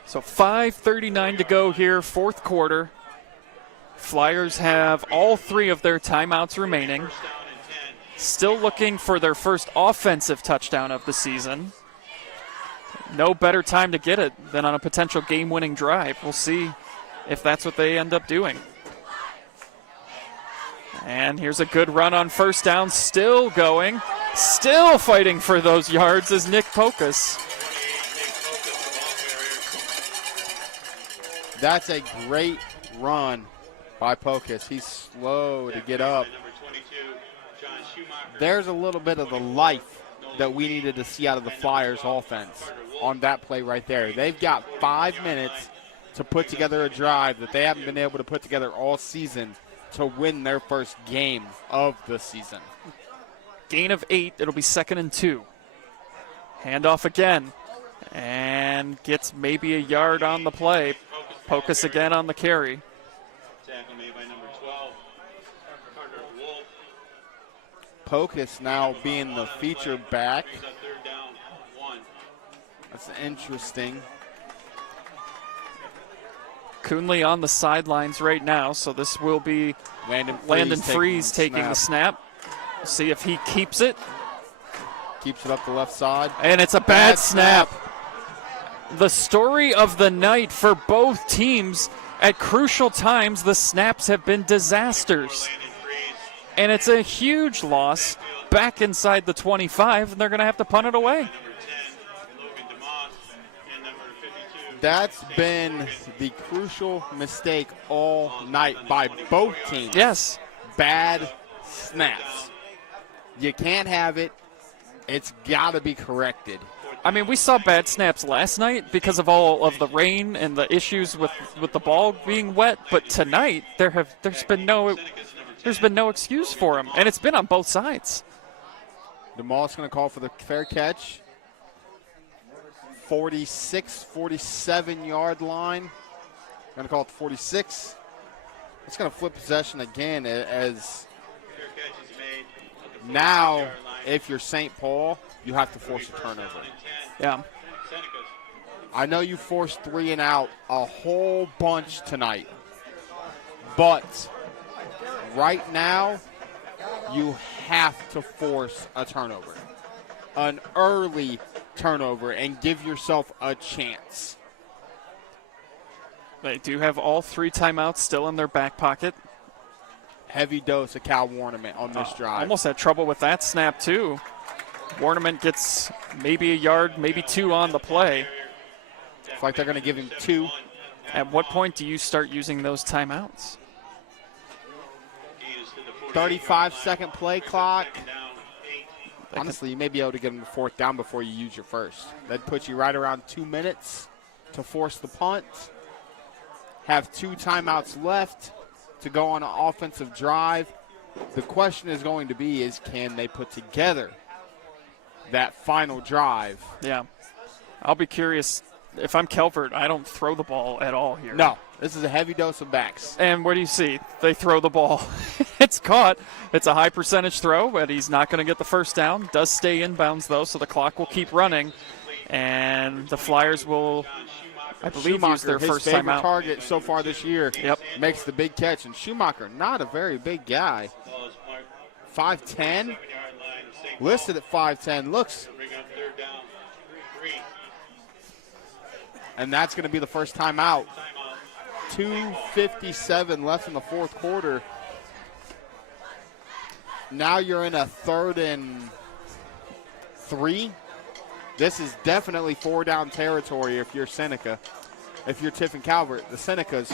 So 5:39 to go here, 4th quarter. Flyers have all 3 of their timeouts remaining. Still looking for their first offensive touchdown of the season. No better time to get it than on a potential game-winning drive. We'll see if that's what they end up doing. And here's a good run on 1st down, still going. Still fighting for those yards is Nick Pocus. That's a great run by Pocus. He's slow to get up. There's a little bit of the life that we needed to see out of the Flyers offense on that play right there. They've got 5 minutes to put together a drive that they haven't been able to put together all season to win their first game of the season. Gain of 8. It'll be 2nd and 2. Handoff again. And gets maybe a yard on the play. Pocus again on the carry. Tackle made by number 12, Carter Wolf. Pocus now being the feature back. Brings up 3rd down, 1. That's interesting. Coonley on the sidelines right now, so this will be Landon Freeze taking the snap. See if he keeps it. Keeps it up the left side. And it's a bad snap. The story of the night for both teams. At crucial times, the snaps have been disasters. And it's a huge loss back inside the 25, and they're going to have to punt it away. That's been the crucial mistake all night by both teams. Yes. Bad snaps. You can't have it. It's got to be corrected. I mean, we saw bad snaps last night because of all of the rain and the issues with the ball being wet, but tonight there's been no excuse for them, and it's been on both sides. DeMoss going to call for the fair catch. 46, 47-yard line. Going to call it the 46. It's going to flip possession again as now if you're St. Paul, you have to force a turnover. Yeah. I know you forced 3 and out a whole bunch tonight, but right now you have to force a turnover, an early turnover, and give yourself a chance. They do have all 3 timeouts still in their back pocket. Heavy dose of Cal Warnament on this drive. Almost had trouble with that snap, too. Warnament gets maybe a yard, maybe 2 on the play. It's like they're going to give him 2. At what point do you start using those timeouts? 35-second play clock. Honestly, you may be able to get him to 4th down before you use your first. That puts you right around 2 minutes to force the punt. Have 2 timeouts left to go on an offensive drive. The question is going to be is can they put together that final drive? Yeah. I'll be curious. If I'm Calvert, I don't throw the ball at all here. No. This is a heavy dose of backs. And what do you see? They throw the ball. It's caught. It's a high percentage throw, but he's not going to get the first down. Does stay inbounds, though, so the clock will keep running. And the Flyers will, I believe, use their first his favorite timeout. Target so far this year. Yep. Makes the big catch. And Schumacher, not a very big guy. 5'10". Listed at 5'10". Looks. And that's going to be the first timeout. 2:57 left in the 4th quarter. Now you're in a 3rd and 3. This is definitely 4-down territory if you're Seneca. If you're Tiffin Calvert, the Senecas,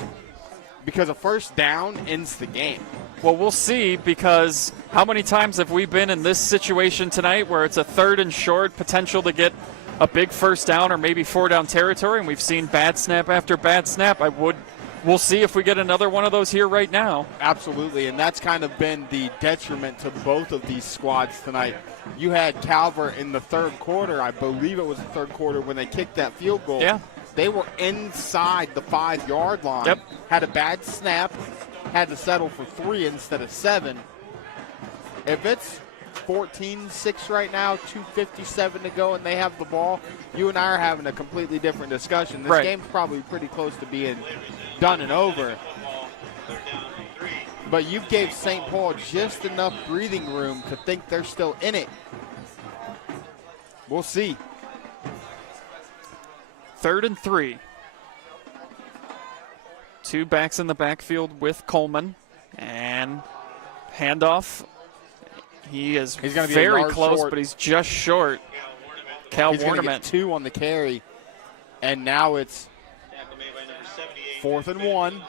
because a first down ends the game. Well, we'll see, because how many times have we been in this situation tonight where it's a 3rd and short, potential to get a big first down or maybe 4-down territory, and we've seen bad snap after bad snap. We'll see if we get another one of those here right now. Absolutely, and that's kind of been the detriment to both of these squads tonight. You had Calvert in the 3rd quarter, I believe it was the 3rd quarter, when they kicked that field goal. Yeah. They were inside the 5-yard line. Yep. Had a bad snap, had to settle for 3 instead of 7. If it's 14-6 right now, 2:57 to go, and they have the ball, you and I are having a completely different discussion. This game's probably pretty close to being done and over. But you gave St. Paul just enough breathing room to think they're still in it. We'll see. 3rd and 3. 2 backs in the backfield with Coleman. And handoff. He's very close, short. But he's just short. Cal He's Warnament. Get 2 on the carry. And now it's 4th and 1.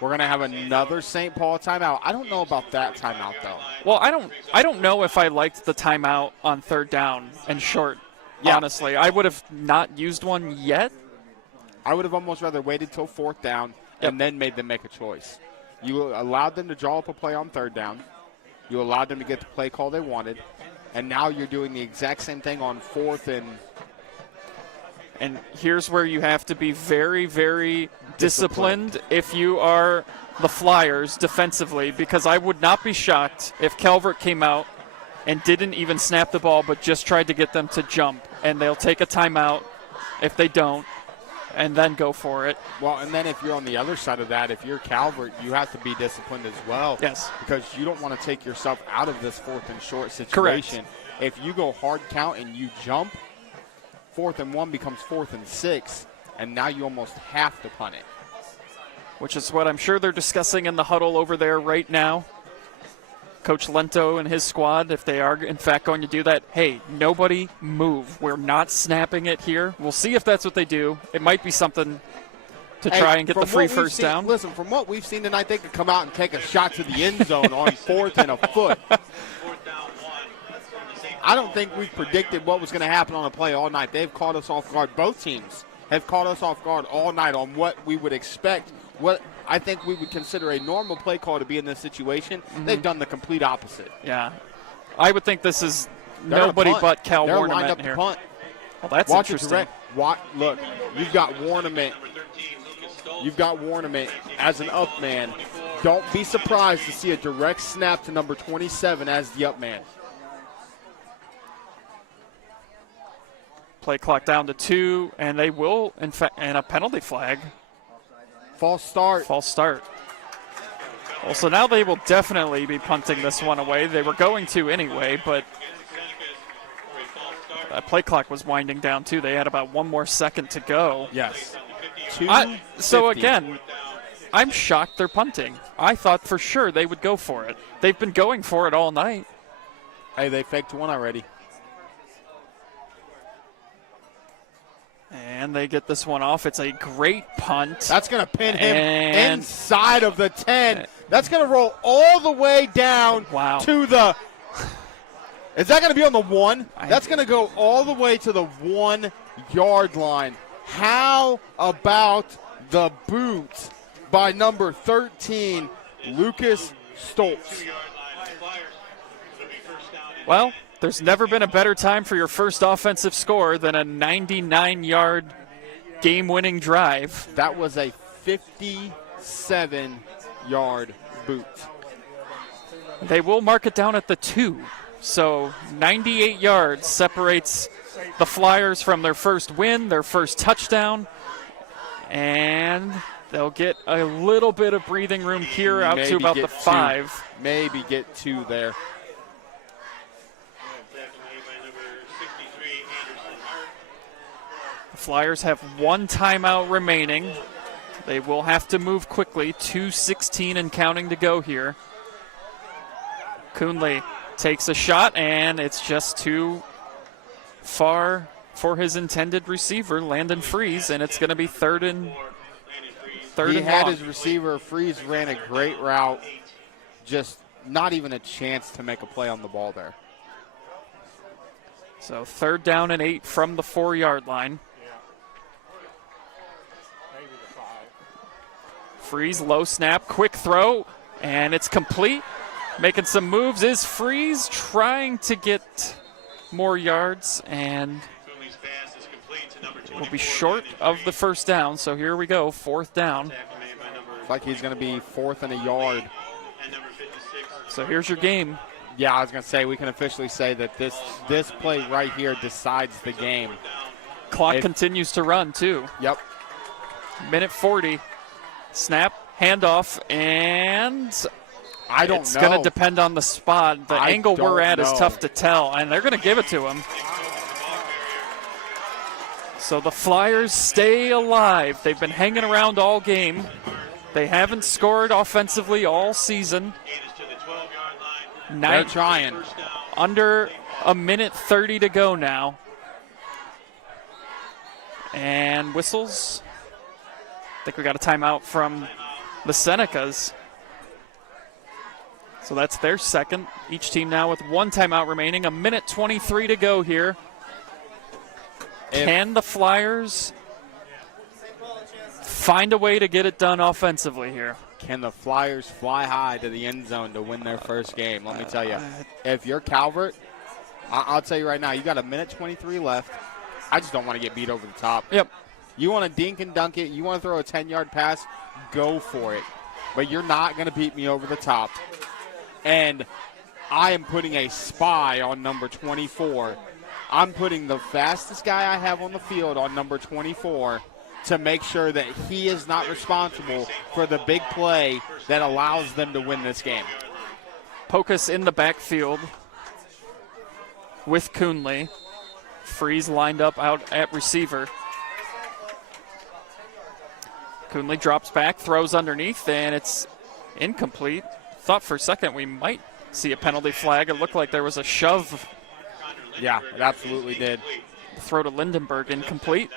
We're going to have another St. Paul timeout. I don't know about that timeout, though. Well, I don't know if I liked the timeout on 3rd down and short, honestly. I would have not used one yet. I would have almost rather waited till 4th down and then made them make a choice. You allowed them to draw up a play on 3rd down. You allowed them to get the play call they wanted. And now you're doing the exact same thing on 4th and... And here's where you have to be very, very disciplined if you are the Flyers defensively, because I would not be shocked if Calvert came out and didn't even snap the ball but just tried to get them to jump. And they'll take a timeout if they don't. and then go for it. Well, and then if you're on the other side of that, if you're Calvert, you have to be disciplined as well. Yes. Because you don't want to take yourself out of this 4th and short situation. Correct. If you go hard count and you jump, 4th and 1 becomes 4th and 6, and now you almost have to punt it. Which is what I'm sure they're discussing in the huddle over there right now. Coach Lento and his squad, if they are in fact going to do that, hey, nobody move. We're not snapping it here. We'll see if that's what they do. It might be something to try and get the free first down. Listen, from what we've seen tonight, they could come out and take a shot to the end zone on 4th and a foot. I don't think we predicted what was going to happen on a play all night. They've caught us off guard. Both teams have caught us off guard all night on what we would expect, what I think we would consider a normal play call to be in this situation. They've done the complete opposite. Yeah. I would think this is nobody but Cal They're Warnament lined up here. to punt. Well, that's Watch interesting. it direct. Look, you've got Warnament. You've got Warnament as an up man. Don't be surprised to see a direct snap to number 27 as the up man. Play clock down to 2, and they will, in fact, and a penalty flag. False start. False start. Well, so now they will definitely be punting this one away. They were going to anyway, but that play clock was winding down too. They had about 1 more second to go. Yes. So again, I'm shocked they're punting. I thought for sure they would go for it. They've been going for it all night. Hey, they faked one already. And they get this one off. It's a great punt. That's going to pin him inside of the 10. That's going to roll all the way down to the – is that going to be on the 1? That's going to go all the way to the 1-yard line. How about the boot by number 13, Lucas Stoltz? Well, there's never been a better time for your first offensive score than a 99-yard game-winning drive. That was a 57-yard boot. They will mark it down at the 2. So 98 yards separates the Flyers from their first win, their first touchdown. And they'll get a little bit of breathing room here out to about the 5. Maybe get 2 there. The Flyers have 1 timeout remaining. They will have to move quickly. 2:16 and counting to go here. Coonley takes a shot, and it's just too far for his intended receiver, Landon Freeze, and it's going to be third and He had long. his receiver. Freeze ran a great route. Just not even a chance to make a play on the ball there. So 3rd down and 8 from the 4-yard line. Freeze, low snap, quick throw, and it's complete. Making some moves is Freeze, trying to get more yards, and will be short of the first down. So here we go, 4th down. It's like he's going to be 4th and a yard. So here's your game. Yeah, I was going to say, we can officially say that this play right here decides the game. Clock continues to run, too. Yep. Minute 40. Snap, handoff, and it's going to depend on the spot. The angle we're at is tough to tell, and they're going to give it to him. So the Flyers stay alive. They've been hanging around all game. They haven't scored offensively all season. They're trying. Under a minute 30 to go now. And whistles. I think we got a timeout from the Senecas. So that's their second. Each team now with 1 timeout remaining. A minute 23 to go here. Can the Flyers find a way to get it done offensively here? Can the Flyers fly high to the end zone to win their first game? Let me tell you, if you're Calvert, I'll tell you right now, you got a minute 23 left. I just don't want to get beat over the top. Yep. You want to dink and dunk it. You want to throw a 10-yard pass, go for it. But you're not going to beat me over the top. And I am putting a spy on number 24. I'm putting the fastest guy I have on the field on number 24 to make sure that he is not responsible for the big play that allows them to win this game. Pocus in the backfield with Coonley. Freeze lined up out at receiver. Coonley drops back, throws underneath, and it's incomplete. Thought for a second we might see a penalty flag. It looked like there was a shove. Yeah, it absolutely did. Throw to Lindenberg, incomplete.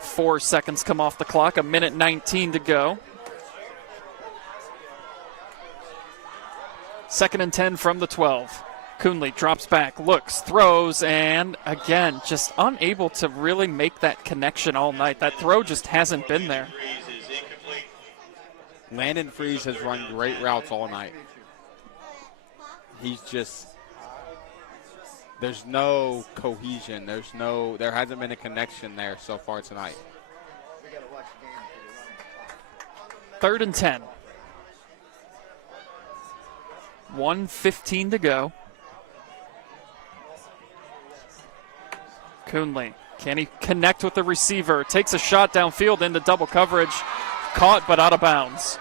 4 seconds come off the clock, 1:19 to go. 2nd and 10 from the 12. Coonley drops back, looks, throws, and again, just unable to really make that connection all night. That throw just hasn't been there. Landon Freeze has run great routes all night. He's just, there's no cohesion. There hasn't been a connection there so far tonight. 3rd and 10. 1:15 to go. Coonley, can he connect with the receiver? Takes a shot downfield into double coverage. Caught but out of bounds.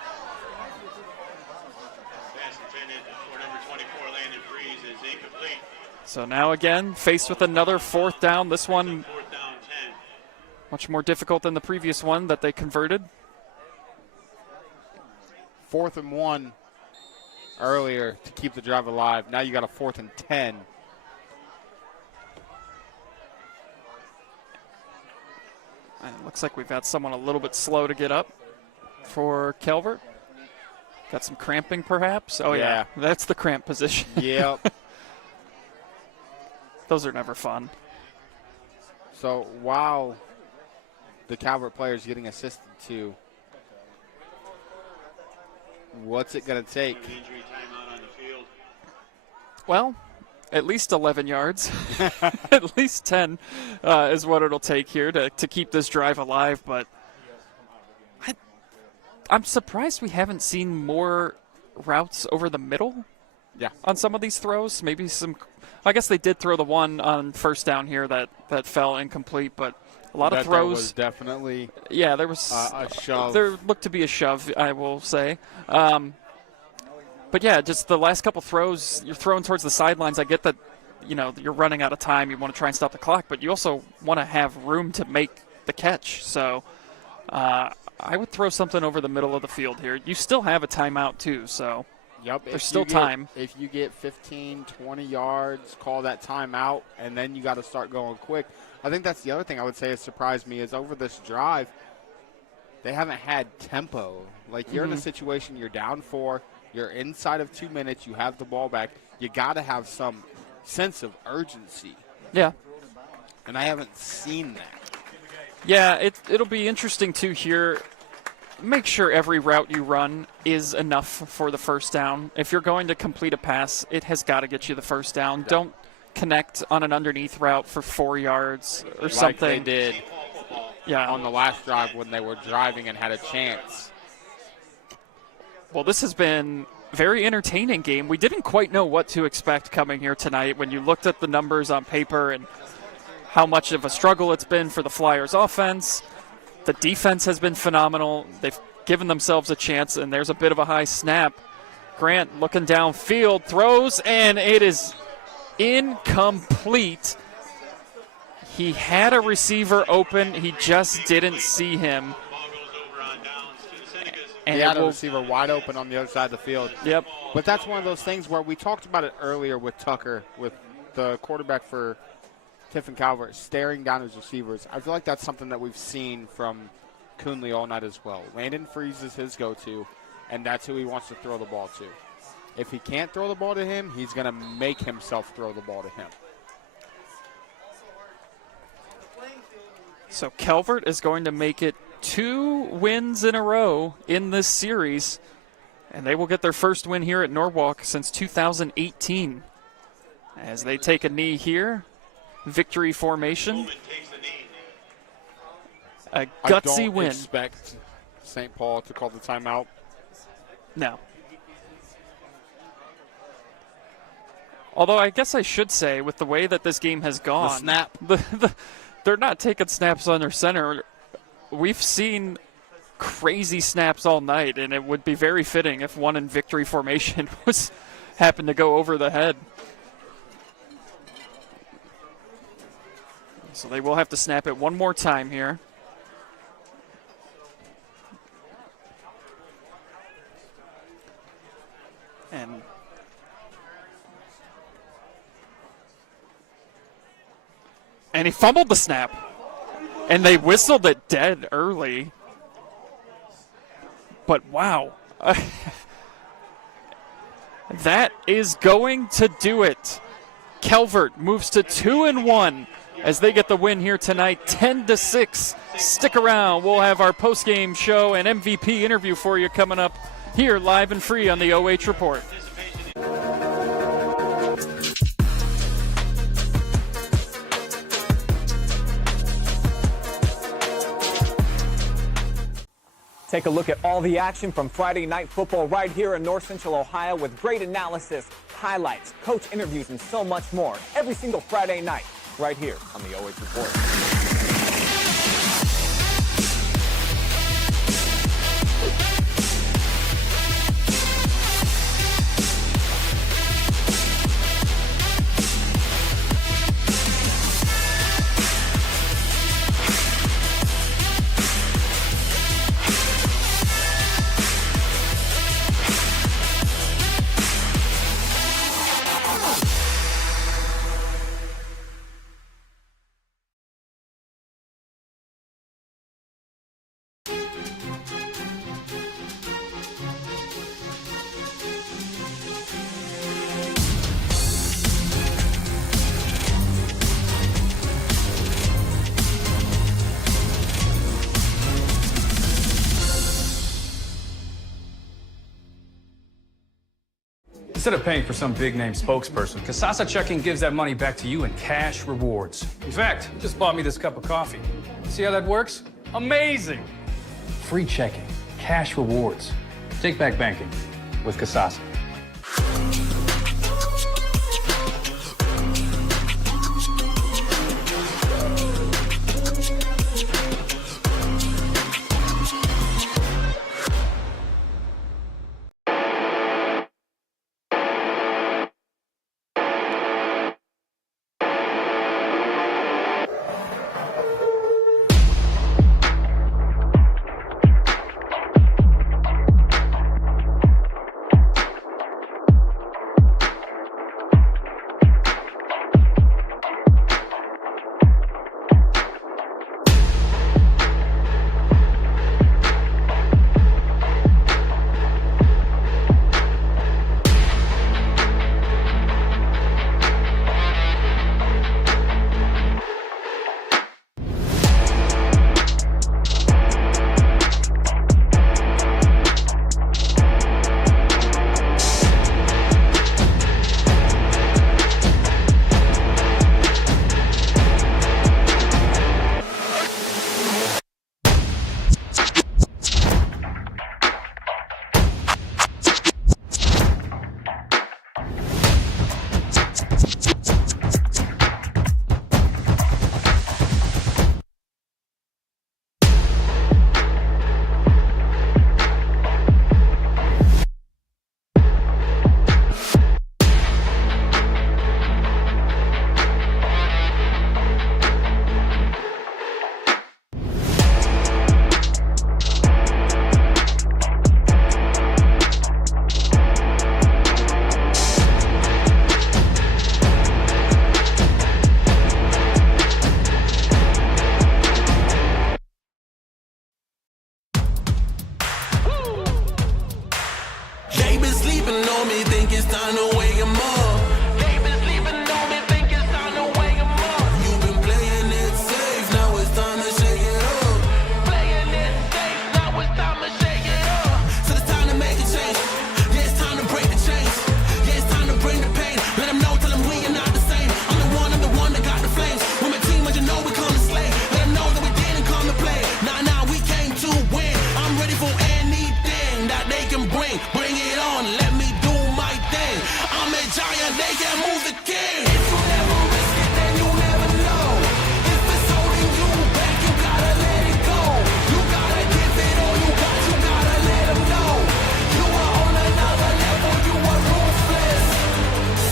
So now again, faced with another 4th down. This one much more difficult than the previous one that they converted. 4th and 1 earlier to keep the drive alive. Now you got a 4th and 10. And it looks like we've had someone a little bit slow to get up for Calvert. Got some cramping perhaps? Oh yeah, that's the cramp position. Yep. Those are never fun. So while the Calvert players getting assisted to, what's it going to take? Well, at least 11 yards. At least 10 is what it'll take here to keep this drive alive. But I'm surprised we haven't seen more routes over the middle on some of these throws. Maybe some – I guess they did throw the one on 1st down here that fell incomplete, but a lot of throws. There was definitely there was a shove. There looked to be a shove, I will say. But, yeah, just the last couple throws, you're throwing towards the sidelines. I get that, you're running out of time. You want to try and stop the clock, but you also want to have room to make the catch. So I would throw something over the middle of the field here. You still have a timeout, too, so there's still time. If you get 15, 20 yards, call that timeout, and then you got to start going quick. I think that's the other thing I would say has surprised me is over this drive, they haven't had tempo. Like, you're in a situation you're down 4. You're inside of 2 minutes. You have the ball back. You got to have some sense of urgency. Yeah. And I haven't seen that. Yeah, it'll be interesting, too, here. Make sure every route you run is enough for the 1st down. If you're going to complete a pass, it has got to get you the 1st down. Yeah. Don't connect on an underneath route for 4 yards or something. Like they did on the last drive when they were driving and had a chance. Well, this has been a very entertaining game. We didn't quite know what to expect coming here tonight when you looked at the numbers on paper and how much of a struggle it's been for the Flyers offense. The defense has been phenomenal. They've given themselves a chance, and there's a bit of a high snap. Grant looking downfield, throws, and it is incomplete. He had a receiver open. He just didn't see him. And he had a receiver wide open on the other side of the field. Yep. But that's one of those things where we talked about it earlier with Tucker, with the quarterback for Tiffin Calvert, staring down his receivers. I feel like that's something that we've seen from Coonley all night as well. Landon Freeze is his go-to, and that's who he wants to throw the ball to. If he can't throw the ball to him, he's going to make himself throw the ball to him. So Calvert is going to make it 2 wins in a row in this series, and they will get their first win here at Norwalk since 2018. As they take a knee here, victory formation, a gutsy win. I don't expect St. Paul to call the timeout. No. Although I guess I should say, with the way that this game has gone, the snap. They're not taking snaps under center we've seen crazy snaps all night, and it would be very fitting if one in victory formation happened to go over the head. So they will have to snap it one more time here. And he fumbled the snap. And they whistled it dead early. But wow. That is going to do it. Calvert moves to 2-1 as they get the win here tonight, 10-6. Stick around. We'll have our post-game show and MVP interview for you coming up here live and free on the OH Report. Take a look at all the action from Friday night football right here in North Central Ohio with great analysis, highlights, coach interviews, and so much more every single Friday night right here on the OH Report. Instead of paying for some big-name spokesperson, Casasa Checking gives that money back to you in cash rewards. In fact, you just bought me this cup of coffee. See how that works? Amazing! Free checking, cash rewards. Take back banking with Casasa.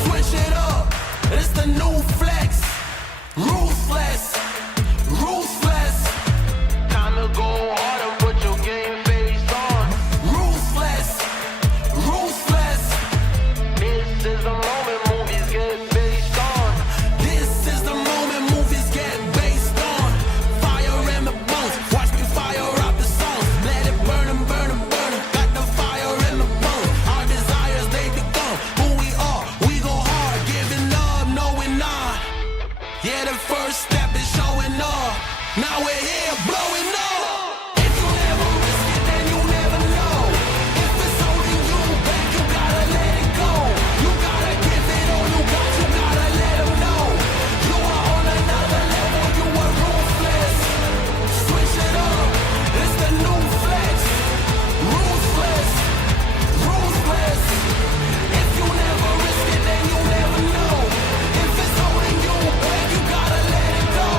Switch it up, it's the new flex. Ruthless, ruthless. Time to go hard and put your game face on. Ruthless, ruthless. This is the moment movies get based on. This is the moment movies get based on. Fire in the bones, watch me fire up the songs. Let it burn and burn and burn. Got the fire in the bones. Our desires, they become who we are. We go hard, giving up, no we're not. Yeah, the first step is showing up. Now we're here blowing up. If you never risk it, then you never know. If it's holding you back, you gotta let it go. You gotta give it all you got, you gotta let them know. You are on another level, you are ruthless. Switch it up, it's the new flex. Ruthless, ruthless. If you never risk it, then you never know. If it's holding you back, you gotta let it go.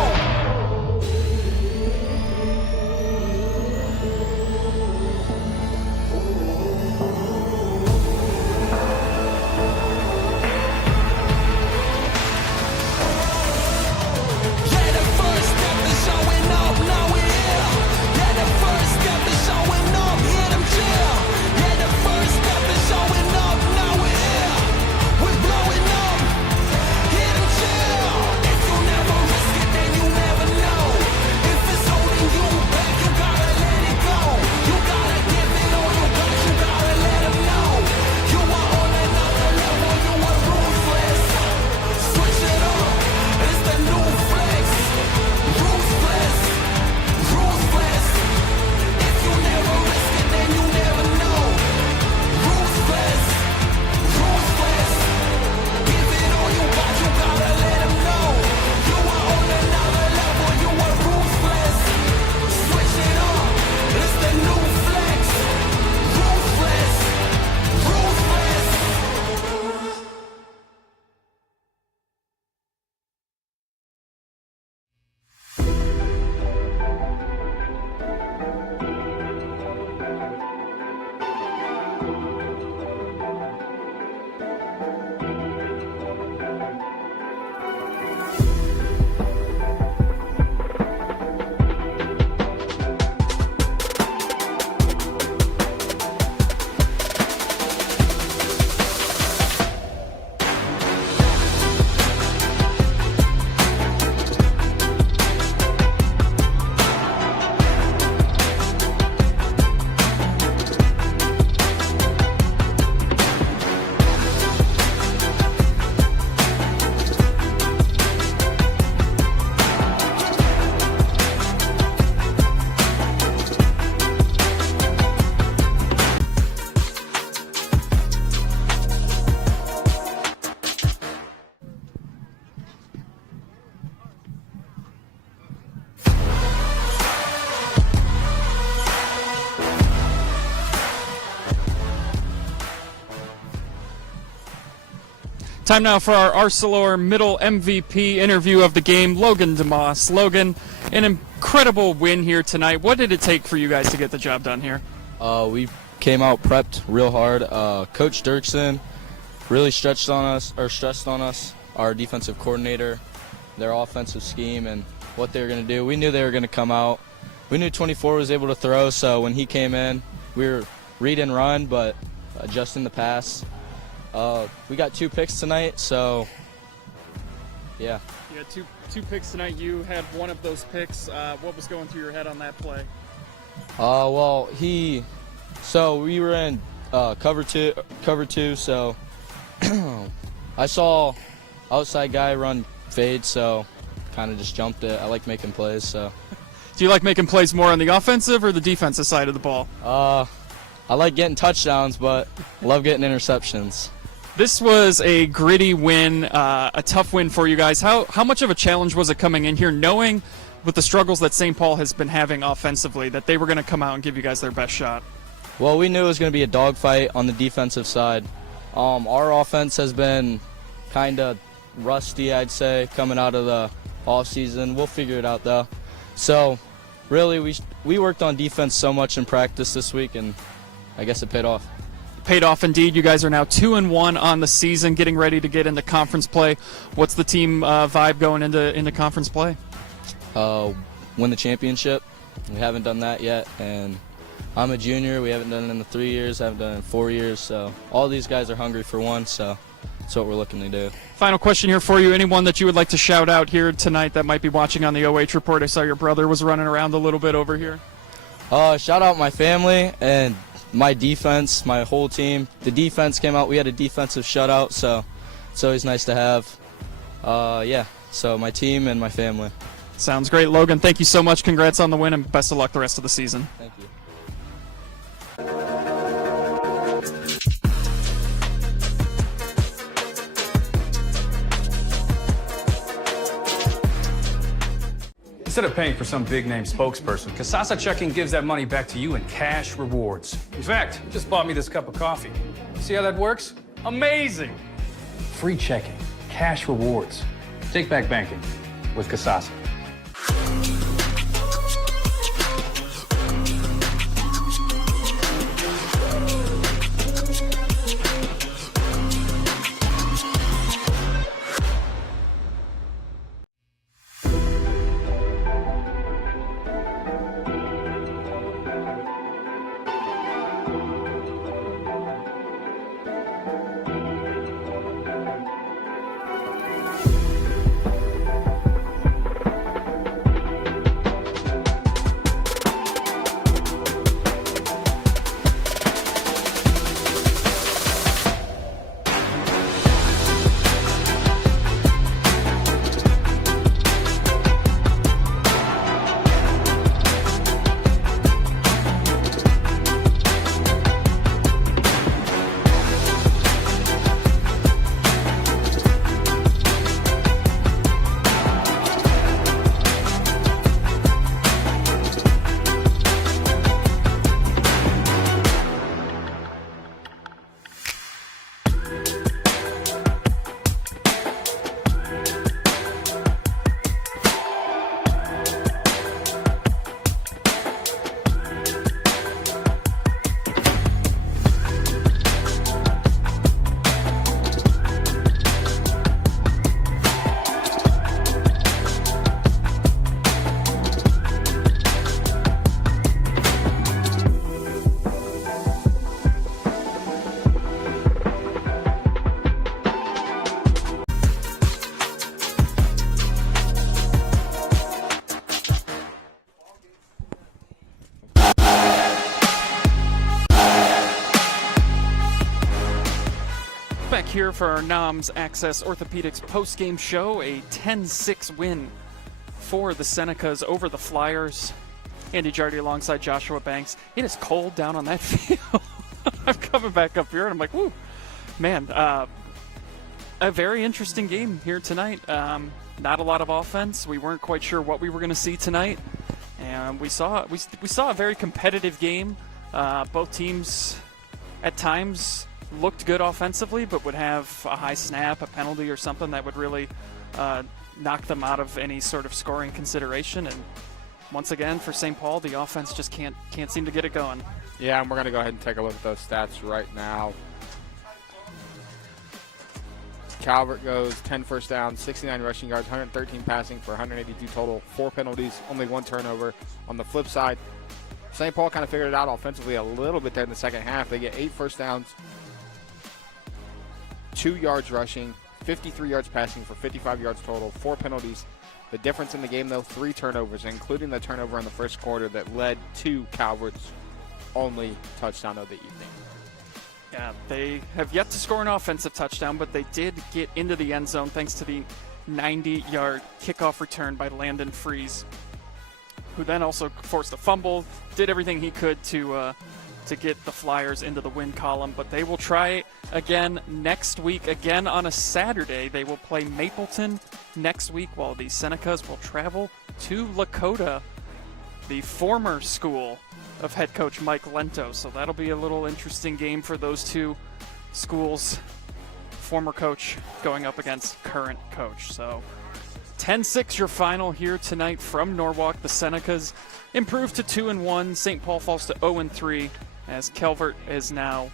Yeah, the first step is showing up, now we're here. Yeah, the first step is showing up, hear them cheer. Yeah, the first step is showing up, now we're here. We're blowing up, hear them cheer. If you never risk it, then you never know. If it's holding you back, you gotta let it go. You gotta give it all you got, you gotta let them know. You are on another level, you are ruthless. Switch it up, it's the new flex. Ruthless, ruthless. If you never risk it, then you never know. Ruthless, ruthless. Give it all you got, you gotta let them know. You are on another level, you are ruthless. Switch it up, it's the new flex. Ruthless, ruthless. Time now for our Arcelor Middle MVP interview of the game, Logan DeMoss. Logan, an incredible win here tonight. What did it take for you guys to get the job done here? We came out prepped real hard. Coach Dirksen really stressed on us, our defensive coordinator, their offensive scheme, and what they were going to do. We knew they were going to come out. We knew 24 was able to throw, so when he came in, we were read and run, but adjusting the pass. We got 2 picks tonight, so yeah. You had two picks tonight. You had one of those picks. What was going through your head on that play? Well, so we were in cover two, so I saw outside guy run fade, so kind of just jumped it. I like making plays, so. Do you like making plays more on the offensive or the defensive side of the ball? I like getting touchdowns, but I love getting interceptions. This was a gritty win, a tough win for you guys. How much of a challenge was it coming in here, knowing with the struggles that St. Paul has been having offensively, that they were going to come out and give you guys their best shot? Well, we knew it was going to be a dogfight on the defensive side. Our offense has been kind of rusty, I'd say, coming out of the offseason. We'll figure it out, though. So, really, we worked on defense so much in practice this week, and I guess it paid off. paid off indeed. You guys are now 2-1 on the season, getting ready to get into conference play. What's the team vibe going into conference play? Win the championship. We haven't done that yet, and I'm a junior. We haven't done it in the 3 years, haven't done it in 4 years, so all these guys are hungry for one, so that's what we're looking to do. Final question here for you. Anyone that you would like to shout out here tonight that might be watching on the OH Report? I saw your brother was running around a little bit over here. Shout out my family and my defense, my whole team. The defense came out. We had a defensive shutout, so it's always nice to have. Yeah, so my team and my family. Sounds great, Logan. Thank you so much. Congrats on the win, and best of luck the rest of the season. Thank you. Instead of paying for some big-name spokesperson, Casasa Checking gives that money back to you in cash rewards. In fact, you just bought me this cup of coffee. See how that works? Amazing! Free checking, cash rewards. Take back banking with Casasa. Back here for our NOMS Access Orthopaedics post-game show, a 10-6 win for the Senecas over the Flyers. Andy Jardy alongside Joshua Banks. It is cold down on that field. I'm coming back up here and I'm like, woo, man. A very interesting game here tonight. Not a lot of offense. We weren't quite sure what we were going to see tonight, and we saw a very competitive game. Both teams at times looked good offensively, but would have a high snap, a penalty, or something that would really knock them out of any sort of scoring consideration. And once again, for St. Paul, the offense just can't seem to get it going. Yeah, and we're going to go ahead and take a look at those stats right now. Calvert goes 10 first downs, 69 rushing yards, 113 passing for 182 total, 4 penalties, only 1 turnover. On the flip side, St. Paul kind of figured it out offensively a little bit there in the second half. They get 8 first downs, 2 yards rushing, 53 yards passing for 55 yards total, 4 penalties. The difference in the game, though, 3 turnovers, including the turnover in the first quarter that led to Calvert's only touchdown of the evening. Yeah, they have yet to score an offensive touchdown, but they did get into the end zone thanks to the 90-yard kickoff return by Landon Freeze, who then also forced a fumble, did everything he could to get the Flyers into the win column. But they will try again next week, again on a Saturday. They will play Mapleton next week, while the Senecas will travel to Lakota, the former school of head coach Mike Lento. So that'll be a little interesting game for those two schools. Former coach going up against current coach. So 10-6 your final here tonight from Norwalk. The Senecas improve to 2-1. St. Paul falls to 0-3 as Calvert is now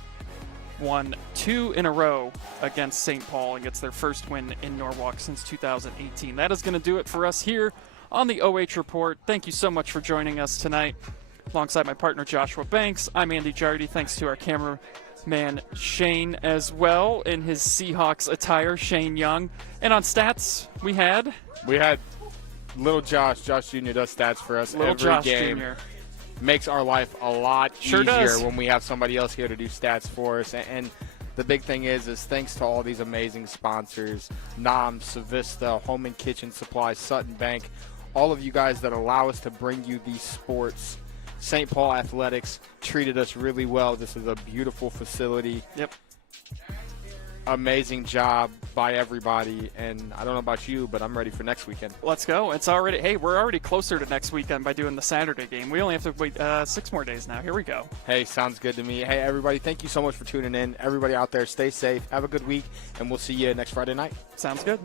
won 2 in a row against St. Paul and gets their first win in Norwalk since 2018. That is going to do it for us here on the OH Report. Thank you so much for joining us tonight. Alongside my partner Joshua Banks, I'm Andy Jardy. Thanks to our cameraman Shane as well in his Seahawks attire, Shane Young. And on stats, we had little Josh Jr. does stats for us little every Josh game. Jr. Makes our life a lot Sure easier does. when we have somebody else here to do stats for us. And the big thing is thanks to all these amazing sponsors, NOMS, Civista, Home and Kitchen Supplies, Sutton Bank, all of you guys that allow us to bring you these sports. St. Paul Athletics treated us really well. This is a beautiful facility. Yep. Amazing job by everybody. And I don't know about you, but I'm ready for next weekend. Let's go. We're already closer to next weekend by doing the Saturday game. We only have to wait 6 more days now. Here we go. Hey, sounds good to me. Hey, everybody, thank you so much for tuning in. Everybody out there, stay safe. Have a good week, and we'll see you next Friday night. Sounds good.